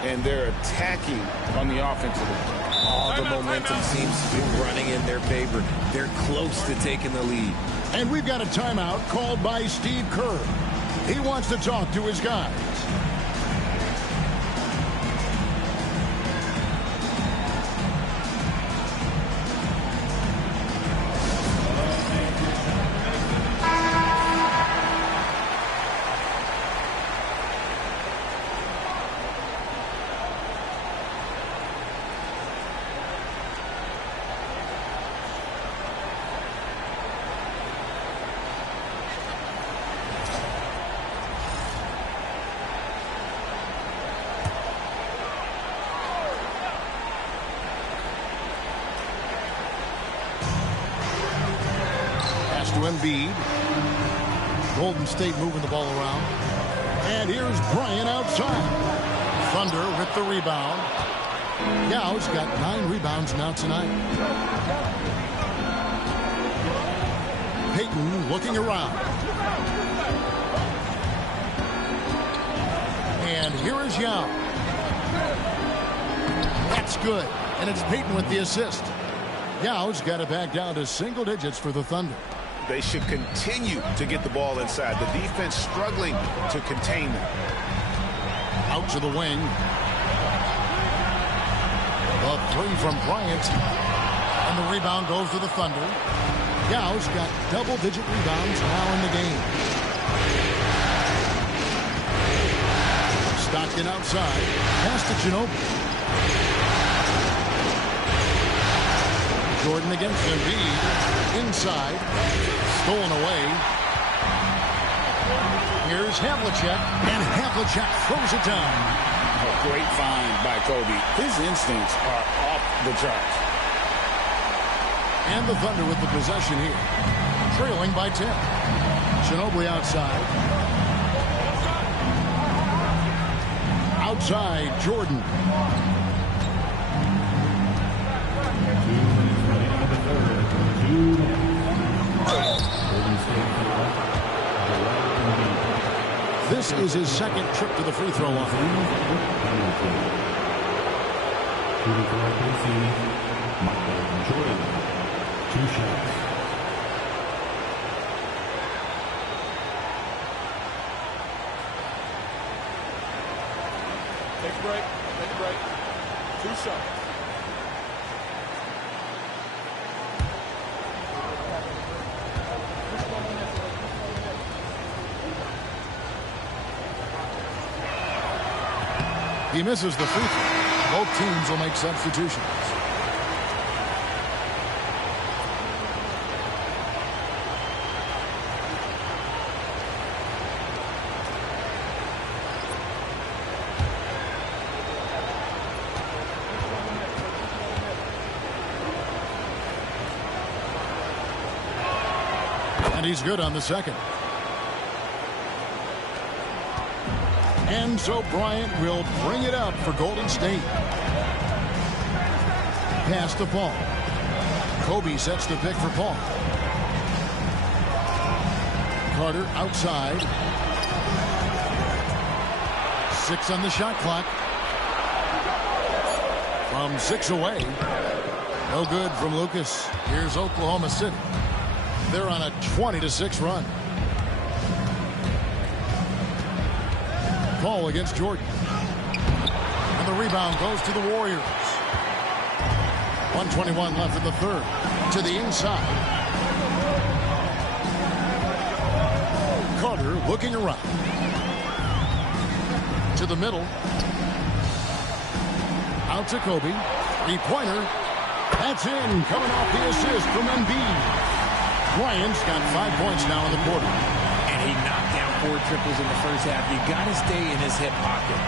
and they're attacking on the offensive end. All the momentum seems to be running in their favor. They're close to taking the lead. And we've got a timeout called by Steve Kerr. He wants to talk to his guys. Embiid. Golden State moving the ball around. And here's Bryant outside. Thunder with the rebound. Yao's got 9 rebounds now tonight. Payton looking around. And here is Yao. That's good. And it's Payton with the assist. Yao's got it back down to single digits for the Thunder. They should continue to get the ball inside. The defense struggling to contain them. Out to the wing. The 3 from Bryant. And the rebound goes to the Thunder. Yao's got double-digit rebounds now in the game. Stockton outside. Pass to Ginobili. Jordan against Embiid. Inside. Stolen away. Here's Havlicek. And Havlicek throws it down. A great find by Kobe. His instincts are off the charts. And the Thunder with the possession here. Trailing by 10. Ginobili outside. Outside, Jordan. This is his second trip to the free throw line. Jordan, 2 shots. Take a break. Take a break. 2 shots. He misses the free throw. Both teams will make substitutions. And he's good on the second. And so Bryant will bring it up for Golden State. Pass to Paul. Kobe sets the pick for Paul. Carter outside. 6 on the shot clock. From 6 away. No good from Lucas. Here's Oklahoma City. They're on a 20-6 run. Paul against Jordan. And the rebound goes to the Warriors. 1:21 left in the third. To the inside. Carter looking around. To the middle. Out to Kobe. 3-pointer. That's in. Coming off the assist from Embiid. Bryant's got 5 points now in the quarter. And he knocked down 4 triples in the first half. You got to stay in his hip pocket.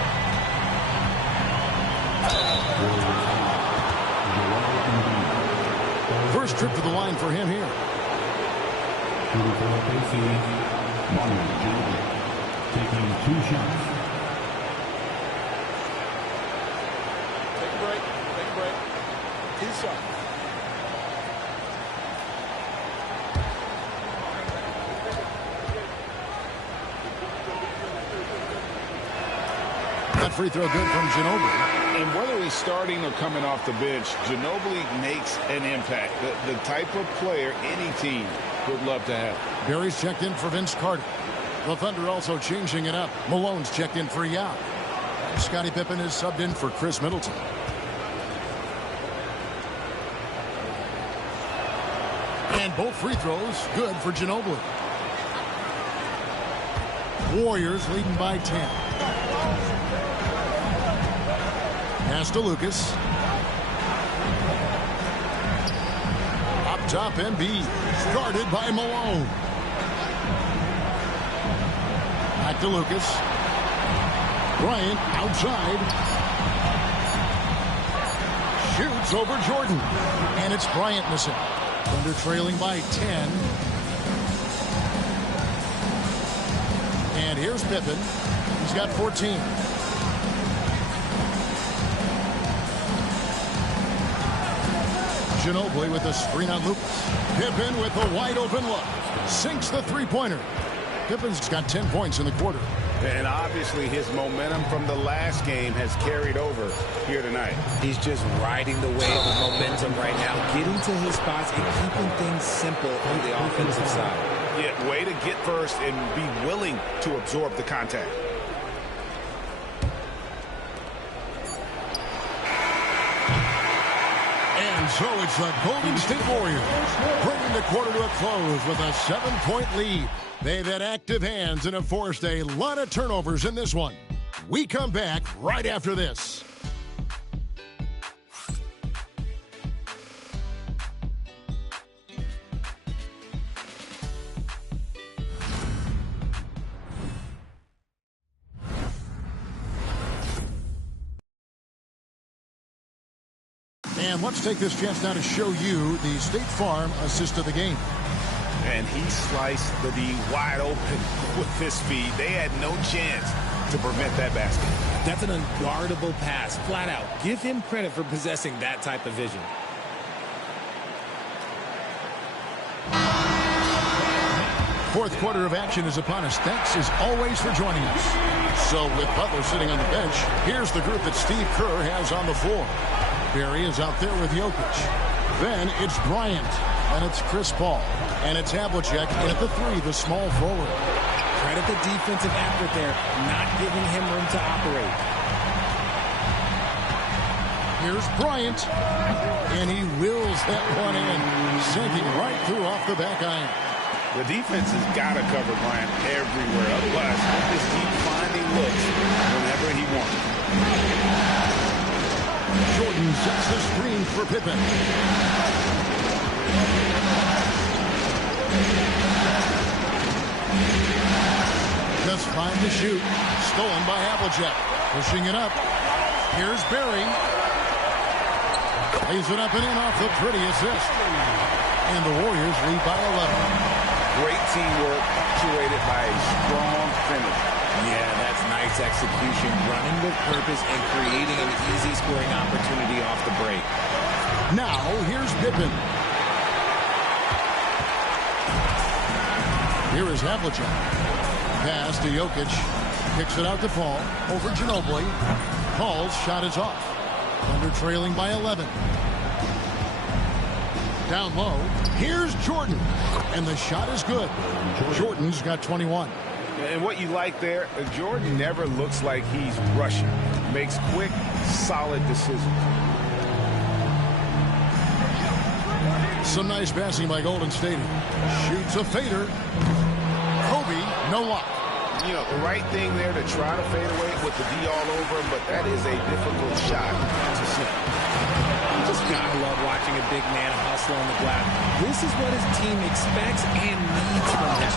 First trip to the line for him here. Taking 2 shots. Take a break. Take a break. 2 shots. That free throw good from Ginobili. And whether he's starting or coming off the bench, Ginobili makes an impact. The type of player any team would love to have. Barry's checked in for Vince Carter. The Thunder also changing it up. Malone's checked in for Yao. Scottie Pippen is subbed in for Chris Middleton. And both free throws good for Ginobili. Warriors leading by 10. Pass to Lucas. Up top, Embiid. Guarded by Malone. Back to Lucas. Bryant outside. Shoots over Jordan. And it's Bryant missing. Thunder trailing by 10. And here's Pippen. He's got 14. Ginobili with the screen on Lucas. Pippen with the wide open look. Sinks the three-pointer. Pippen's got 10 points in the quarter. And obviously his momentum from the last game has carried over here tonight. He's just riding the wave of momentum right now, getting to his spots and keeping things simple on the offensive side. Yeah, way to get first and be willing to absorb the contact. And so it's the Golden State Warriors bringing the quarter to a close with a 7-point lead. They've had active hands and have forced a lot of turnovers in this one. We come back right after this. And let's take this chance now to show you the State Farm assist of the game. And he sliced the D wide open with his feet. They had no chance to prevent that basket. That's an unguardable pass, flat out. Give him credit for possessing that type of vision. Fourth quarter of action is upon us. Thanks as always for joining us. So with Butler sitting on the bench, here's the group that Steve Kerr has on the floor. Barry is out there with Jokic. Then it's Bryant. And it's Chris Paul. And it's Havlicek in at the 3, the small forward. Credit the defensive effort there, not giving him room to operate. Here's Bryant. And he wills that one in, sinking right through off the back iron. The defense has got to cover Bryant everywhere. Otherwise, he'll just keep finding looks whenever he wants. Jordan sets the screen for Pippen. Just 5 to shoot. Stolen by Havlicek. Pushing it up. Here's Barry. Lays it up and in off the pretty assist. And the Warriors lead by 11. Great teamwork, punctuated by a strong finish. Yeah, that's nice execution. Running with purpose and creating an easy scoring opportunity off the break. Now, here's Pippen. Here is Havlicek. Pass to Jokic. Kicks it out to Paul. Over Ginobili. Paul's shot is off. Thunder trailing by 11. Down low. Here's Jordan. And the shot is good. Jordan's got 21. And what you like there, Jordan never looks like he's rushing. Makes quick, solid decisions. Some nice passing by Golden State. Shoots a fader. Kobe, no luck. You know, the right thing there to try to fade away with the D all over him, but that is a difficult shot to see. You just gotta love watching a big man hustle on the glass. This is what his team expects and needs from him.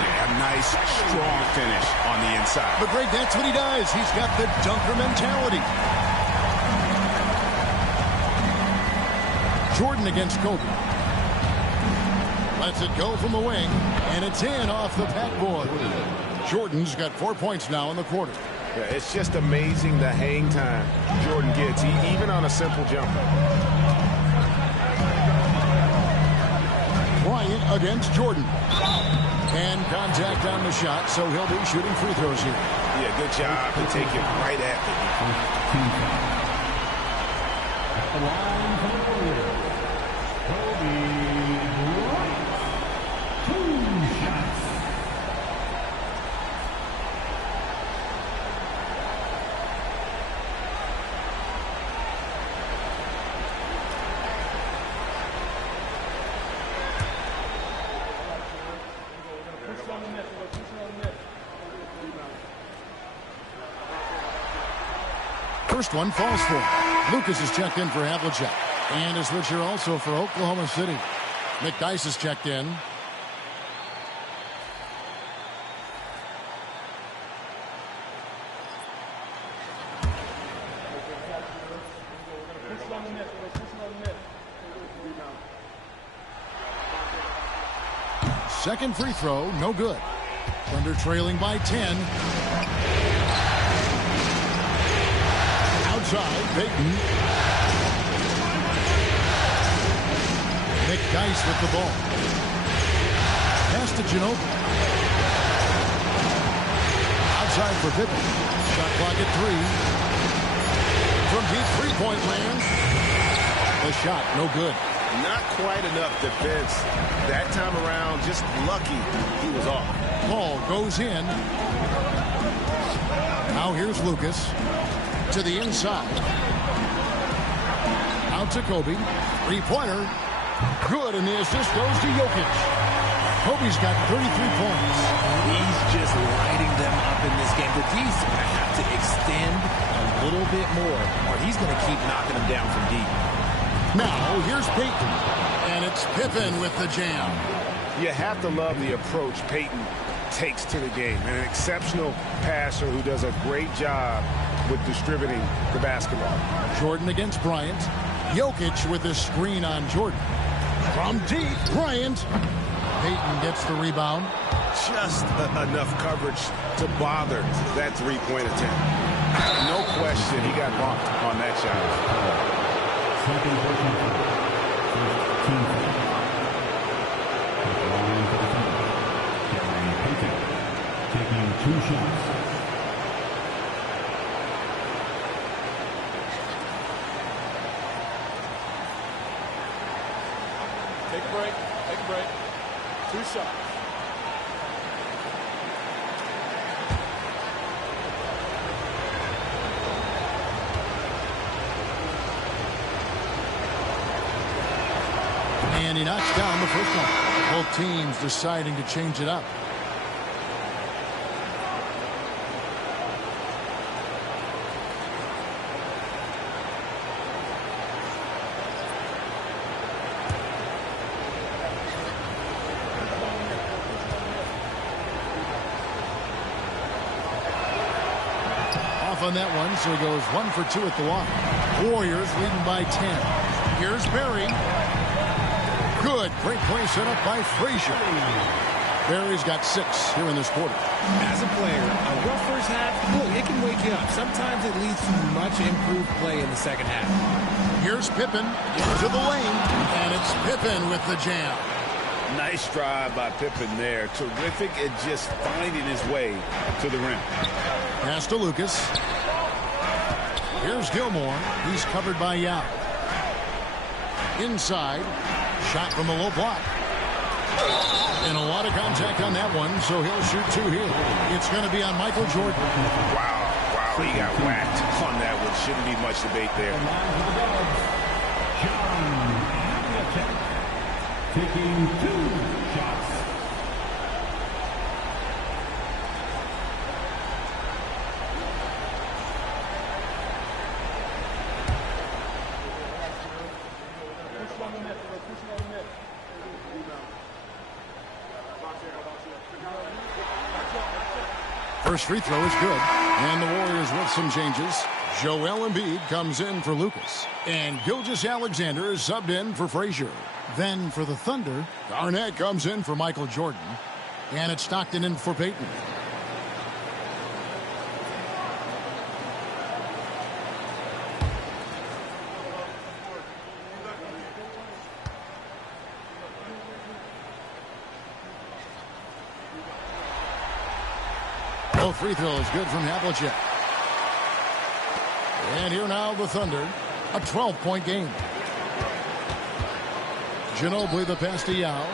Yeah, a nice, strong finish on the inside. But Greg, that's what he does. He's got the dunker mentality. Jordan against Kobe. Lets it go from the wing, and it's in off the backboard. Jordan's got 4 points now in the quarter. Yeah, it's just amazing the hang time Jordan gets, even on a simple jumper. Bryant against Jordan. And contact on the shot, so he'll be shooting free throws here. Yeah, good job to take it right at the line for the Warriors. Kobe Bryant. 2 shots. First one falls for. Lucas is checked in for Havlicek. And a switcher also for Oklahoma City. McDyess is checked in. Second free throw, no good. Thunder trailing by 10. Outside, Payton. Geis with the ball. Pass to Ginobili. Outside for Pippen. Shot clock at 3. From deep three-point land. The shot, no good. Not quite enough defense. That time around, just lucky he was off. Ball goes in. Now here's Lucas. To the inside. Out to Kobe. Three-pointer. Good, and the assist goes to Jokic. Kobe's got 33 points. He's just lighting them up in this game. The D's going to have to extend a little bit more, or he's going to keep knocking them down from deep. Now, here's Payton. And it's Pippen with the jam. You have to love the approach Payton takes to the game. An exceptional passer who does a great job with distributing the basketball. Jordan against Bryant. Jokic with the screen on Jordan. From deep, Bryant. Payton gets the rebound. Just enough coverage to bother that three-point attempt. No question he got bumped on that shot. Taking 2 shots. Take a break. Take a break. 2 shots. And he knocks down the first one. Both teams deciding to change it up. On that one, so he goes 1 for 2 at the line. Warriors leading by 10. Here's Barry. Good. Great play set up by Frazier. Barry's got 6 here in this quarter. As a player, a rough first half, look, it can wake you up. Sometimes it leads to much improved play in the second half. Here's Pippen into the lane, and it's Pippen with the jam. Nice drive by Pippen there. Terrific at just finding his way to the rim. Pass to Lucas. Here's Gilmore. He's covered by Yao. Inside. Shot from the low block. And a lot of contact on that one, so he'll shoot 2 here. It's going to be on Michael Jordan. Wow, he got whacked on that one. Shouldn't be much debate there. Taking 2 shots. First free throw is good. And the Warriors with some changes. Joel Embiid comes in for Lucas. And Gilgeous-Alexander is subbed in for Frazier. Then for the Thunder, Garnett comes in for Michael Jordan. And it's Stockton in for Payton. Both free throws good from Havlicek. And here now the Thunder, a 12-point game. Ginobili the pass to Yao.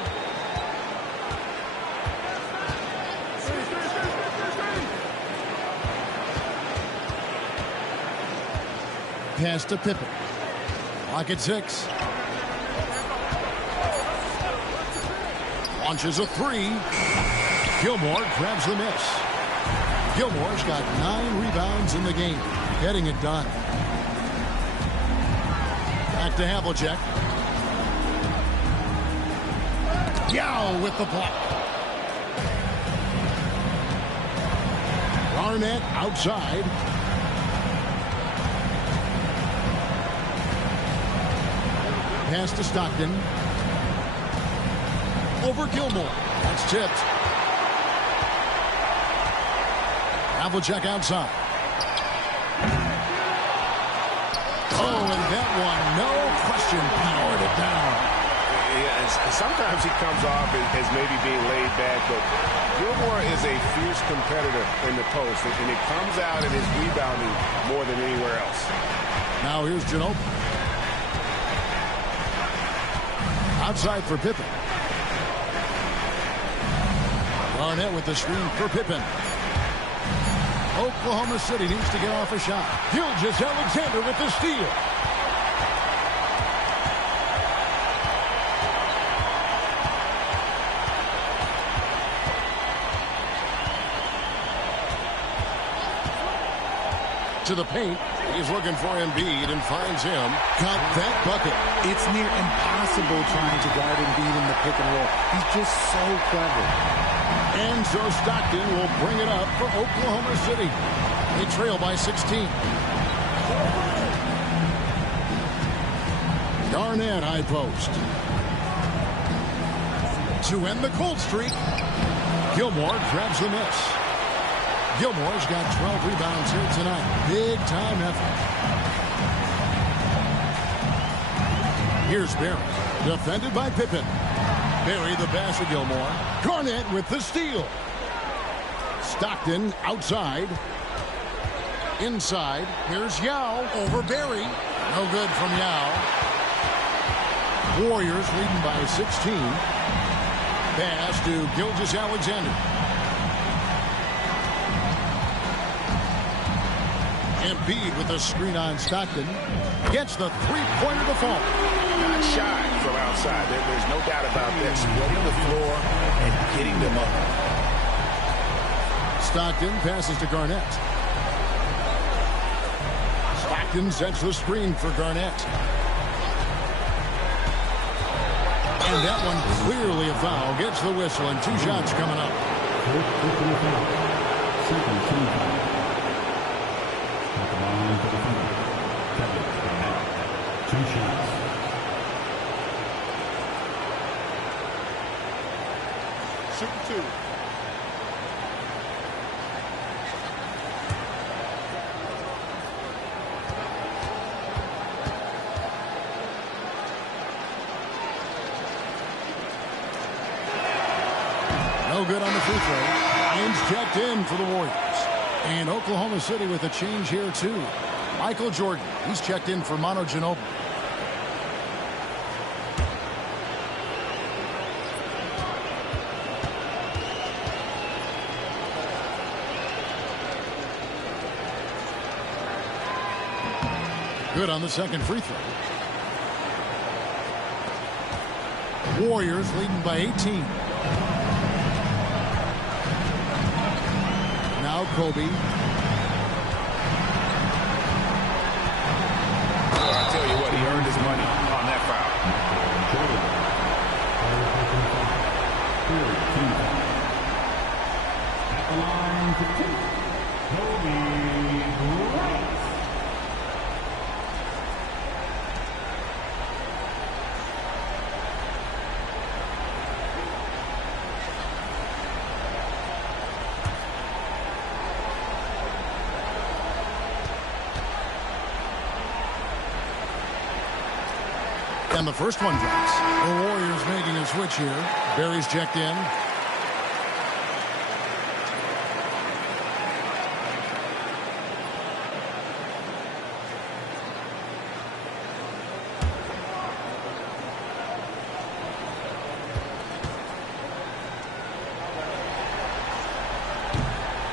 Pass to Pippen. Clock at 6. Launches a 3. Gilmore grabs the miss. Gilmore's got 9 rebounds in the game, getting it done. Back to Havlicek. Yao with the block. Garnett outside. Pass to Stockton. Over Gilmore. That's tipped. Havlicek outside. Oh, and that one, no question, powered it down. Yeah, and Sometimes he comes off as maybe being laid back, but Gilmore is a fierce competitor in the post, and it comes out in his rebounding more than anywhere else. Now here's Ginobili. Outside for Pippen. Garnett with the screen for Pippen. Oklahoma City needs to get off a shot. Gilgeous-Alexander with the steal. To the paint. He's looking for Embiid and finds him. Got that bucket. It's near impossible trying to guard Embiid in the pick and roll. He's just so clever. And so Stockton will bring it up for Oklahoma City. They trail by 16. Garnett high post. To end the cold streak, Gilmore grabs the miss. Gilmore's got 12 rebounds here tonight. Big time effort. Here's Barry. Defended by Pippen. Barry the pass to Gilmore. Garnett with the steal. Stockton outside. Inside. Here's Yao over Barry. No good from Yao. Warriors leading by 16. Pass to Gilgeous-Alexander. Embiid with a screen on Stockton. Gets the three-pointer to fall. Not shy from outside. There's no doubt about that. Spreading the floor and getting them up. Stockton passes to Garnett. Stockton sets the screen for Garnett. And that one clearly a foul. Gets the whistle and 2 shots coming up. Two shots. Shooting 2. No good on the free throw. Ryan's checked in for the Warriors. And Oklahoma City with a change here, too. Michael Jordan, he's checked in for Manu Ginobili. Good on the second free throw. Warriors leading by 18. Now Kobe. I'll tell you what, he earned his money on that foul. At the line to take, Kobe Bryant. And the first one drops. The Warriors making a switch here. Barry's checked in.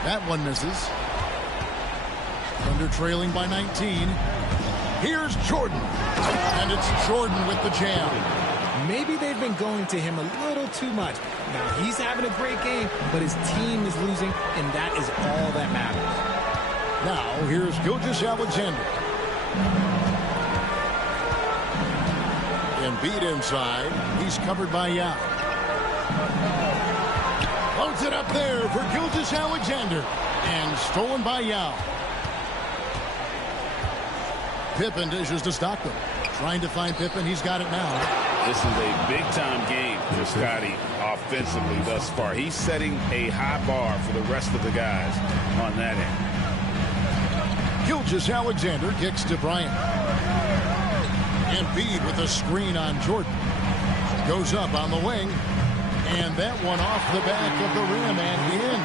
That one misses. Thunder trailing by 19. Here's Jordan. And it's Jordan with the jam. Maybe they've been going to him a little too much. Now, he's having a great game, but his team is losing, and that is all that matters. Now, here's Gilgeous-Alexander. Embiid inside. He's covered by Yao. Loads it up there for Gilgeous-Alexander. And stolen by Yao. Pippen dishes to Stockton. Trying to find Pippen. He's got it now. This is a big-time game for Scotty offensively thus far. He's setting a high bar for the rest of the guys on that end. Gilgeous-Alexander kicks to Bryant. Embiid with a screen on Jordan. Goes up on the wing. And that one off the back of the rim and in.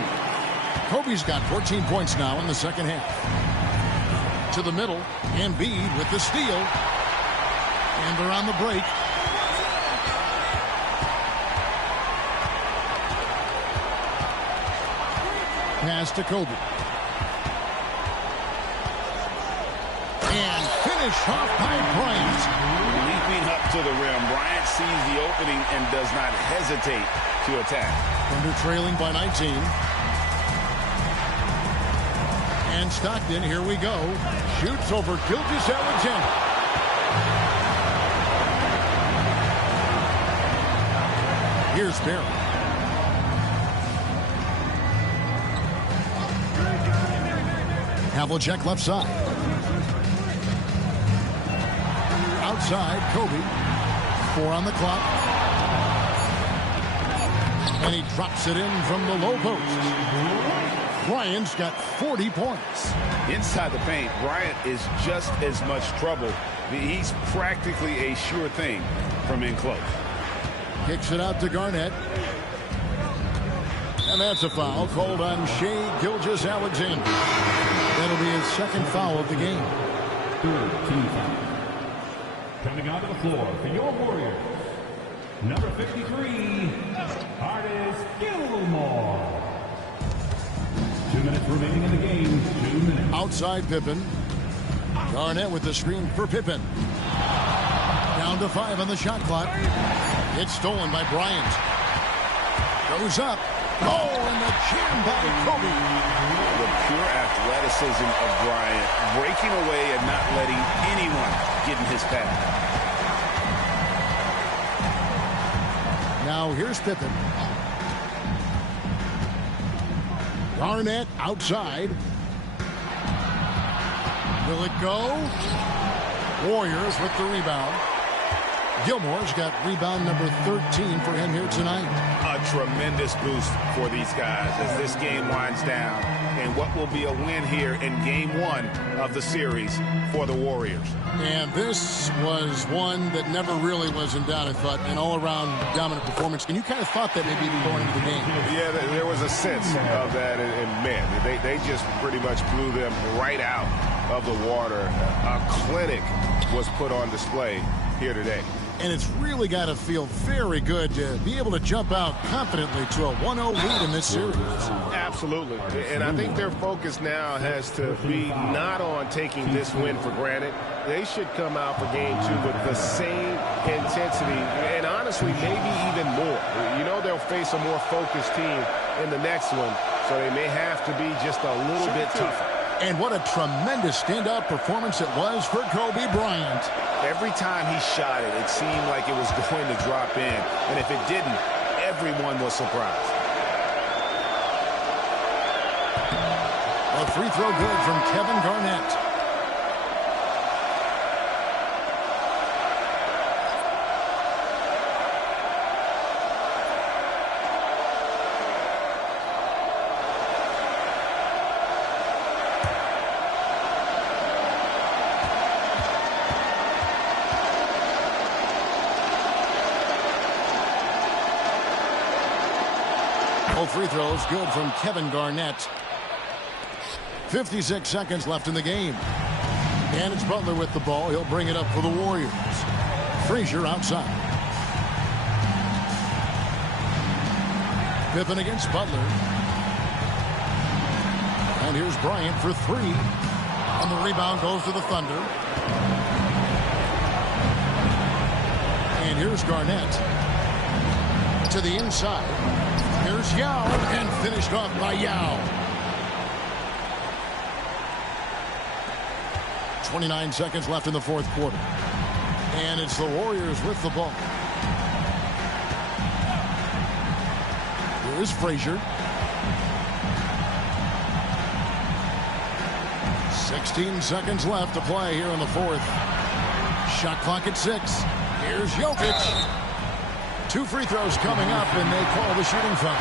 Kobe's got 14 points now in the second half. To the middle. Embiid with the steal. And they're on the break. Pass to Kobe. And finish off by Bryant. Leaping up to the rim. Bryant sees the opening and does not hesitate to attack. Thunder trailing by 19. And Stockton, here we go. Shoots over Gilgeous-Alexander. Here's Barry. Havlicek left side. Outside, Kobe. 4 on the clock. And he drops it in from the low post. Bryant's got 40 points. Inside the paint, Bryant is just as much trouble. He's practically a sure thing from in close. Kicks it out to Garnett. And that's a foul called on Shai Gilgeous-Alexander. That'll be his second foul of the game. Third team foul. Coming onto the floor for your Warriors, number 53, Artis Gilmore. 2 minutes remaining in the game. 2 minutes. Outside Pippen. Garnett with the screen for Pippen. Down to 5 on the shot clock. It's stolen by Bryant. Goes up. Oh, and the jam by Kobe. The pure athleticism of Bryant, breaking away and not letting anyone get in his path. Now here's Pippen. Garnett outside. Will it go? Warriors with the rebound. Gilmore's got rebound number 13 for him here tonight. A tremendous boost for these guys as this game winds down. And what will be a win here in game 1 of the series for the Warriors. And this was one that never really was in doubt, I thought, an all-around dominant performance. And you kind of thought that maybe going into the game. Yeah, there was a sense of that. And man, they just pretty much blew them right out of the water. A clinic was put on display here today. And it's really got to feel very good to be able to jump out confidently to a 1-0 lead in this series. Absolutely. And I think their focus now has to be not on taking this win for granted. They should come out for game 2 with the same intensity and honestly maybe even more. You know they'll face a more focused team in the next one, so they may have to be just a little bit tougher. And what a tremendous standout performance it was for Kobe Bryant. Every time he shot it, it seemed like it was going to drop in. And if it didn't, everyone was surprised. A free throw good from Kevin Garnett. Free throws good from Kevin Garnett. 56 seconds left in the game. And it's Butler with the ball. He'll bring it up for the Warriors. Frazier outside. Pippen against Butler. And here's Bryant for 3. And the rebound goes to the Thunder. And here's Garnett. To the inside. Here's Yao, and finished off by Yao. 29 seconds left in the fourth quarter. And it's the Warriors with the ball. Here's Frazier. 16 seconds left to play here in the fourth. Shot clock at 6. Here's Jokic. 2 free throws coming up, and they call the shooting foul.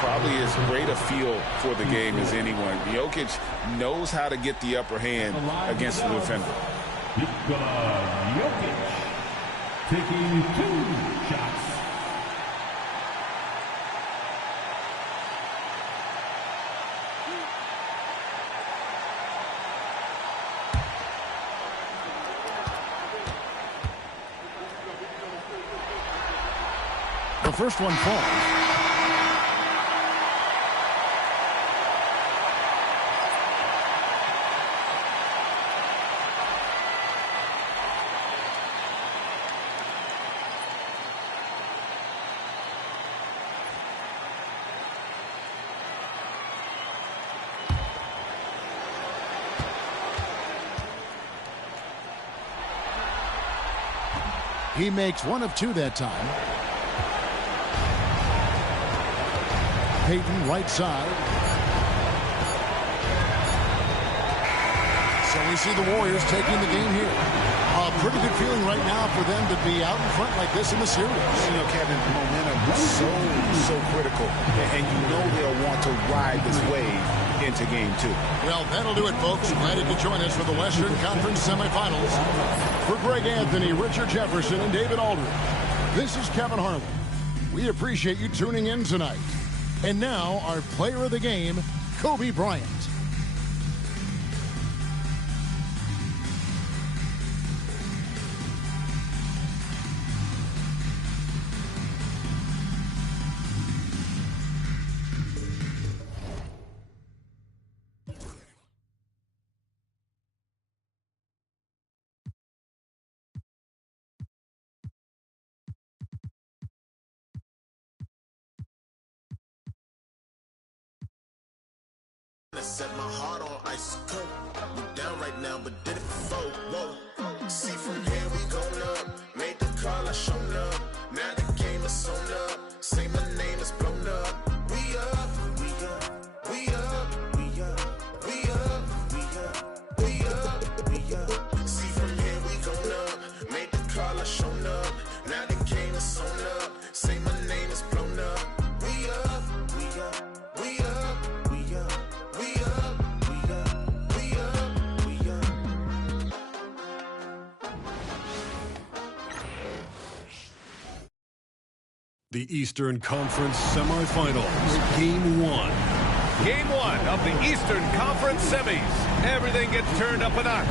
Probably as great a feel for the game as anyone. Jokic knows how to get the upper hand against the defender. taking 2 shots. The first one falls. He makes 1 of 2 that time. Payton right side. So we see the Warriors taking the game here. A pretty good feeling right now for them to be out in front like this in the series. You know, Kevin, momentum is so critical. And you know they'll want to ride this wave into game 2. Well, that'll do it, folks. Glad you could join us for the Western Conference semifinals. For Greg Anthony, Richard Jefferson, and David Aldridge, this is Kevin Harlan. We appreciate you tuning in tonight. And now, our player of the game, Kobe Bryant. Set my heart on ice cold. We down right now, but did it before. Whoa. See from here we going up. Made the call, I shown up. Now the game is sewn up. Say my name is blown up. We up, we up, we up, we up, we up, we up, we up, we up. See from here we going up. Made the call, I shown up. Now the game is sewn up. Say my name is blown up. We up, we up, we up. The Eastern Conference semifinals, Game 1. Game 1 of the Eastern Conference semis. Everything gets turned up a notch.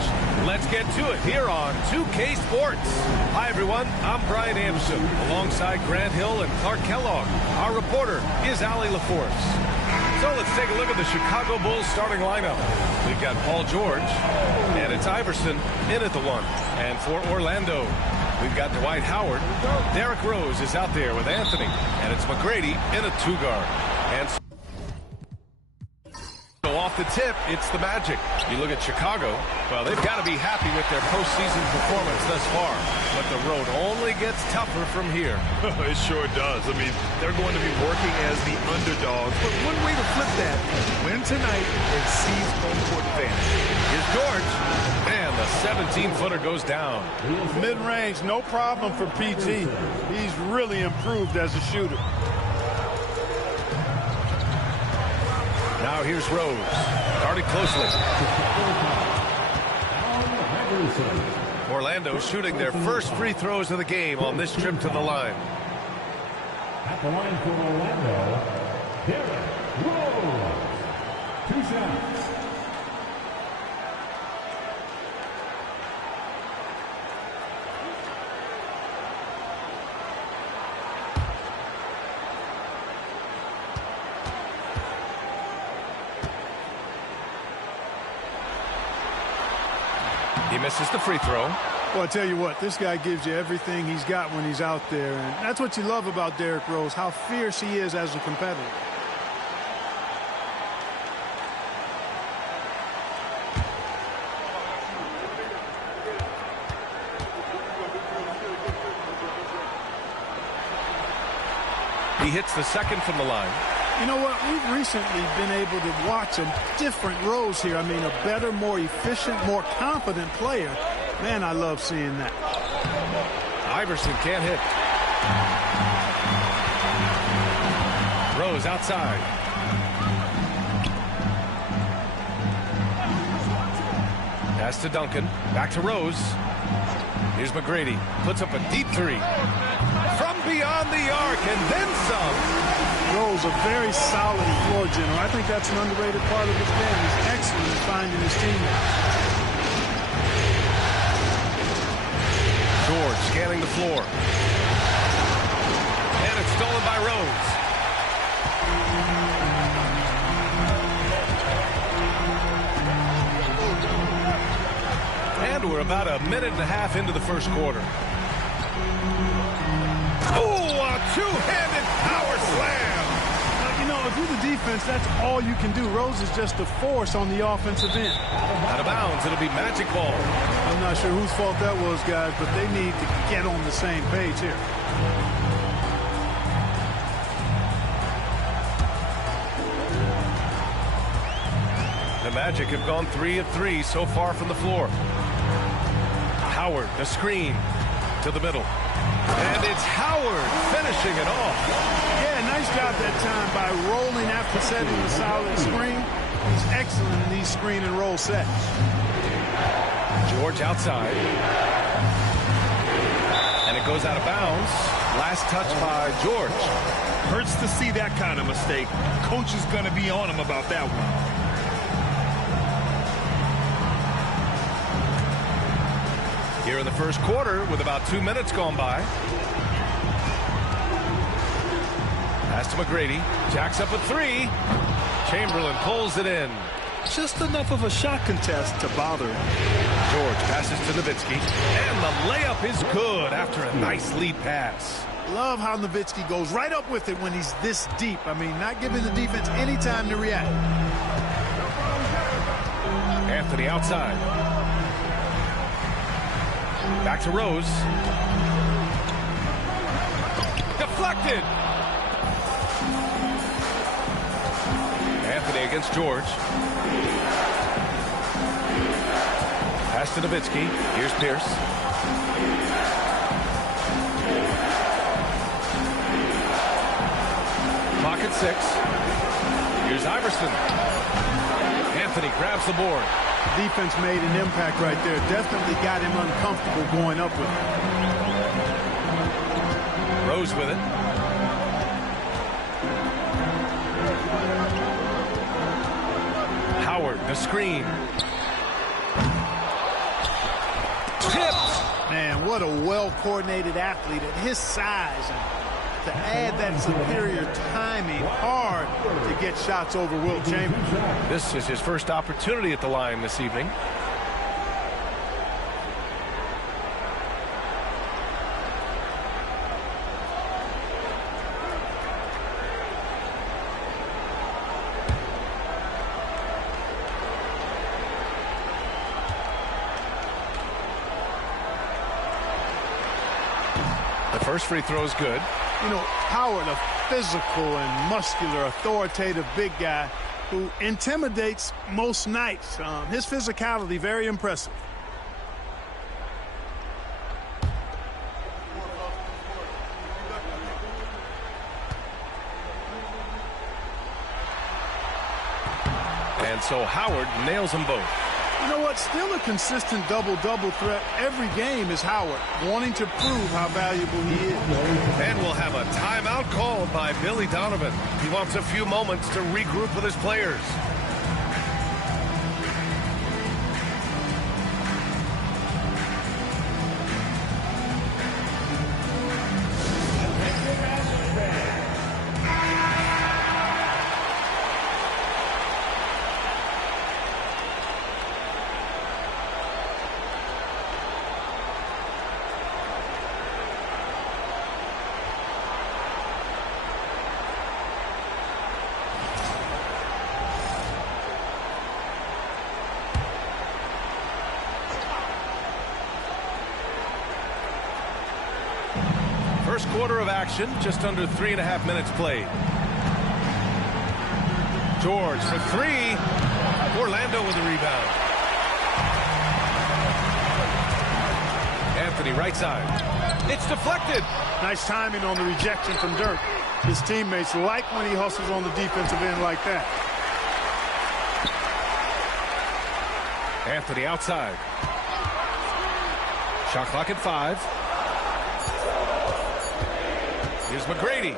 Let's get to it here on 2K Sports. Hi, everyone. I'm Brian Anderson, alongside Grant Hill and Clark Kellogg. Our reporter is Allie LaForce. So let's take a look at the Chicago Bulls starting lineup. We've got Paul George, and it's Iverson in at the 1. And for Orlando, we've got Dwight Howard. Derrick Rose is out there with Anthony, and it's McGrady in a 2-guard. And so off the tip, it's the Magic. You look at Chicago, well, they've got to be happy with their postseason performance thus far. But the road only gets tougher from here. It sure does. I mean, they're going to be working as the underdogs. But one way to flip that, win tonight and seize home court advantage. Here's George. And the 17-footer goes down. Mid-range, no problem for PG. He's really improved as a shooter. Now here's Rose. Guarded closely. Orlando shooting their first free throws of the game on this trip to the line. At the line for Orlando, Derrick Rose. 2 shots. He misses the free throw. Well, I tell you what, this guy gives you everything he's got when he's out there. And that's what you love about Derrick Rose, how fierce he is as a competitor. He hits the second from the line. You know what? We've recently been able to watch a different Rose here. I mean, a better, more efficient, more confident player. Man, I love seeing that. Iverson can't hit. Rose outside. Pass to Duncan. Back to Rose. Here's McGrady. Puts up a deep three. From beyond the arc and then some. Rose, a very solid floor general. I think that's an underrated part of his game. He's excellent at finding his teammates. George scanning the floor. And it's stolen by Rose. And we're about a minute and a half into the first quarter. Oh, a two-handed power slam. You know, if you're the defense, that's all you can do. Rose is just a force on the offensive end. Out of bounds, it'll be magic ball. I'm not sure whose fault that was, guys, but they need to get on the same page here. The Magic have gone 3 of 3 so far from the floor. Howard, the screen to the middle. And it's Howard finishing it off. Yeah, nice job that time by rolling after setting the solid screen. He's excellent in these screen and roll sets. George outside. And it goes out of bounds. Last touch by George. Hurts to see that kind of mistake. Coach is going to be on him about that one. Here in the first quarter with about 2 minutes gone by. Pass to McGrady. Jacks up a three. Chamberlain pulls it in. Just enough of a shot contest to bother him. George passes to Nowitzki. And the layup is good after a nice lead pass. Love how Nowitzki goes right up with it when he's this deep. I mean, not giving the defense any time to react. Anthony outside. Back to Rose. Deflected. Anthony against George. Pass to Nowitzki. Here's Pierce. Clock at 6. Here's Iverson. Anthony grabs the board. Defense made an impact right there. Definitely got him uncomfortable going up with it. Rose with it. Howard, the screen. Tipped. Man, what a well-coordinated athlete at his size. And to add that superior timing, hard to get shots over Wilt Chamberlain. This is his first opportunity at the line this evening. The first free throw is good. You know, Howard, a physical and muscular, authoritative big guy who intimidates most nights. His physicality, very impressive. And so Howard nails them both. You know what? Still a consistent double-double threat every game is Howard, wanting to prove how valuable he is. And we'll have a timeout called by Billy Donovan. He wants a few moments to regroup with his players. First quarter of action, just under 3.5 minutes played. George for three. Orlando with the rebound. Anthony right side. It's deflected. Nice timing on the rejection from Dirk. His teammates like when he hustles on the defensive end like that. Anthony outside. Shot clock at 5. Here's McGrady.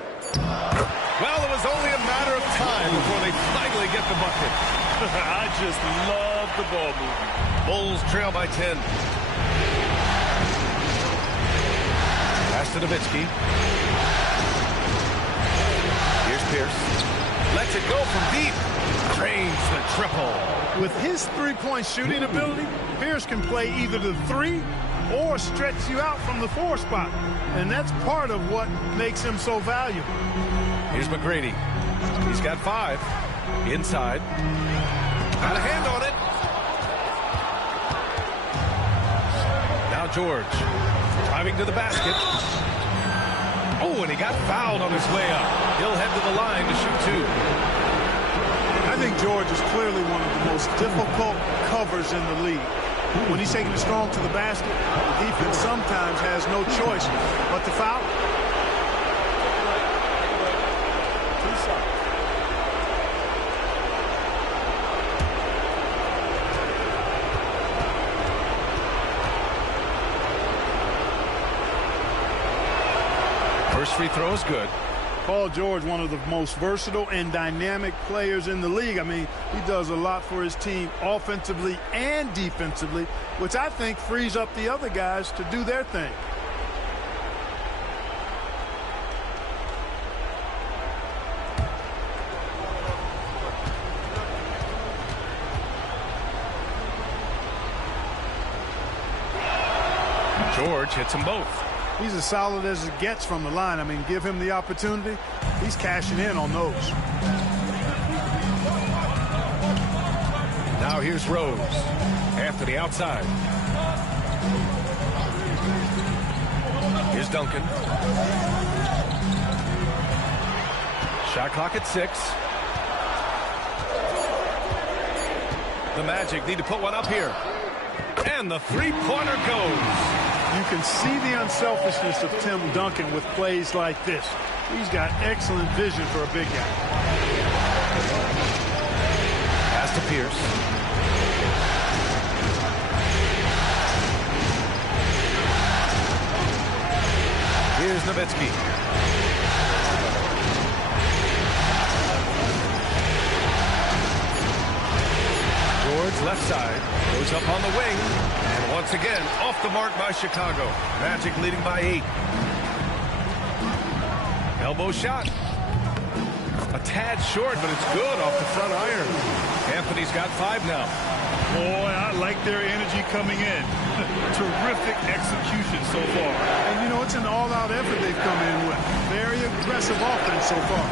Well, it was only a matter of time before they finally get the bucket. I just love the ball movement. Bulls trail by 10. Pass to Nowitzki. Here's Pierce. Lets it go from deep. Drains the triple. With his three-point shooting ability, Pierce can play either the 3 or stretch you out from the 4 spot. And that's part of what makes him so valuable. Here's McGrady. He's got 5. Inside. Got a hand on it. Now George. Driving to the basket. Oh, and he got fouled on his way up. He'll head to the line to shoot 2. I think George is clearly one of the most difficult covers in the league. When he's taking it strong to the basket, the defense sometimes has no choice but to foul. First free throw is good. Paul George, one of the most versatile and dynamic players in the league. I mean, he does a lot for his team offensively and defensively, which I think frees up the other guys to do their thing. George hits them both. He's as solid as it gets from the line. I mean, give him the opportunity. He's cashing in on those. Now here's Rose. Anthony outside. Here's Duncan. Shot clock at 6. The Magic need to put one up here. And the three-pointer goes. You can see the unselfishness of Tim Duncan with plays like this. He's got excellent vision for a big guy. Pass to Pierce. Here's Nowitzki. George left side. Goes up on the wing. And once again, off the mark by Chicago. Magic leading by 8. Elbow shot. A tad short, but it's good off the front iron. Anthony's got 5 now. Boy, I like their energy coming in. Terrific execution so far. And, you know, it's an all-out effort they've come in with. Very aggressive offense so far.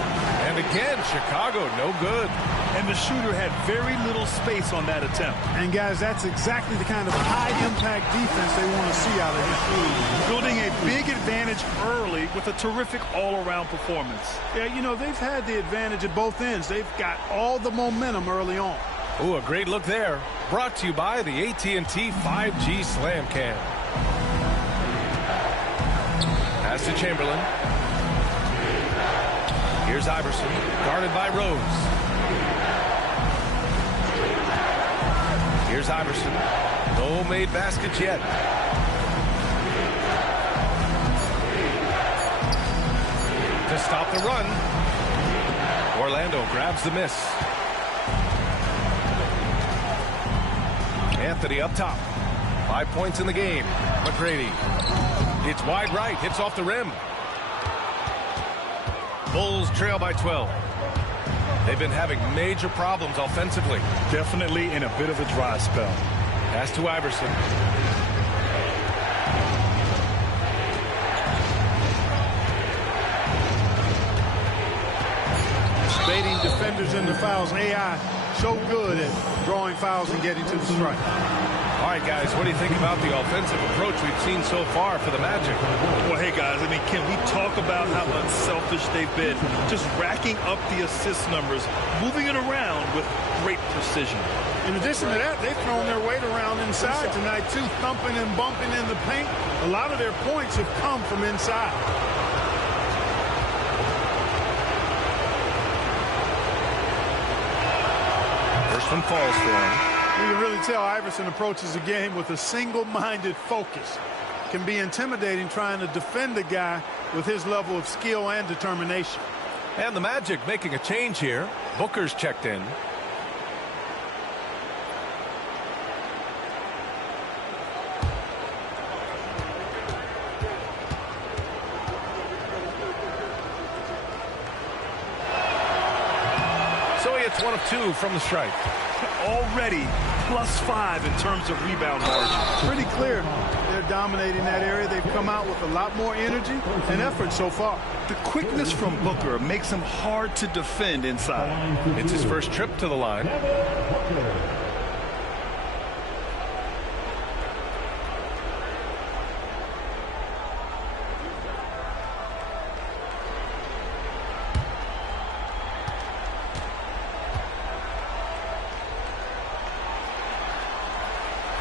And again, Chicago, no good. And the shooter had very little space on that attempt. And, guys, that's exactly the kind of high-impact defense they want to see out of him. Building a big advantage early with a terrific all-around performance. Yeah, you know, they've had the advantage at both ends. They've got all the momentum early on. Ooh, a great look there. Brought to you by the AT&T 5G Slam Cam. Pass to Chamberlain. Here's Iverson, guarded by Rose. Here's Iverson. No made baskets yet. To stop the run. Orlando grabs the miss. Anthony up top. 5 points in the game. McGrady. It's wide right. Hits off the rim. Bulls trail by 12. They've been having major problems offensively. Definitely in a bit of a dry spell. Pass to Iverson. Baiting defenders into fouls. AI so good at drawing fouls and getting to the strike. All right, guys, what do you think about the offensive approach we've seen so far for the Magic? Well, hey, guys, I mean, can we talk about how unselfish they've been? Just racking up the assist numbers, moving it around with great precision. In addition to that, they've thrown their weight around inside tonight, too, thumping and bumping in the paint. A lot of their points have come from inside. First one falls for him. You can really tell Iverson approaches the game with a single-minded focus. can be intimidating trying to defend a guy with his level of skill and determination. And the Magic making a change here. Booker's checked in. So he hits 1 of 2 from the stripe. Already +5 in terms of rebound margin. Pretty clear they're dominating that area. They've come out with a lot more energy and effort so far. The quickness from Booker makes him hard to defend inside. It's his first trip to the line.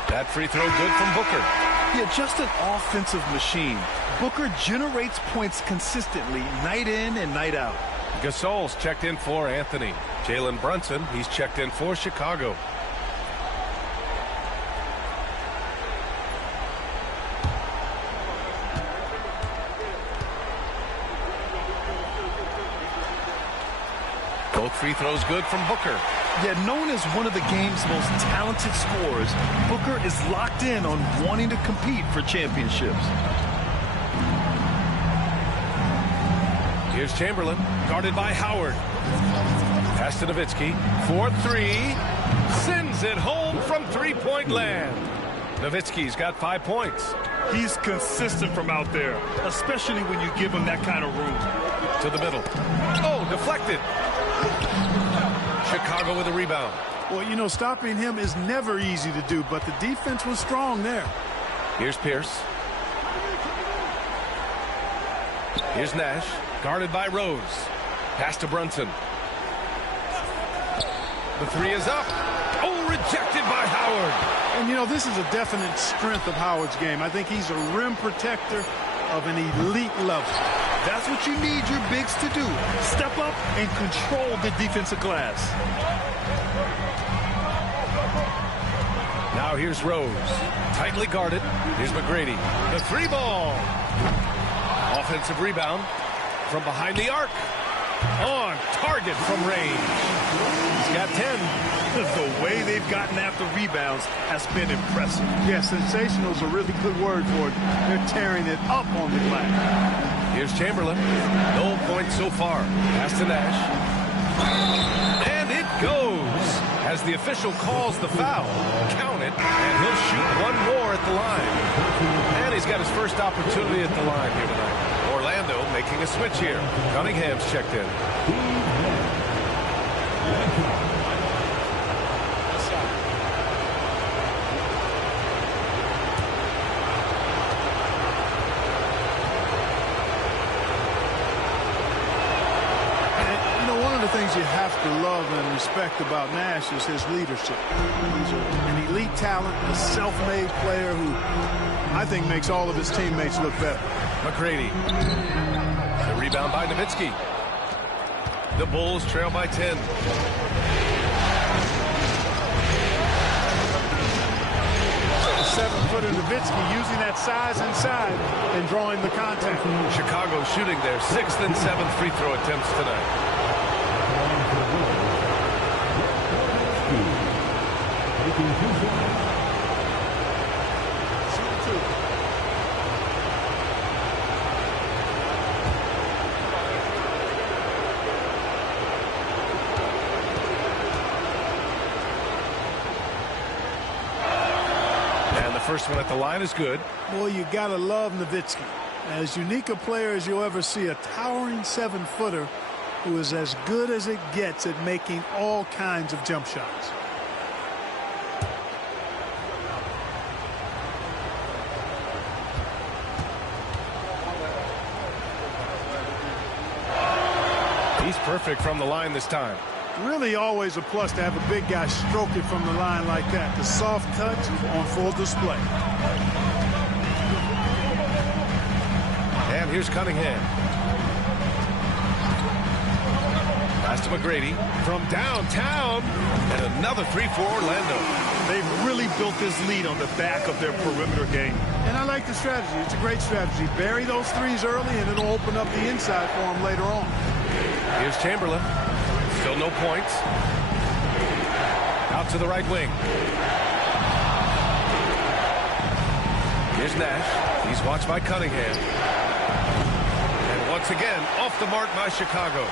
That free throw good from Booker. Yeah, just an offensive machine. Booker generates points consistently, night in and night out. Gasol's checked in for Anthony. Jalen Brunson, he's checked in for Chicago. Both free throws good from Booker. Yet known as one of the game's most talented scorers, Booker is locked in on wanting to compete for championships. Here's Chamberlain, guarded by Howard. Pass to Nowitzki, 4-3. Sends it home from three-point land. Nowitzki's got 5 points. He's consistent from out there, especially when you give him that kind of room. To the middle. Oh, deflected. Chicago with a rebound. Well, you know, stopping him is never easy to do, but the defense was strong there. Here's Pierce. Here's Nash, guarded by Rose. Pass to Brunson. The three is up. Oh, rejected by Howard. And, you know, this is a definite strength of Howard's game. I think he's a rim protector of an elite level. That's what you need your bigs to do. Step up and control the defensive glass. Now here's Rose. Tightly guarded. Here's McGrady. The three ball. Offensive rebound from behind the arc. On target from range. He's got 10. The way they've gotten after rebounds has been impressive. Yeah, sensational is a really good word for it. They're tearing it up on the glass. Here's Chamberlain. No points so far. Pass to Nash. And it goes. As the official calls the foul, count it, and he'll shoot one more at the line. And he's got his first opportunity at the line here tonight. Orlando making a switch here. Cunningham's checked in. Things you have to love and respect about Nash is his leadership. He's an elite talent, a self-made player who I think makes all of his teammates look better. McGrady. The rebound by Nowitzki. The Bulls trail by 10. The 7-footer Nowitzki using that size inside and drawing the contact. Chicago shooting their 6th and 7th free throw attempts tonight. And the first one at the line is good. Boy, you gotta love Nowitzki. As unique a player as you'll ever see, a towering 7-footer who is as good as it gets at making all kinds of jump shots. He's perfect from the line this time. Really always a plus to have a big guy stroke it from the line like that. The soft touch on full display. And here's Cunningham. Pass to McGrady from downtown, and another three for Orlando. They've really built this lead on the back of their perimeter game. And I like the strategy. It's a great strategy. Bury those threes early, and it'll open up the inside for them later on. Here's Chamberlain. Still no points. Out to the right wing. Here's Nash. He's watched by Cunningham. And once again, off the mark by Chicago.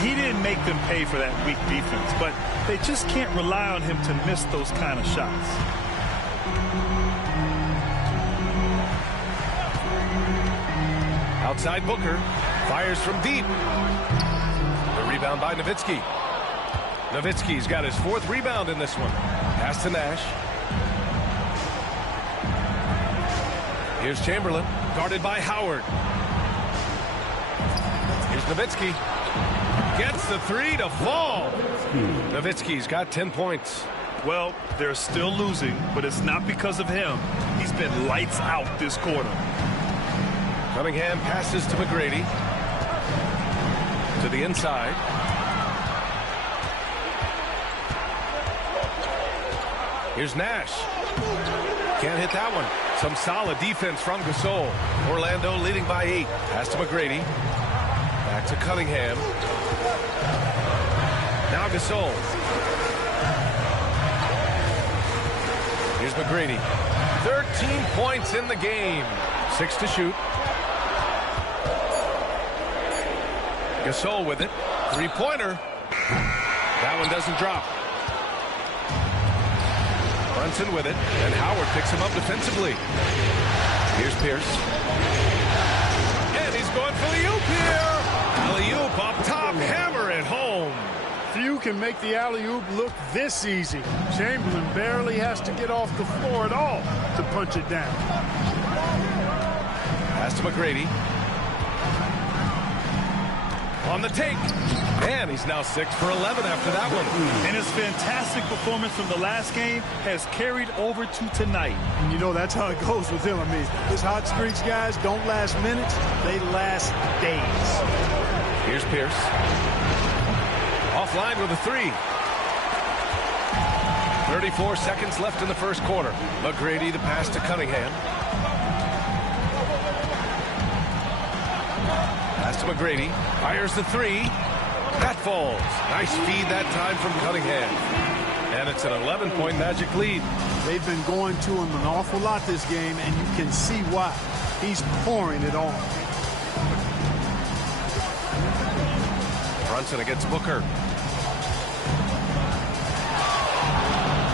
He didn't make them pay for that weak defense, but they just can't rely on him to miss those kind of shots. Outside Booker. Fires from deep. The rebound by Nowitzki. Nowitzki's got his fourth rebound in this one. Pass to Nash. Here's Chamberlain, guarded by Howard. Here's Nowitzki. Gets the three to fall. Nowitzki's got 10 points. Well, they're still losing, but it's not because of him. He's been lights out this quarter. Cunningham passes to McGrady. To the inside. Here's Nash. Can't hit that one. Some solid defense from Gasol. Orlando leading by 8. Pass to McGrady. Back to Cunningham. Now Gasol. Here's McGrady. 13 points in the game. 6 to shoot. Gasol with it. Three-pointer. That one doesn't drop. Brunson with it, and Howard picks him up defensively. Here's Pierce. And he's going for the oop here. Alley-oop up top, hammer it home. Few can make the alley-oop look this easy. Chamberlain barely has to get off the floor at all to punch it down. Pass to McGrady. On the take. And he's now 6 for 11 after that one. And his fantastic performance from the last game has carried over to tonight. And you know, that's how it goes with him. I mean, his hot streaks, guys, don't last minutes. They last days. Here's Pierce. Offline with a three. 34 seconds left in the first quarter. McGrady the pass to Cunningham. Pass to McGrady. Fires the three. That falls. Nice feed that time from Cunningham. And it's an 11-point Magic lead. They've been going to him an awful lot this game, and you can see why. He's pouring it on. Brunson against Booker.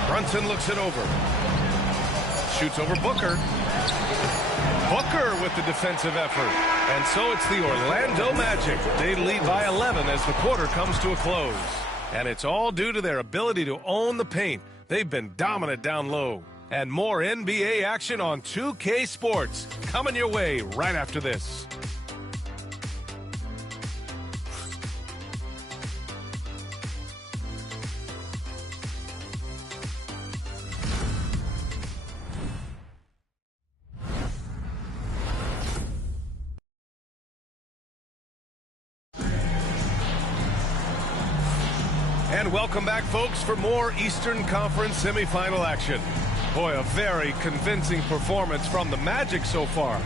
Brunson looks it over. Shoots over Booker. Booker with the defensive effort. And so it's the Orlando Magic. They lead by 11 as the quarter comes to a close. And it's all due to their ability to own the paint. They've been dominant down low. And more NBA action on 2K Sports coming your way right after this. And welcome back, folks, for more Eastern Conference semifinal action. Boy, a very convincing performance from the Magic so far.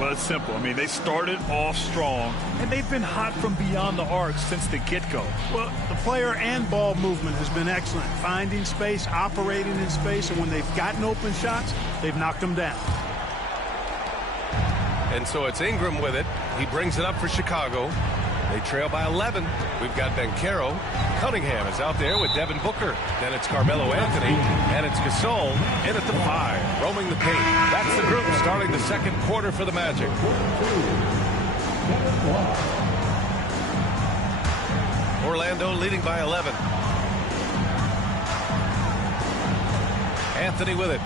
Well, it's simple. I mean, they started off strong, and they've been hot from beyond the arc since the get-go. Well, the player and ball movement has been excellent. Finding space, operating in space, and when they've gotten open shots, they've knocked them down. And so it's Ingram with it. He brings it up for Chicago. They trail by 11. We've got Banchero. Cunningham is out there with Devin Booker. Then it's Carmelo Anthony. And it's Gasol in at the 5, roaming the paint. That's the group starting the second quarter for the Magic. Orlando leading by 11. Anthony with it.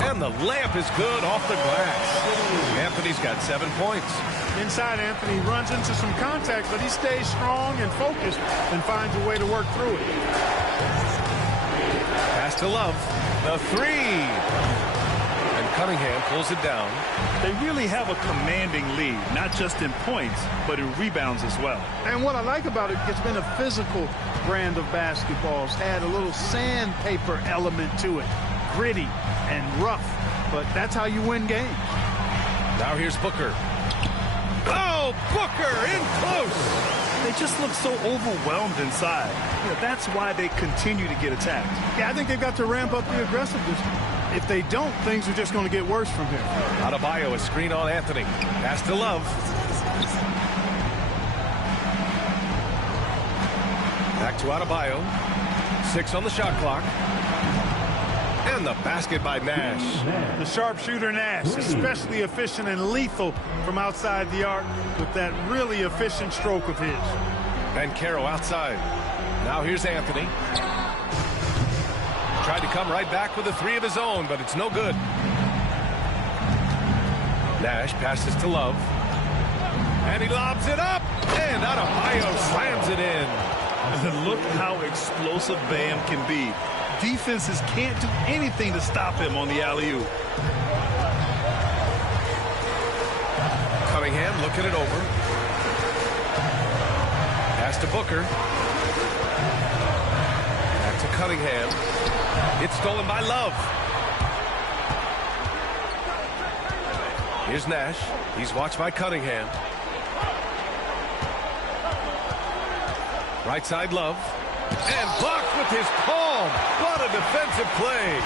And the layup is good off the glass. Anthony's got 7 points. Inside, Anthony runs into some contact, but he stays strong and focused and finds a way to work through it. Pass to Love. The three. And Cunningham pulls it down. They really have a commanding lead, not just in points, but in rebounds as well. And what I like about it, it's been a physical brand of basketball. It's had a little sandpaper element to it. Gritty and rough, but that's how you win games. Now here's Booker. Oh, Booker in close. They just look so overwhelmed inside. That's why they continue to get attacked. Yeah, I think they've got to ramp up the aggressiveness. If they don't, things are just going to get worse from here. Adebayo, a screen on Anthony. Pass to Love. Back to Adebayo. 6 on the shot clock. And the basket by Nash. The sharpshooter Nash, especially efficient and lethal from outside the arc with that really efficient stroke of his. Banchero outside. Now here's Anthony. Tried to come right back with a 3 of his own, but it's no good. Nash passes to Love. And he lobs it up. And Adebayo slams it in. And look how explosive Bam can be. Defenses can't do anything to stop him on the alley-oop. Cunningham looking it over. Pass to Booker. Back to Cunningham. It's stolen by Love. Here's Nash. He's watched by Cunningham. Right side Love. And blocked with his palm. What a defensive play.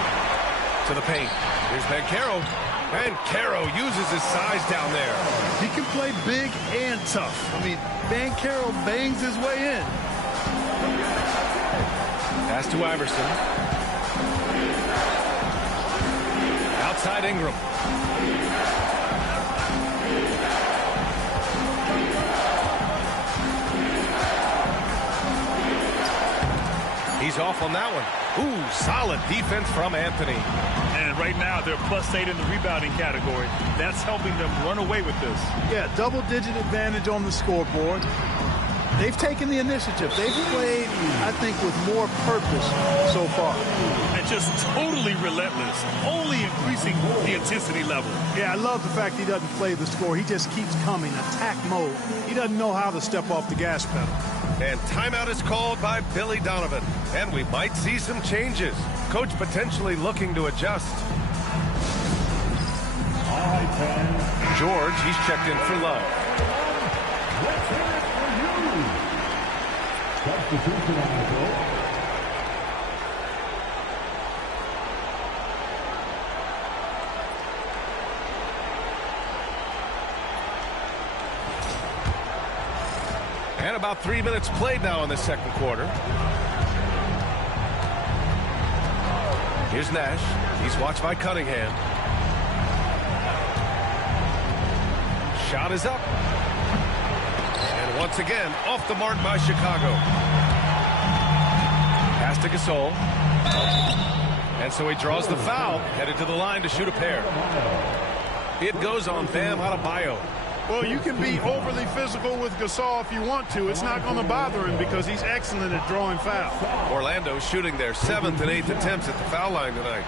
To the paint. Here's Banchero. Banchero uses his size down there. He can play big and tough. I mean, Banchero bangs his way in. Pass to Iverson. Outside Ingram. He's off on that one. Ooh, solid defense from Anthony. And right now, they're +8 in the rebounding category. That's helping them run away with this. Yeah, double-digit advantage on the scoreboard. They've taken the initiative. They've played, I think, with more purpose so far. And just totally relentless, only increasing the intensity level. Yeah, I love the fact he doesn't play the score. He just keeps coming, attack mode. He doesn't know how to step off the gas pedal. And timeout is called by Billy Donovan. And we might see some changes. Coach potentially looking to adjust. George, he's checked in for Love. Substitution on the floor. And about 3 minutes played now in the second quarter. Here's Nash. He's watched by Cunningham. Shot is up. And once again, off the mark by Chicago. Pass to Gasol. And so he draws the foul, headed to the line to shoot a pair. It goes on Bam Adebayo. Well, you can be overly physical with Gasol if you want to. It's not going to bother him because he's excellent at drawing fouls. Orlando shooting their 7th and 8th attempts at the foul line tonight.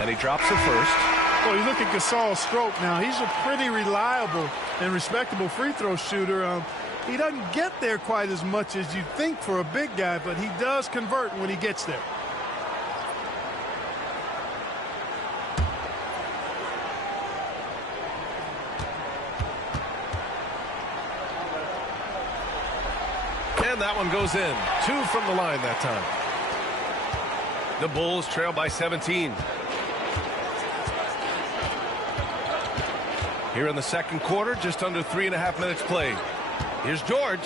And he drops the first. Well, you look at Gasol's stroke now. He's a pretty reliable and respectable free throw shooter. He doesn't get there quite as much as you'd think for a big guy, but he does convert when he gets there. And that one goes in. 2 from the line that time. The Bulls trail by 17. Here in the second quarter, just under 3.5 minutes played. Here's George.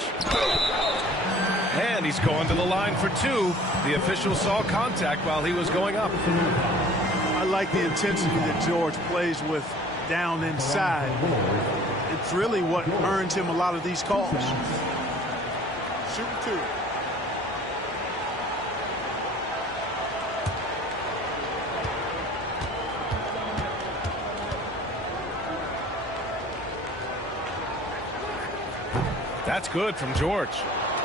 And he's going to the line for 2. The official saw contact while he was going up. I like the intensity that George plays with down inside. It's really what earns him a lot of these calls. Shooting 2. That's good from George.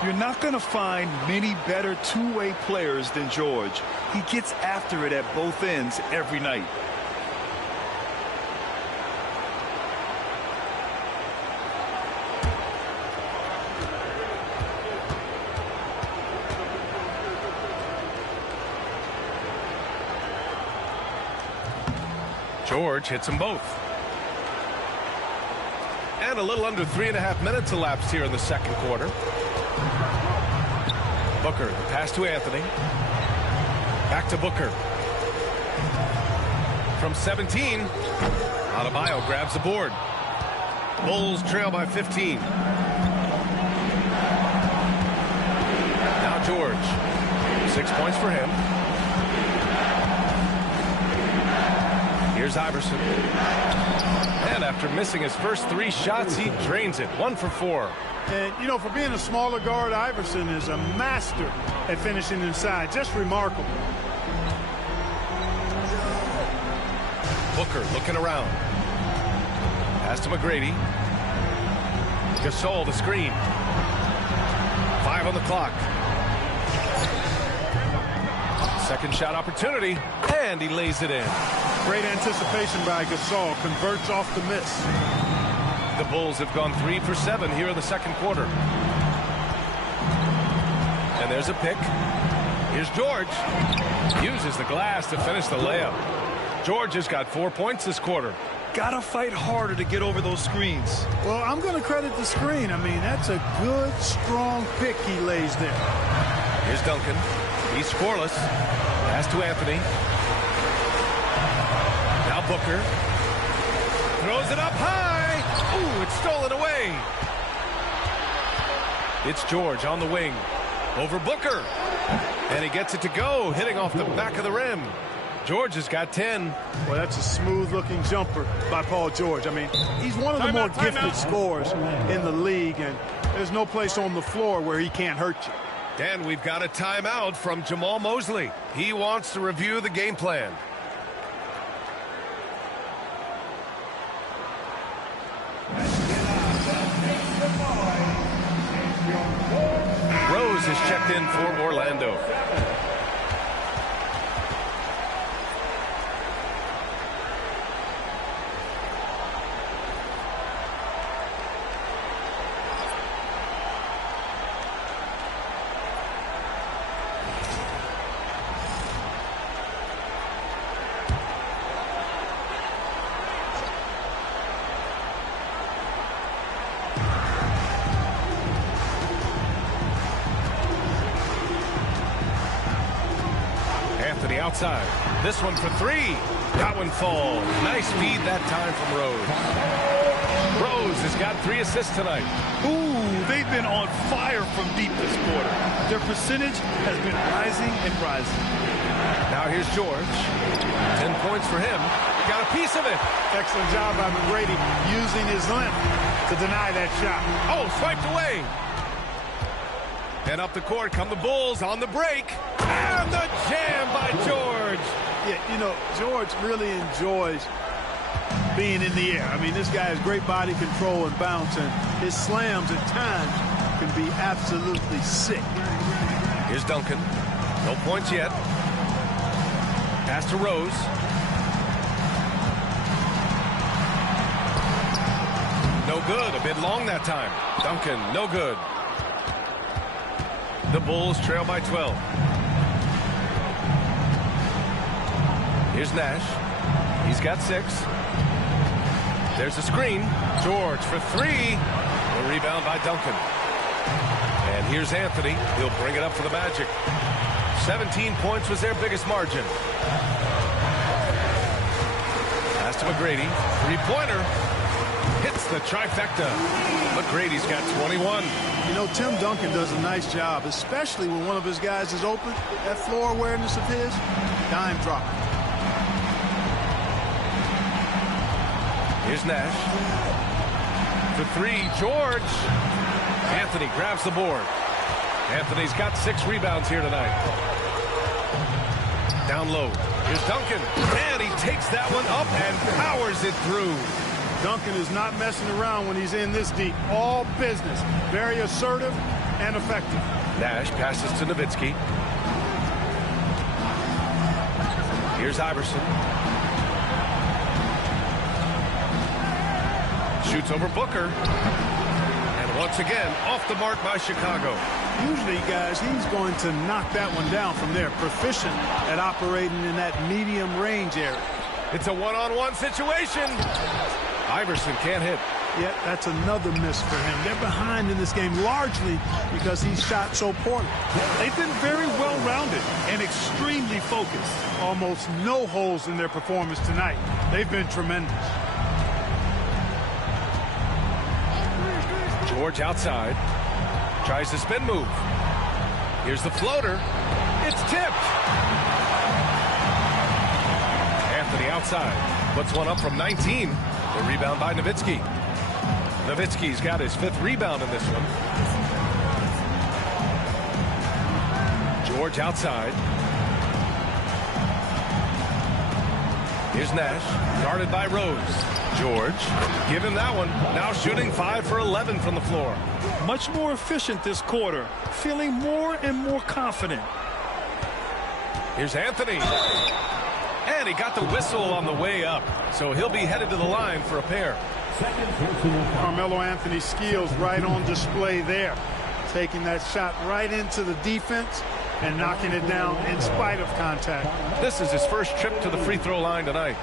You're not going to find many better two-way players than George. He gets after it at both ends every night. George hits them both. And a little under 3.5 minutes elapsed here in the second quarter. Booker, the pass to Anthony. Back to Booker. From 17, Adebayo grabs the board. Bulls trail by 15. Now George. 6 points for him. Here's Iverson. And after missing his first 3 shots, he drains it. 1 for 4. And, you know, for being a smaller guard, Iverson is a master at finishing inside. Just remarkable. Booker looking around. Pass to McGrady. Gasol the screen. 5 on the clock. Second shot opportunity, and he lays it in. Great anticipation by Gasol. Converts off the miss. The Bulls have gone 3 for 7 here in the second quarter. And there's a pick. Here's George. Uses the glass to finish the layup. George has got 4 points this quarter. Gotta fight harder to get over those screens. Well, I'm going to credit the screen. I mean, that's a good, strong pick he lays there. Here's Duncan. He's scoreless. Pass to Anthony. Now Booker. Throws it up high. Ooh, it's stolen away. It's George on the wing. Over Booker. And he gets it to go, hitting off the back of the rim. George has got 10. Well, that's a smooth-looking jumper by Paul George. I mean, he's one of the more gifted scorers in the league, and there's no place on the floor where he can't hurt you. And we've got a timeout from Jamal Mosley. He wants to review the game plan. Rose is checked in for Orlando. Outside. This one for 3. That one falls. Nice feed that time from Rose. Rose has got 3 assists tonight. Ooh, they've been on fire from deep this quarter. Their percentage has been rising and rising. Now here's George. 10 points for him. Got a piece of it. Excellent job by McGrady using his length to deny that shot. Oh, swiped away. And up the court come the Bulls on the break. And the jam by George. Yeah, you know, George really enjoys being in the air. I mean, this guy has great body control and bounce, and his slams at times can be absolutely sick. Here's Duncan. No points yet. Pass to Rose. No good. A bit long that time. Duncan, no good. The Bulls trail by 12. Here's Nash. He's got 6. There's a screen. George for 3. The rebound by Duncan. And here's Anthony. He'll bring it up for the Magic. 17 points was their biggest margin. Pass to McGrady. 3-pointer. Hits the trifecta. McGrady's got 21. You know, Tim Duncan does a nice job, especially when one of his guys is open. That floor awareness of his, dime drop. Here's Nash. For 3, George. Anthony grabs the board. Anthony's got 6 rebounds here tonight. Down low. Here's Duncan. And he takes that one up and powers it through. Duncan is not messing around when he's in this deep. All business. Very assertive and effective. Nash passes to Nowitzki. Here's Iverson. Shoots over Booker. And once again, off the mark by Chicago. Usually, guys, he's going to knock that one down from there. Proficient at operating in that medium range area. It's a one-on-one situation. Iverson can't hit. Yeah, that's another miss for him. They're behind in this game largely because he shot so poorly. They've been very well-rounded and extremely focused. Almost no holes in their performance tonight. They've been tremendous. George outside. Tries the spin move. Here's the floater. It's tipped. Anthony outside. Puts one up from 19. The rebound by Nowitzki. Nowitzki's got his 5th rebound in this one. George outside. Here's Nash, guarded by Rose. George, give him that one. Now shooting 5 for 11 from the floor. Much more efficient this quarter, feeling more and more confident. Here's Anthony. And he got the whistle on the way up, so he'll be headed to the line for a pair. Carmelo Anthony's skills right on display there. Taking that shot right into the defense and knocking it down in spite of contact. This is his first trip to the free throw line tonight.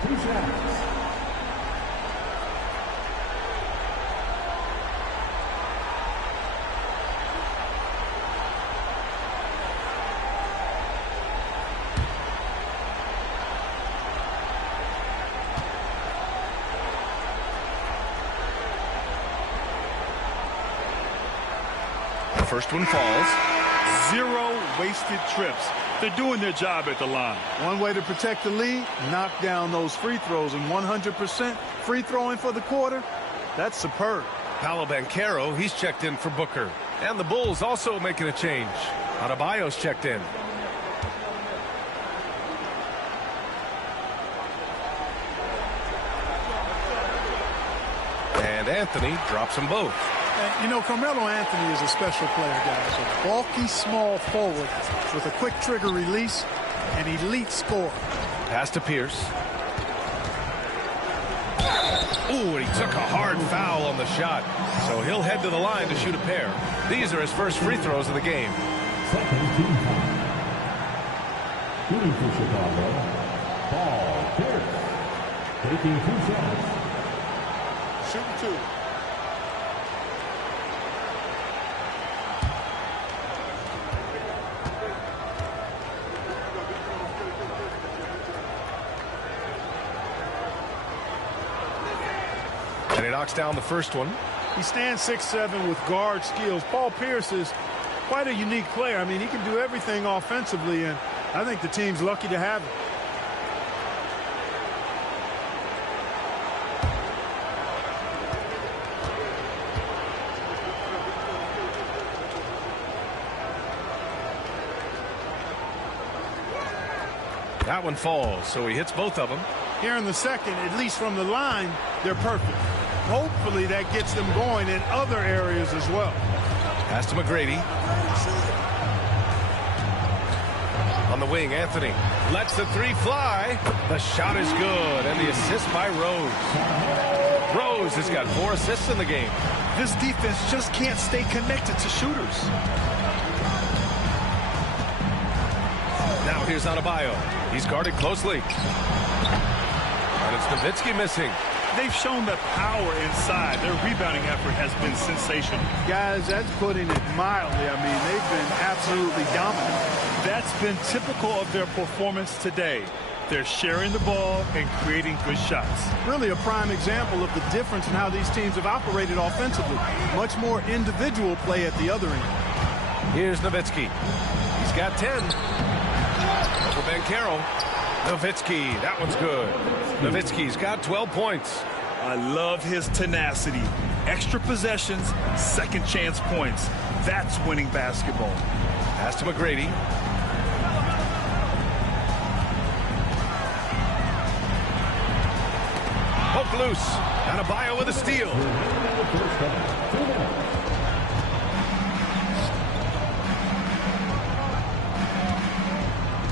First one falls. 0 wasted trips. They're doing their job at the line. One way to protect the lead, knock down those free throws, and 100% free throwing for the quarter. That's superb. Paolo Banchero, he's checked in for Booker. And the Bulls also making a change. Adebayo's checked in. And Anthony drops them both. You know, Carmelo Anthony is a special player, guys. A bulky, small forward with a quick trigger release, an elite scorer. Pass to Pierce. Ooh, and he took a hard foul on the shot. So he'll head to the line to shoot a pair. These are his first free throws of the game. Shooting for Chicago, Paul Pierce. Taking 2 shots. Shooting 2. And he knocks down the first one. He stands 6'7" with guard skills. Paul Pierce is quite a unique player. I mean, he can do everything offensively, and I think the team's lucky to have him. That one falls, so he hits both of them. Here in the second, at least from the line, they're perfect. Hopefully that gets them going in other areas as well. Pass to McGrady. On the wing, Anthony lets the 3 fly. The shot is good, and the assist by Rose. Rose has got 4 assists in the game. This defense just can't stay connected to shooters. Now here's Adebayo. He's guarded closely. And it's Nowitzki missing. They've shown the power inside. Their rebounding effort has been sensational. Guys, that's putting it mildly. I mean, they've been absolutely dominant. That's been typical of their performance today. They're sharing the ball and creating good shots. Really a prime example of the difference in how these teams have operated offensively. Much more individual play at the other end. Here's Nowitzki. He's got 10. Over Banchero. Nowitzki, that one's good. Nowitzki's got 12 points. I love his tenacity. Extra possessions, second chance points. That's winning basketball. Pass to McGrady. Poke loose. Adebayo with a steal.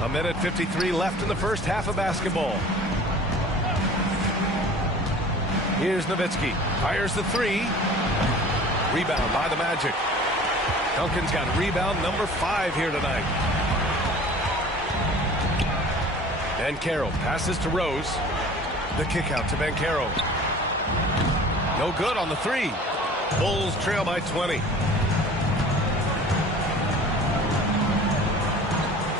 A minute 53 left in the first half of basketball. Here's Nowitzki. Fires the three. Rebound by the Magic. Duncan's got rebound number 5 here tonight. Banchero passes to Rose. The kick out to Banchero. No good on the three. Bulls trail by 20.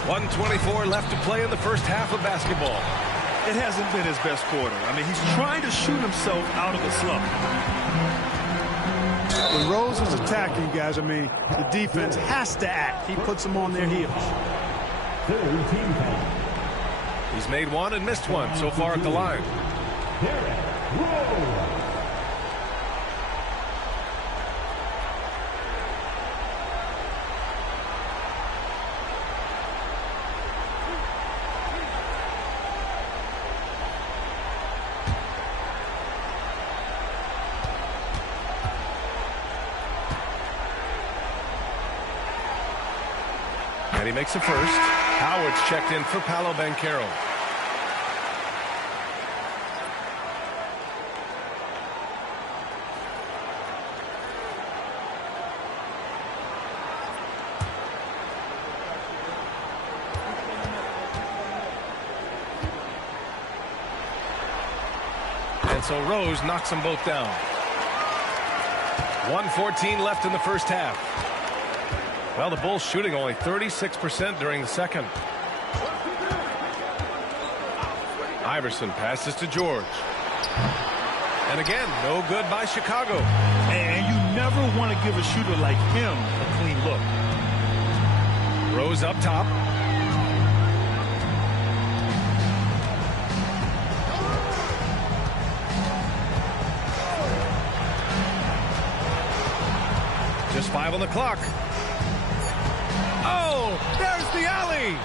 1:24 left to play in the first half of basketball. It hasn't been his best quarter. I mean, he's trying to shoot himself out of the slump. When Rose is attacking, guys, I mean, the defense has to act. He puts them on their heels. He's made one and missed one so far at the line. And he makes a first. Howard's checked in for Paolo Banchero. And so Rose knocks them both down. 1:14 left in the first half. Well, the Bulls shooting only 36% during the second. Iverson passes to George. And again, no good by Chicago. And you never want to give a shooter like him a clean look. Rose up top. Just 5 on the clock. Oh, there's the alley.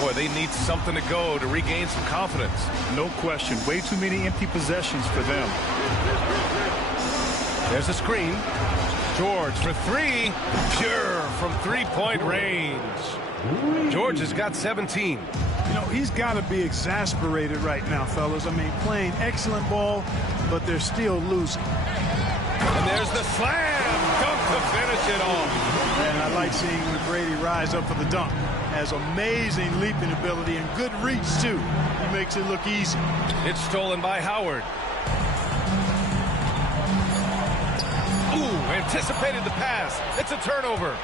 Boy, they need something to go to regain some confidence. No question. Way too many empty possessions for them. There's a screen. George for three. Pure from three-point range. George has got 17. You know, he's got to be exasperated right now, fellas. I mean, playing excellent ball, but they're still losing. And there's the slam. Dunk to finish it off. And I like seeing McGrady rise up for the dunk. Has amazing leaping ability and good reach, too. He makes it look easy. It's stolen by Howard. Ooh, anticipated the pass. It's a turnover.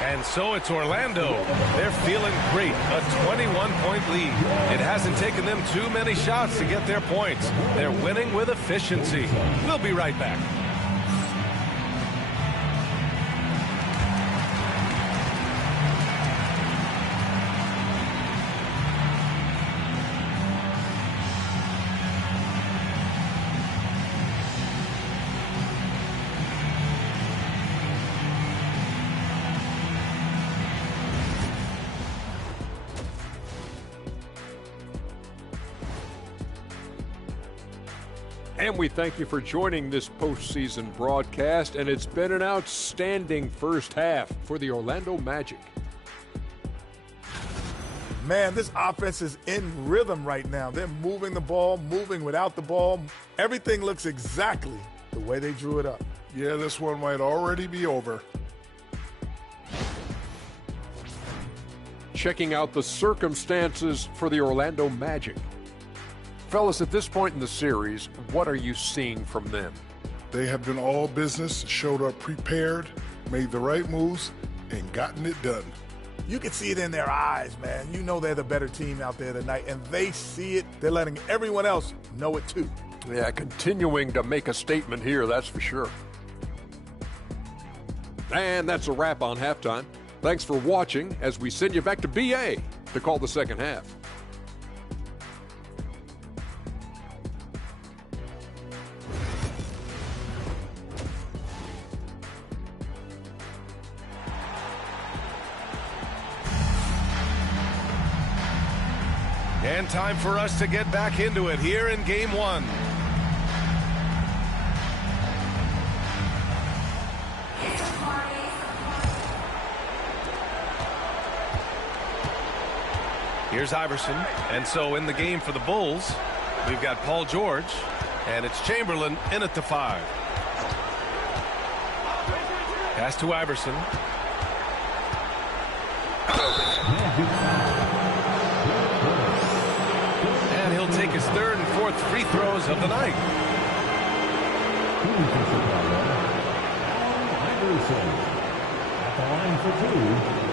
And so it's Orlando. They're feeling great. A 21-point lead. It hasn't taken them too many shots to get their points. They're winning with efficiency. We'll be right back. And we thank you for joining this postseason broadcast, and it's been an outstanding first half for the Orlando Magic. Man, this offense is in rhythm right now. They're moving the ball, moving without the ball. Everything looks exactly the way they drew it up. Yeah, this one might already be over. Checking out the circumstances for the Orlando Magic. Fellas, at this point in the series, what are you seeing from them? They have been all business, showed up prepared, made the right moves, and gotten it done. You can see it in their eyes, man. You know they're the better team out there tonight, and they see it. They're letting everyone else know it too. Yeah, continuing to make a statement here, that's for sure. And that's a wrap on halftime. Thanks for watching as we send you back to BA to call the second half. And time for us to get back into it here in game one. Here's Iverson. And so in the game for the Bulls, we've got Paul George, and it's Chamberlain in at the 5. Pass to Iverson. And he'll take his 3rd and 4th free throws of the night. Iverson at the line for 2.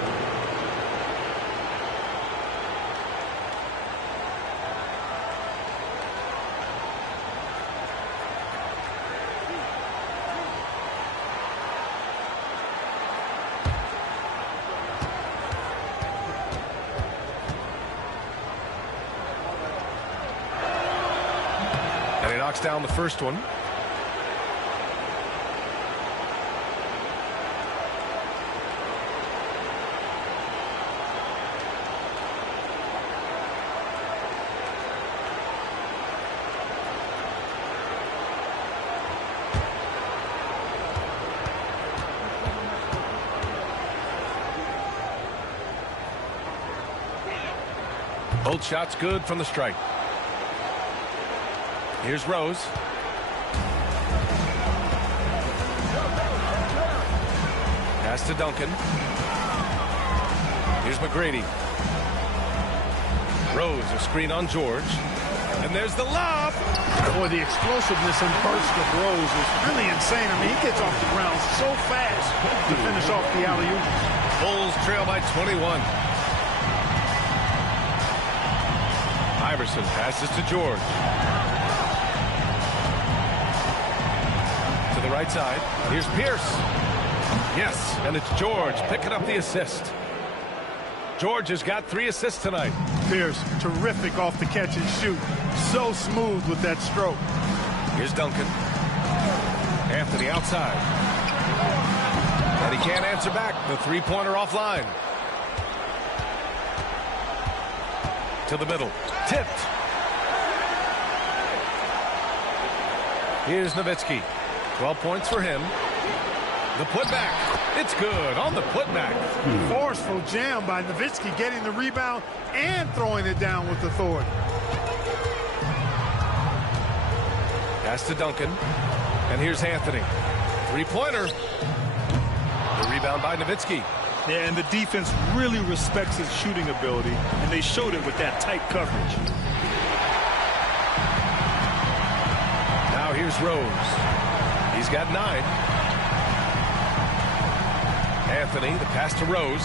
Down the first one. Both shots good from the strike. Here's Rose. Pass to Duncan. Here's McGrady. Rose, a screen on George. And there's the lob. Boy, the explosiveness and burst of Rose is really insane. I mean, he gets off the ground so fast to finish off the alley-oop. Bulls trail by 21. Iverson passes to George. The right side. Here's Pierce. Yes, and it's George picking up the assist. George has got 3 assists tonight. Pierce, terrific off the catch and shoot. So smooth with that stroke. Here's Duncan. Anthony outside. And he can't answer back. The 3-pointer offline. To the middle. Tipped. Here's Nowitzki. 12 points for him. The putback. It's good on the putback. Forceful jam by Nowitzki, getting the rebound and throwing it down with authority. Pass to Duncan. And here's Anthony. 3-pointer. The rebound by Nowitzki. Yeah, and the defense really respects his shooting ability, and they showed it with that tight coverage. Now here's Rose. He's got 9. Anthony, the pass to Rose.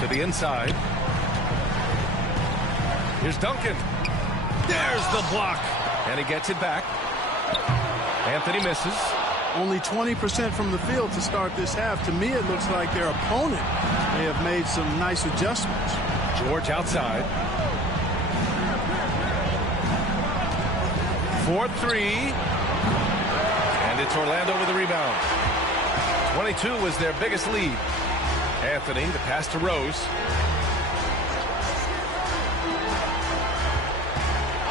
To the inside. Here's Duncan. There's the block. And he gets it back. Anthony misses. Only 20% from the field to start this half. To me, it looks like their opponent may have made some nice adjustments. George outside. 4-3. And it's Orlando with the rebound. 22 was their biggest lead. Anthony, the pass to Rose.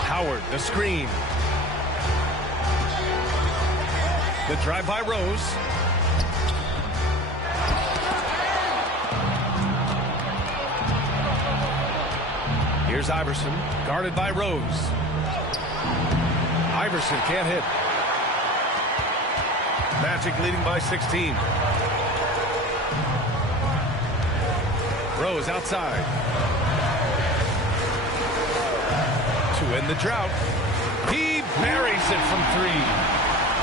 Howard, the screen. The drive by Rose. Here's Iverson, guarded by Rose. Iverson can't hit. Magic leading by 16. Rose outside. To end the drought. He buries it from 3.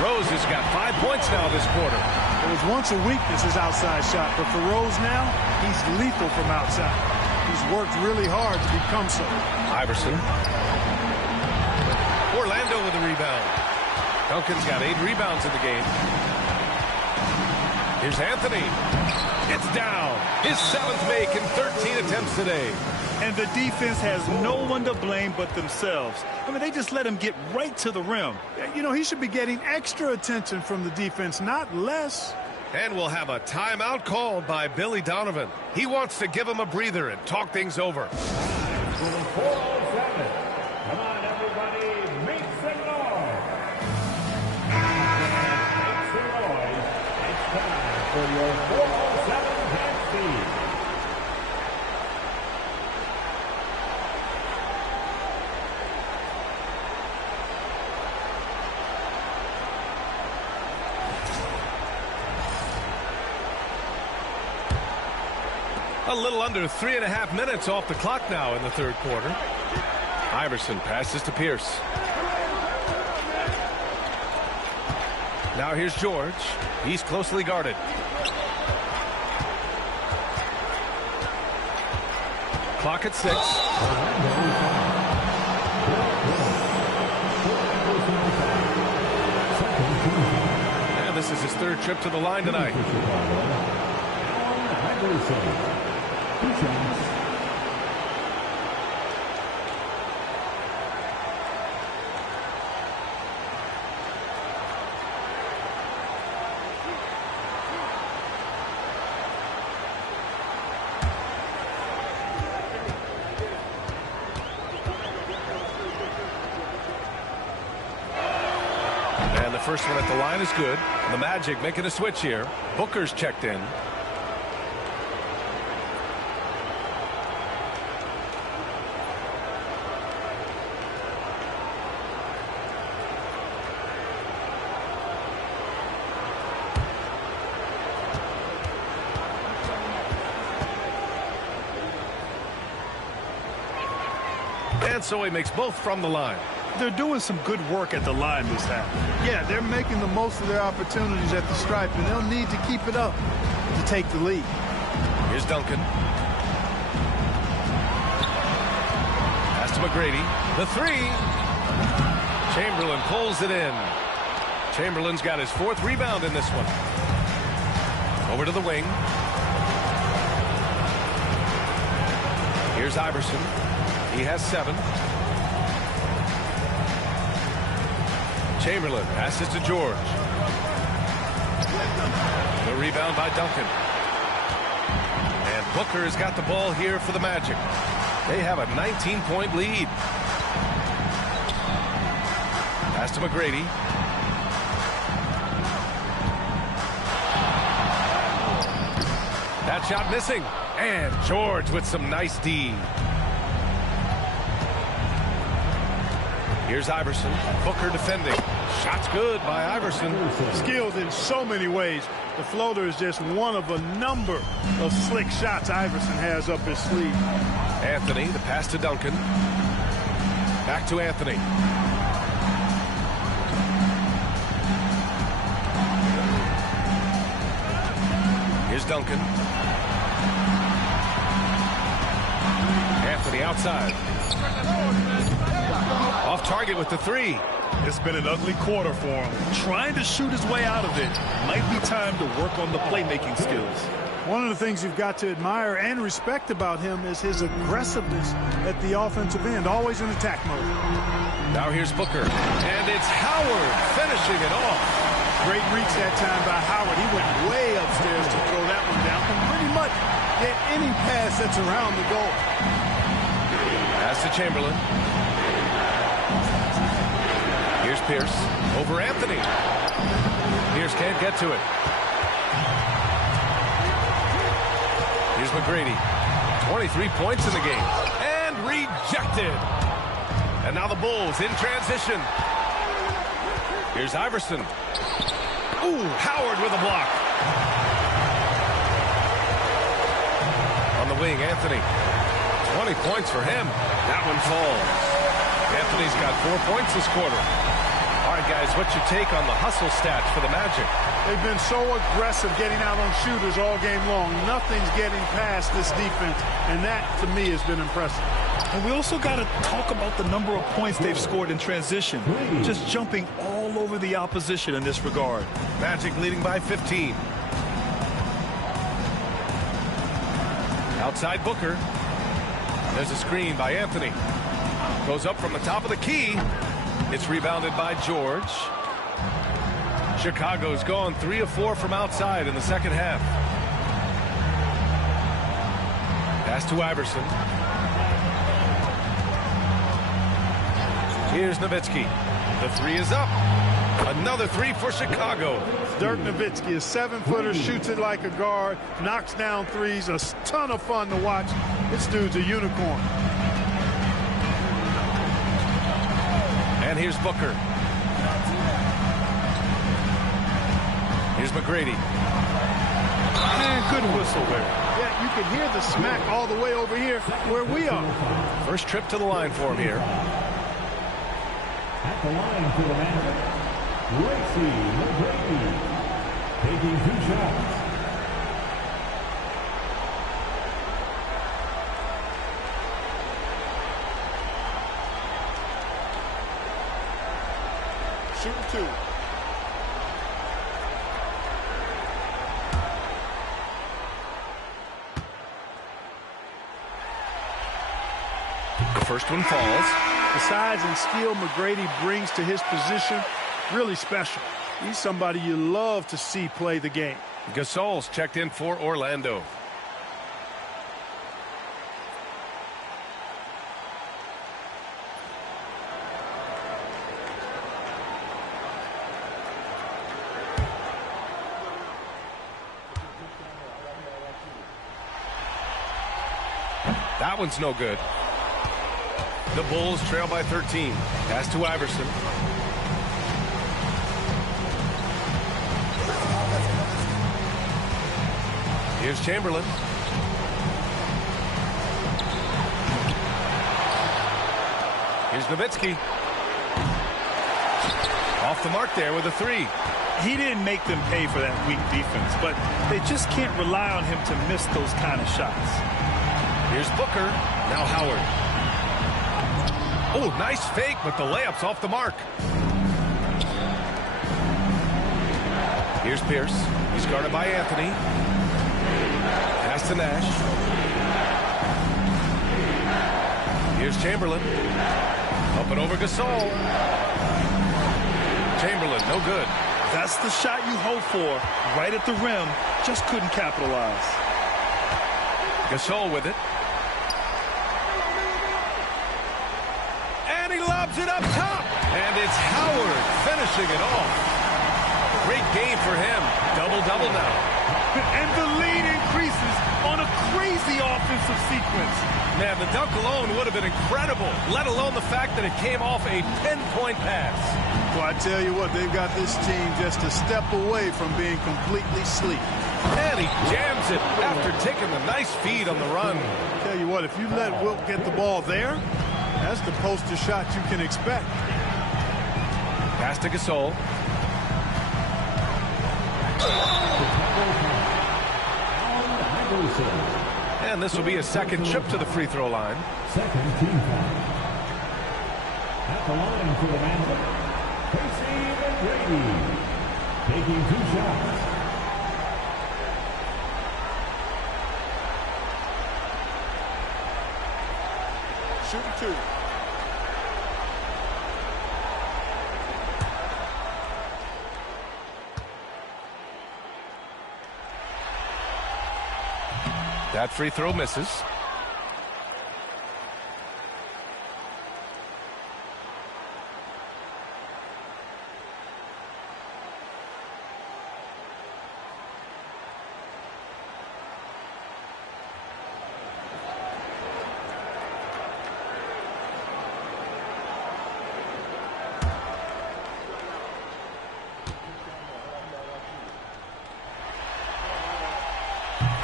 Rose has got 5 points now this quarter. It was once a weakness, his outside shot, but for Rose now, he's lethal from outside. He's worked really hard to become so. Iverson. Orlando with the rebound. Duncan's got 8 rebounds in the game. Here's Anthony. It's down. His 7th make in 13 attempts today. And the defense has no one to blame but themselves. I mean, they just let him get right to the rim. You know, he should be getting extra attention from the defense, not less. And we'll have a timeout called by Billy Donovan. He wants to give him a breather and talk things over. for the 407. Come on, everybody, make some noise. Make some noise. It's time for your 407 dance team. A little under 3.5 minutes off the clock now in the third quarter. Iverson passes to Pierce. Now here's George. He's closely guarded. Clock at 6. And this is his third trip to the line tonight. And the first one at the line is good. The Magic making a switch here. Booker's checked in. And so he makes both from the line. They're doing some good work at the line this half. Yeah, they're making the most of their opportunities at the stripe, and they'll need to keep it up to take the lead. Here's Duncan. Pass to McGrady. The three. Chamberlain pulls it in. Chamberlain's got his 4th rebound in this one. Over to the wing. Here's Iverson. He has 7. Chamberlain passes to George. The rebound by Duncan. And Booker has got the ball here for the Magic. They have a 19-point lead. Pass to McGrady. That shot missing. And George with some nice D. Here's Iverson. Booker defending. Shot's good by Iverson. Skilled in so many ways. The floater is just one of a number of slick shots Iverson has up his sleeve. Anthony, the pass to Duncan. Back to Anthony. Here's Duncan. Anthony outside. Off target with the 3. It's been an ugly quarter for him. Trying to shoot his way out of it. Might be time to work on the playmaking skills. One of the things you've got to admire and respect about him is his aggressiveness at the offensive end, always in attack mode. Now here's Booker, and it's Howard finishing it off. Great reach that time by Howard. He went way upstairs to throw that one down and pretty much get any pass that's around the goal. Pass to Chamberlain. Here's Pierce over Anthony. Pierce can't get to it. Here's McGrady. 23 points in the game. And rejected. And now the Bulls in transition. Here's Iverson. Ooh, Howard with a block. On the wing, Anthony. 20 points for him. That one falls. Anthony's got 4 points this quarter. All right, guys, what's your take on the hustle stats for the Magic? They've been so aggressive getting out on shooters all game long. Nothing's getting past this defense, and that, to me, has been impressive. And we also got to talk about the number of points they've scored in transition. Just jumping all over the opposition in this regard. Magic leading by 15. Outside Booker. There's a screen by Anthony. Goes up from the top of the key. It's rebounded by George. Chicago's gone 3 of 4 from outside in the second half. Pass to Iverson. Here's Nowitzki. The three is up. Another three for Chicago. Dirk Nowitzki, a 7-footer, shoots it like a guard, knocks down threes, a ton of fun to watch. This dude's a unicorn. And here's Booker. Here's McGrady. And good whistle there. Yeah, you can hear the smack all the way over here where we are. First trip to the line for him here. At the line for the Magic, Tracy McGrady, taking 2 shots. Shooting 2. The first one falls. The size and skill McGrady brings to his position, really special. He's somebody you love to see play the game. Gasol's checked in for Orlando. That one's no good. The Bulls trail by 13. Pass to Iverson. Here's Chamberlain. Here's Nowitzki. Off the mark there with a three. He didn't make them pay for that weak defense, but they just can't rely on him to miss those kind of shots. Here's Booker. Now Howard. Oh, nice fake, but the layup's off the mark. Here's Pierce. He's guarded by Anthony. Pass to Nash. Here's Chamberlain. Up and over Gasol. Chamberlain, no good. That's the shot you hope for. Right at the rim. Just couldn't capitalize. Gasol with it. And he lobs it up top. And it's Howard finishing it off. Great game for him. Double-double now. And the lead increases on a crazy offensive sequence. Man, the dunk alone would have been incredible, let alone the fact that it came off a pinpoint pass. Well, I tell you what, they've got this team just a step away from being completely asleep. And he jams it after taking the nice feed on the run. Tell you what, if you let Wilt get the ball there, that's the poster shot you can expect. Pass to Gasol. And this will be a second trip to the free throw line. Second team foul. At the line for the Magic, Tracy McGrady, taking 2 shots. Shooting 2. That free throw misses.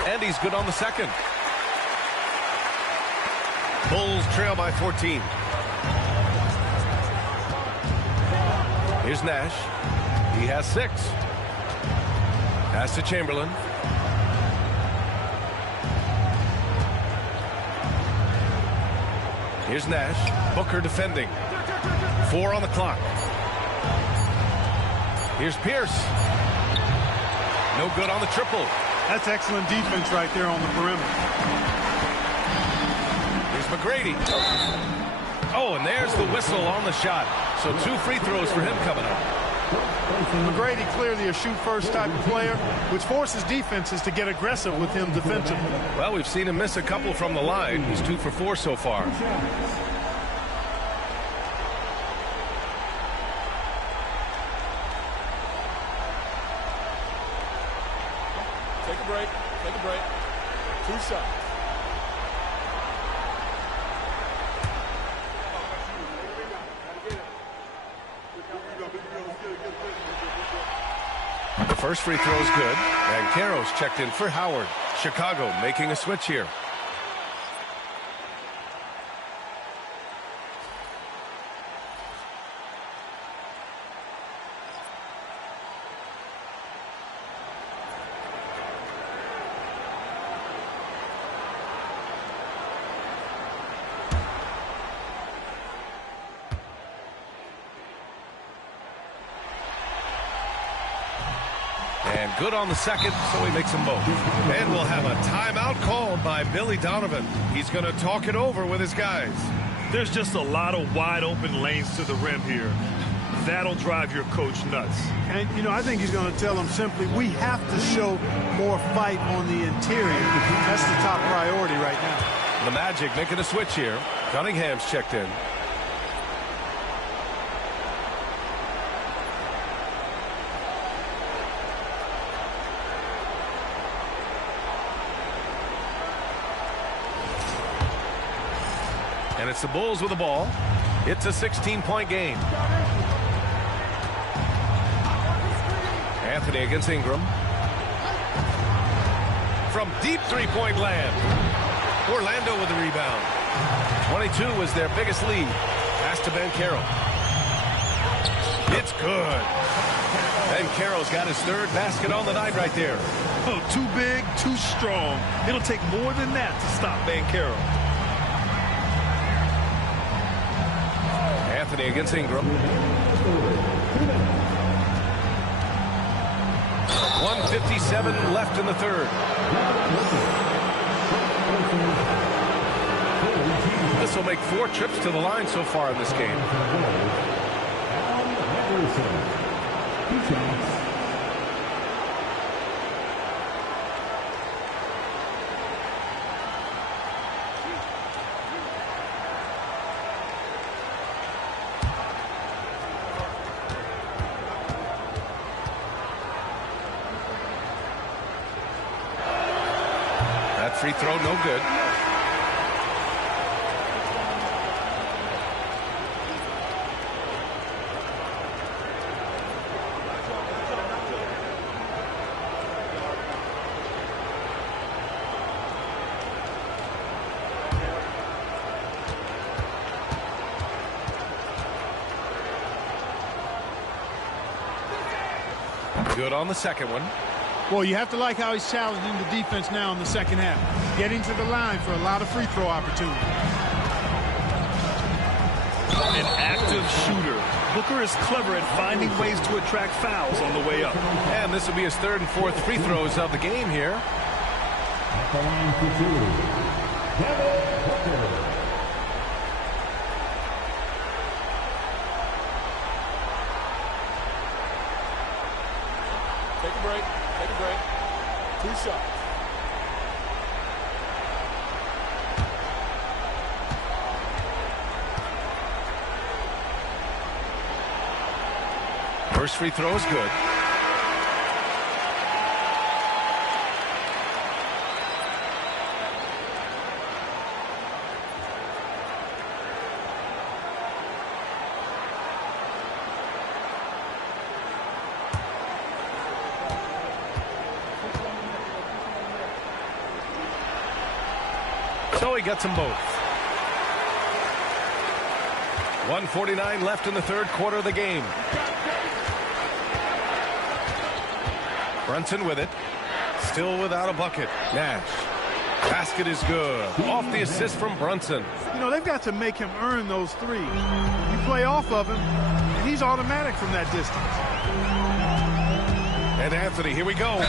And he's good on the second. Bulls trail by 14. Here's Nash. He has 6. Pass to Chamberlain. Here's Nash. Booker defending. 4 on the clock. Here's Pierce. No good on the triple. That's excellent defense right there on the perimeter. Here's McGrady. Oh, and there's the whistle on the shot. So 2 free throws for him coming up. McGrady clearly a shoot-first type of player, which forces defenses to get aggressive with him defensively. Well, we've seen him miss a couple from the line. He's 2 for 4 so far. 2 shots. The first free throw is good. And Caro's checked in for Howard. Chicago making a switch here. And good on the second, so he makes them both. And we'll have a timeout called by Billy Donovan. He's going to talk it over with his guys. There's just a lot of wide open lanes to the rim here. That'll drive your coach nuts. And, you know, I think he's going to tell them simply, we have to show more fight on the interior. That's the top priority right now. The Magic making a switch here. Cunningham's checked in. And it's the Bulls with the ball. It's a 16-point game. Anthony against Ingram. From deep three-point land. Orlando with the rebound. 22 was their biggest lead. Pass to Banchero. It's good. Banchero's got his third basket on the night right there. Oh, too big, too strong. It'll take more than that to stop Banchero. Anthony against Ingram. 1:57 left in the third. This will make 4 trips to the line so far in this game. Free throw, no good. Good on the second one. Well, you have to like how he's challenging the defense now in the second half. Getting to the line for a lot of free throw opportunities. An active shooter. Booker is clever at finding ways to attract fouls on the way up. And this will be his 3rd and 4th free throws of the game here. Take a break. Take a break. 2 shots. First free throw is good. So he gets them both. 1:49 left in the third quarter of the game. Brunson with it. Still without a bucket. Nash. Basket is good. Off the assist from Brunson. You know, they've got to make him earn those threes. You play off of him, and he's automatic from that distance. And Anthony, here we go.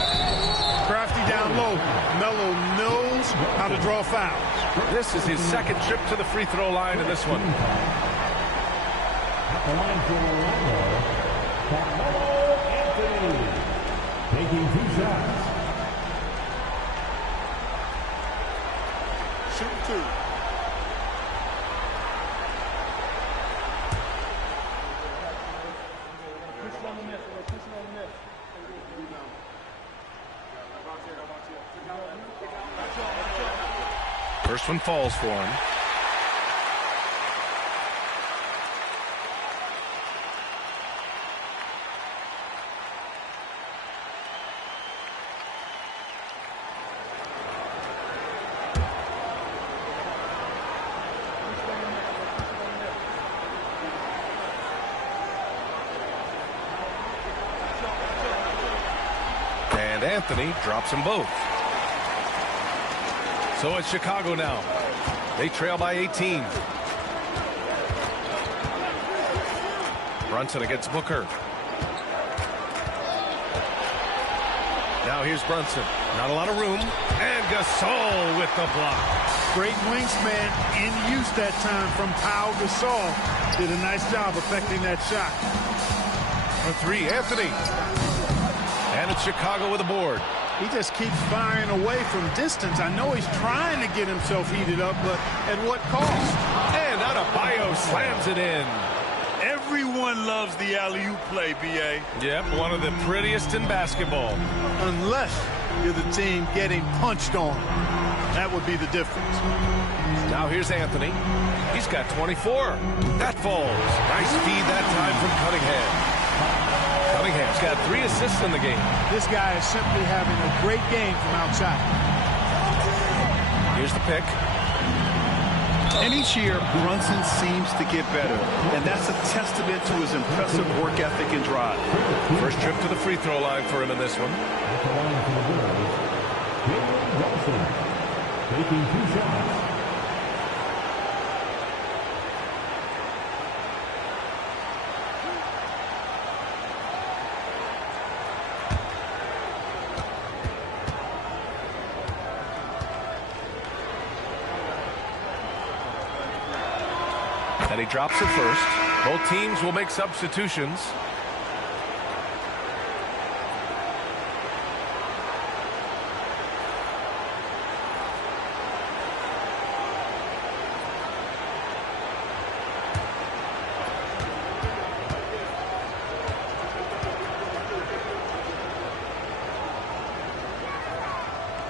Crafty down low. Melo knows how to draw fouls. This is his 2nd trip to the free throw line in this one. Taking 2 shots. Shoot 2. First one falls for him. And Anthony drops them both. So it's Chicago now. They trail by 18. Brunson against Booker. Now here's Brunson. Not a lot of room. And Gasol with the block. Great wingspan in use that time from Pau Gasol. Did a nice job affecting that shot. For three, Anthony. And it's Chicago with a board. He just keeps firing away from distance. I know he's trying to get himself heated up, but at what cost? And Adebayo slams it in. Everyone loves the alley-oop play, B.A. Yep, one of the prettiest in basketball. Unless you're the team getting punched on. That would be the difference. Now here's Anthony. He's got 24. That falls. Nice feed that time from Cunningham. Cunningham's got 3 assists in the game. This guy is simply having a great game from outside. Here's the pick. And each year, Brunson seems to get better. And that's a testament to his impressive work ethic and drive. First trip to the free throw line for him in this one. Taking 2 shots. And he drops it first. Both teams will make substitutions.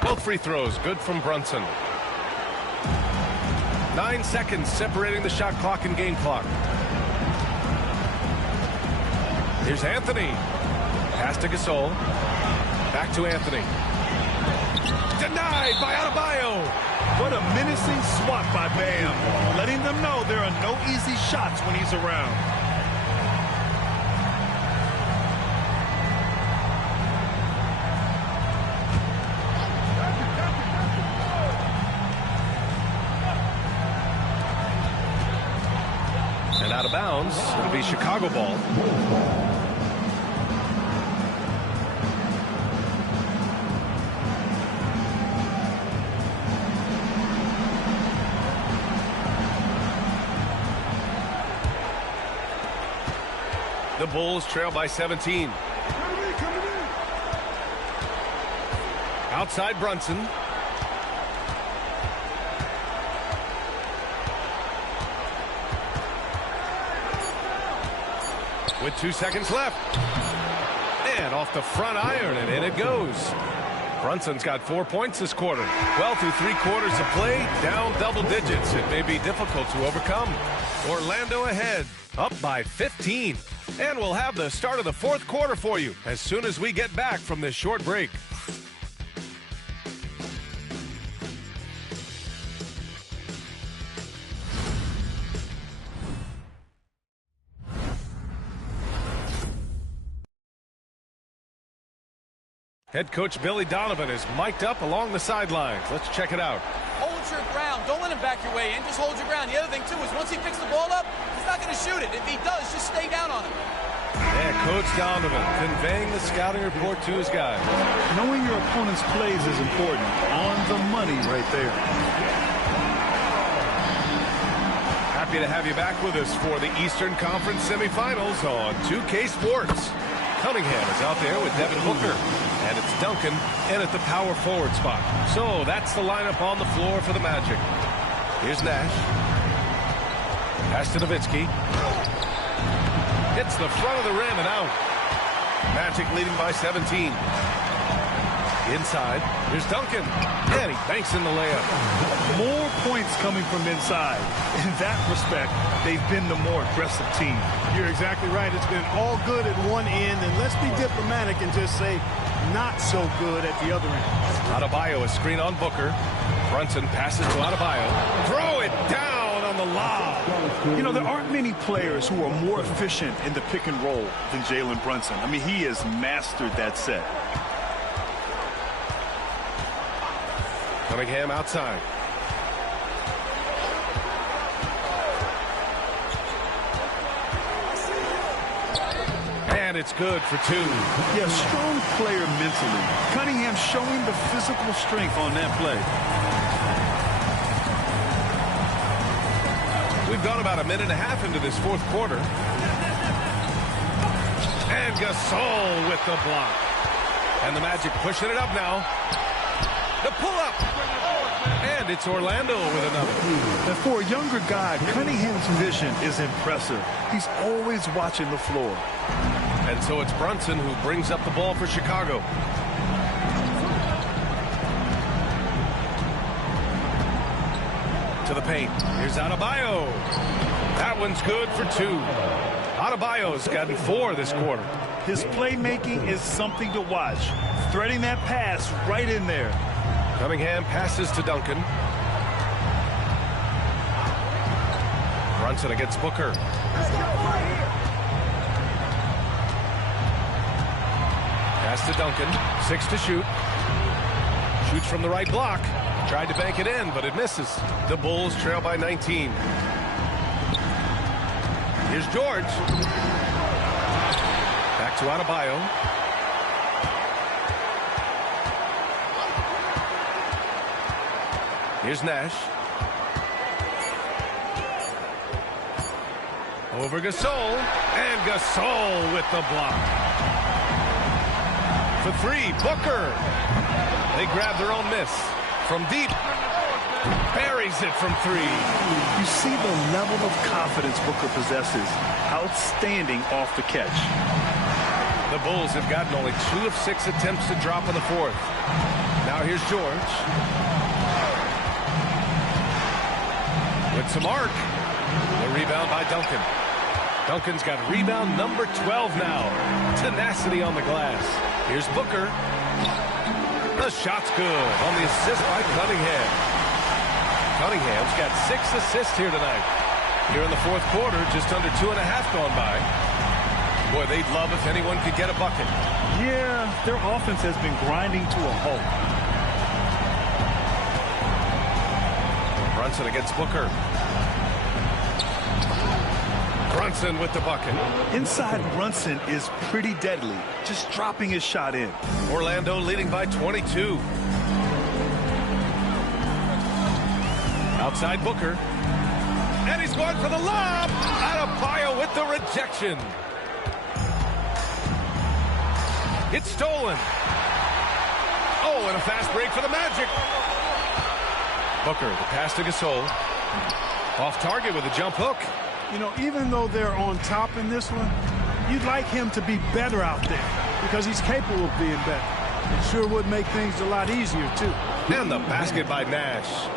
Both free throws good from Brunson. 9 seconds separating the shot clock and game clock. Here's Anthony. Pass to Gasol. Back to Anthony. Denied by Adebayo. What a menacing swat by Bam. Letting them know there are no easy shots when he's around. Out of bounds. It'll be Chicago ball. The Bulls trail by 17. Outside Brunson. With 2 seconds left. And off the front iron, and in it goes. Brunson's got 4 points this quarter. Well, through 3 quarters of play, down double digits. It may be difficult to overcome. Orlando ahead, up by 15. And we'll have the start of the 4th quarter for you as soon as we get back from this short break. Head coach Billy Donovan is mic'd up along the sidelines. Let's check it out. Hold your ground. Don't let him back your way in. Just hold your ground. The other thing, too, is once he picks the ball up, he's not going to shoot it. If he does, just stay down on him. Yeah, Coach Donovan conveying the scouting report to his guys. Knowing your opponent's plays is important. On the money right there. Happy to have you back with us for the Eastern Conference semifinals on 2K Sports. Cunningham is out there with Devin Booker. And it's Duncan in at the power forward spot. So that's the lineup on the floor for the Magic. Here's Nash. Pass to Nowitzki. Hits the front of the rim and out. Magic leading by 17. Inside, here's Duncan, and he banks in the layup. More points coming from inside. In that respect, they've been the more aggressive team. You're exactly right. It's been all good at one end, and let's be diplomatic and just say not so good at the other end. Adebayo, a screen on Booker. Brunson passes to Adebayo. Throw it down on the lob. You know, there aren't many players who are more efficient in the pick and roll than Jalen Brunson. I mean, he has mastered that set. Cunningham outside. And it's good for two. Yeah, strong player mentally. Cunningham showing the physical strength on that play. We've gone about a minute and a half into this fourth quarter. And Gasol with the block. And the Magic pushing it up now. The pull-up. And it's Orlando with another. And for a younger guy, Cunningham's vision is impressive. He's always watching the floor. And so it's Brunson who brings up the ball for Chicago. To the paint. Here's Adebayo. That one's good for two. Adebayo's gotten 4 this quarter. His playmaking is something to watch. Threading that pass right in there. Cunningham passes to Duncan. Brunson against Booker. Pass to Duncan. 6 to shoot. Shoots from the right block. Tried to bank it in, but it misses. The Bulls trail by 19. Here's George. Back to Adebayo. Here's Nash. Over Gasol. And Gasol with the block. For 3, Booker. They grab their own miss. From deep. Buries it from 3. You see the level of confidence Booker possesses. Outstanding off the catch. The Bulls have gotten only 2 of 6 attempts to drop in the fourth. Now here's George. With some arc. The rebound by Duncan. Duncan's got rebound number 12 now. Tenacity on the glass. Here's Booker. The shot's good on the assist by Cunningham. Cunningham's got 6 assists here tonight. Here in the fourth quarter, just under 2.5 gone by. Boy, they'd love if anyone could get a bucket. Yeah, their offense has been grinding to a halt. Brunson against Booker. Brunson with the bucket. Inside Brunson is pretty deadly, just dropping his shot in. Orlando leading by 22. Outside Booker. And he's going for the lob. Adebayo with the rejection. It's stolen. Oh, and a fast break for the Magic. Booker, the pass to Gasol. Off target with a jump hook. You know, even though they're on top in this one, you'd like him to be better out there because he's capable of being better. It sure would make things a lot easier, too. And the basket by Nash.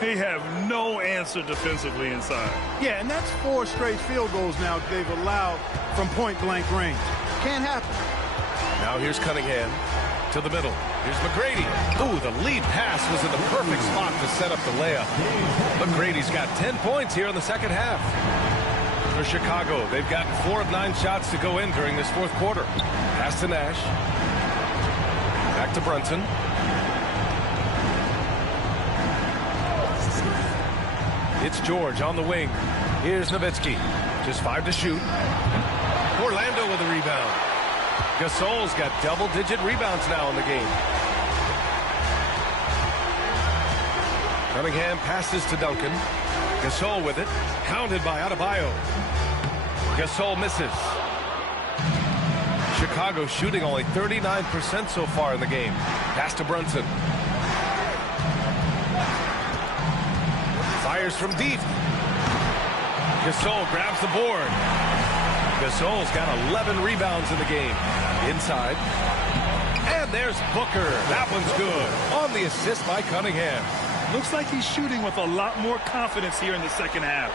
They have no answer defensively inside. Yeah, and that's 4 straight field goals now they've allowed from point-blank range. Can't happen. Now here's Cunningham to the middle. Here's McGrady. Ooh, the lead pass was in the perfect spot to set up the layup. McGrady's got 10 points here in the second half. For Chicago, they've gotten 4 of 9 shots to go in during this fourth quarter. Pass to Nash. Back to Brunson. It's George on the wing. Here's Nowitzki. Just 5 to shoot. Orlando with a rebound. Gasol's got double-digit rebounds now in the game. Cunningham passes to Duncan. Gasol with it. Counted by Adebayo. Gasol misses. Chicago shooting only 39% so far in the game. Pass to Brunson. Fires from deep. Gasol grabs the board. Gasol's got 11 rebounds in the game. Inside. And And there's Booker. That one's good. On the assist by Cunningham. Looks like he's shooting with a lot more confidence here in the second half.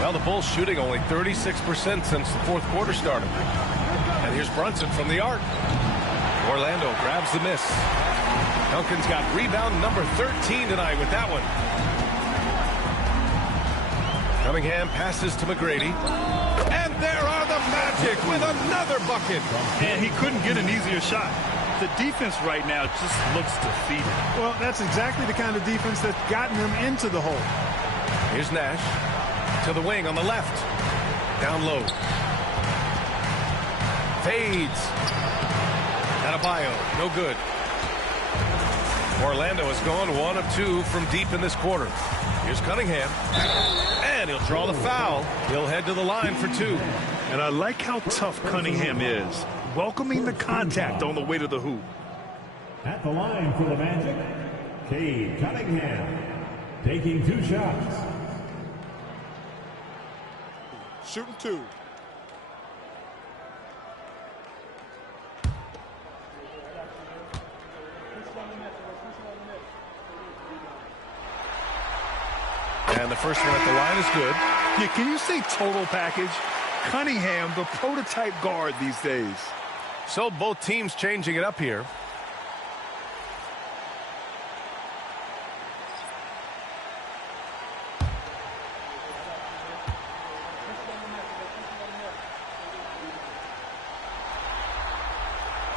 Well, the Bulls shooting only 36% since the fourth quarter started. And here's Brunson from the arc. Orlando grabs the miss. Duncan's got rebound number 13 tonight with that one. Cunningham passes to McGrady. And there are the Magic with another bucket. And he couldn't get an easier shot. The defense right now just looks defeated. Well, that's exactly the kind of defense that's gotten them into the hole. Here's Nash to the wing on the left. Down low. Fades. Adebayo, no good. Orlando has gone 1 of 2 from deep in this quarter. Here's Cunningham. And he'll draw the foul. He'll head to the line for 2. And I like how tough Cunningham is, welcoming the contact on the way to the hoop. At the line for the Magic, Cade Cunningham, taking 2 shots. Shooting 2. And the first one at the line is good. Yeah, can you say total package? Cunningham, the prototype guard these days. So both teams changing it up here.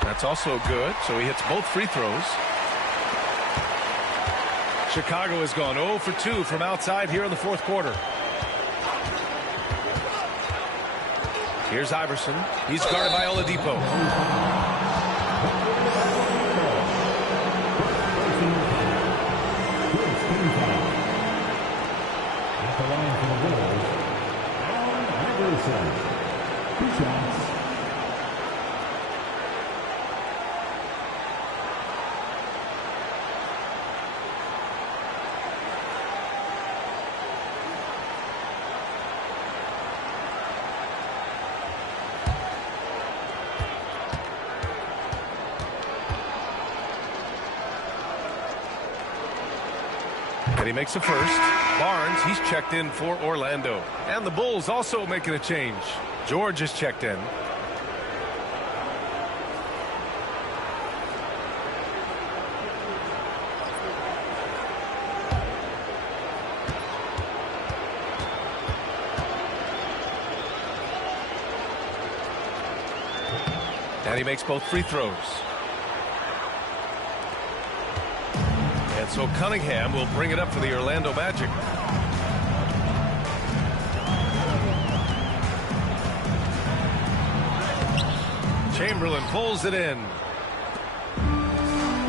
That's also good, so he hits both free throws. Chicago has gone 0 for 2 from outside here in the fourth quarter. Here's Iverson. He's guarded by Oladipo. At the line for the Bulls, Allen Iverson. 2 shots. And he makes a first. Barnes, he's checked in for Orlando. And the Bulls also making a change. George is checked in. And he makes both free throws. And so Cunningham will bring it up for the Orlando Magic. Chamberlain pulls it in.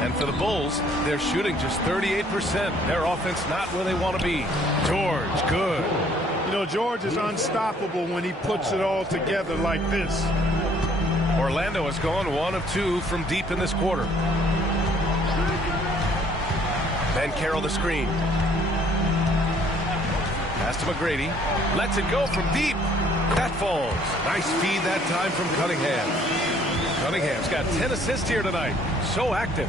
And for the Bulls, they're shooting just 38%. Their offense not where they want to be. George, good. You know, George is unstoppable when he puts it all together like this. Orlando has gone 1 of 2 from deep in this quarter. Ben Carroll the screen. Pass to McGrady. Lets it go from deep. That falls. Nice feed that time from Cunningham. Cunningham's got 10 assists here tonight. So active.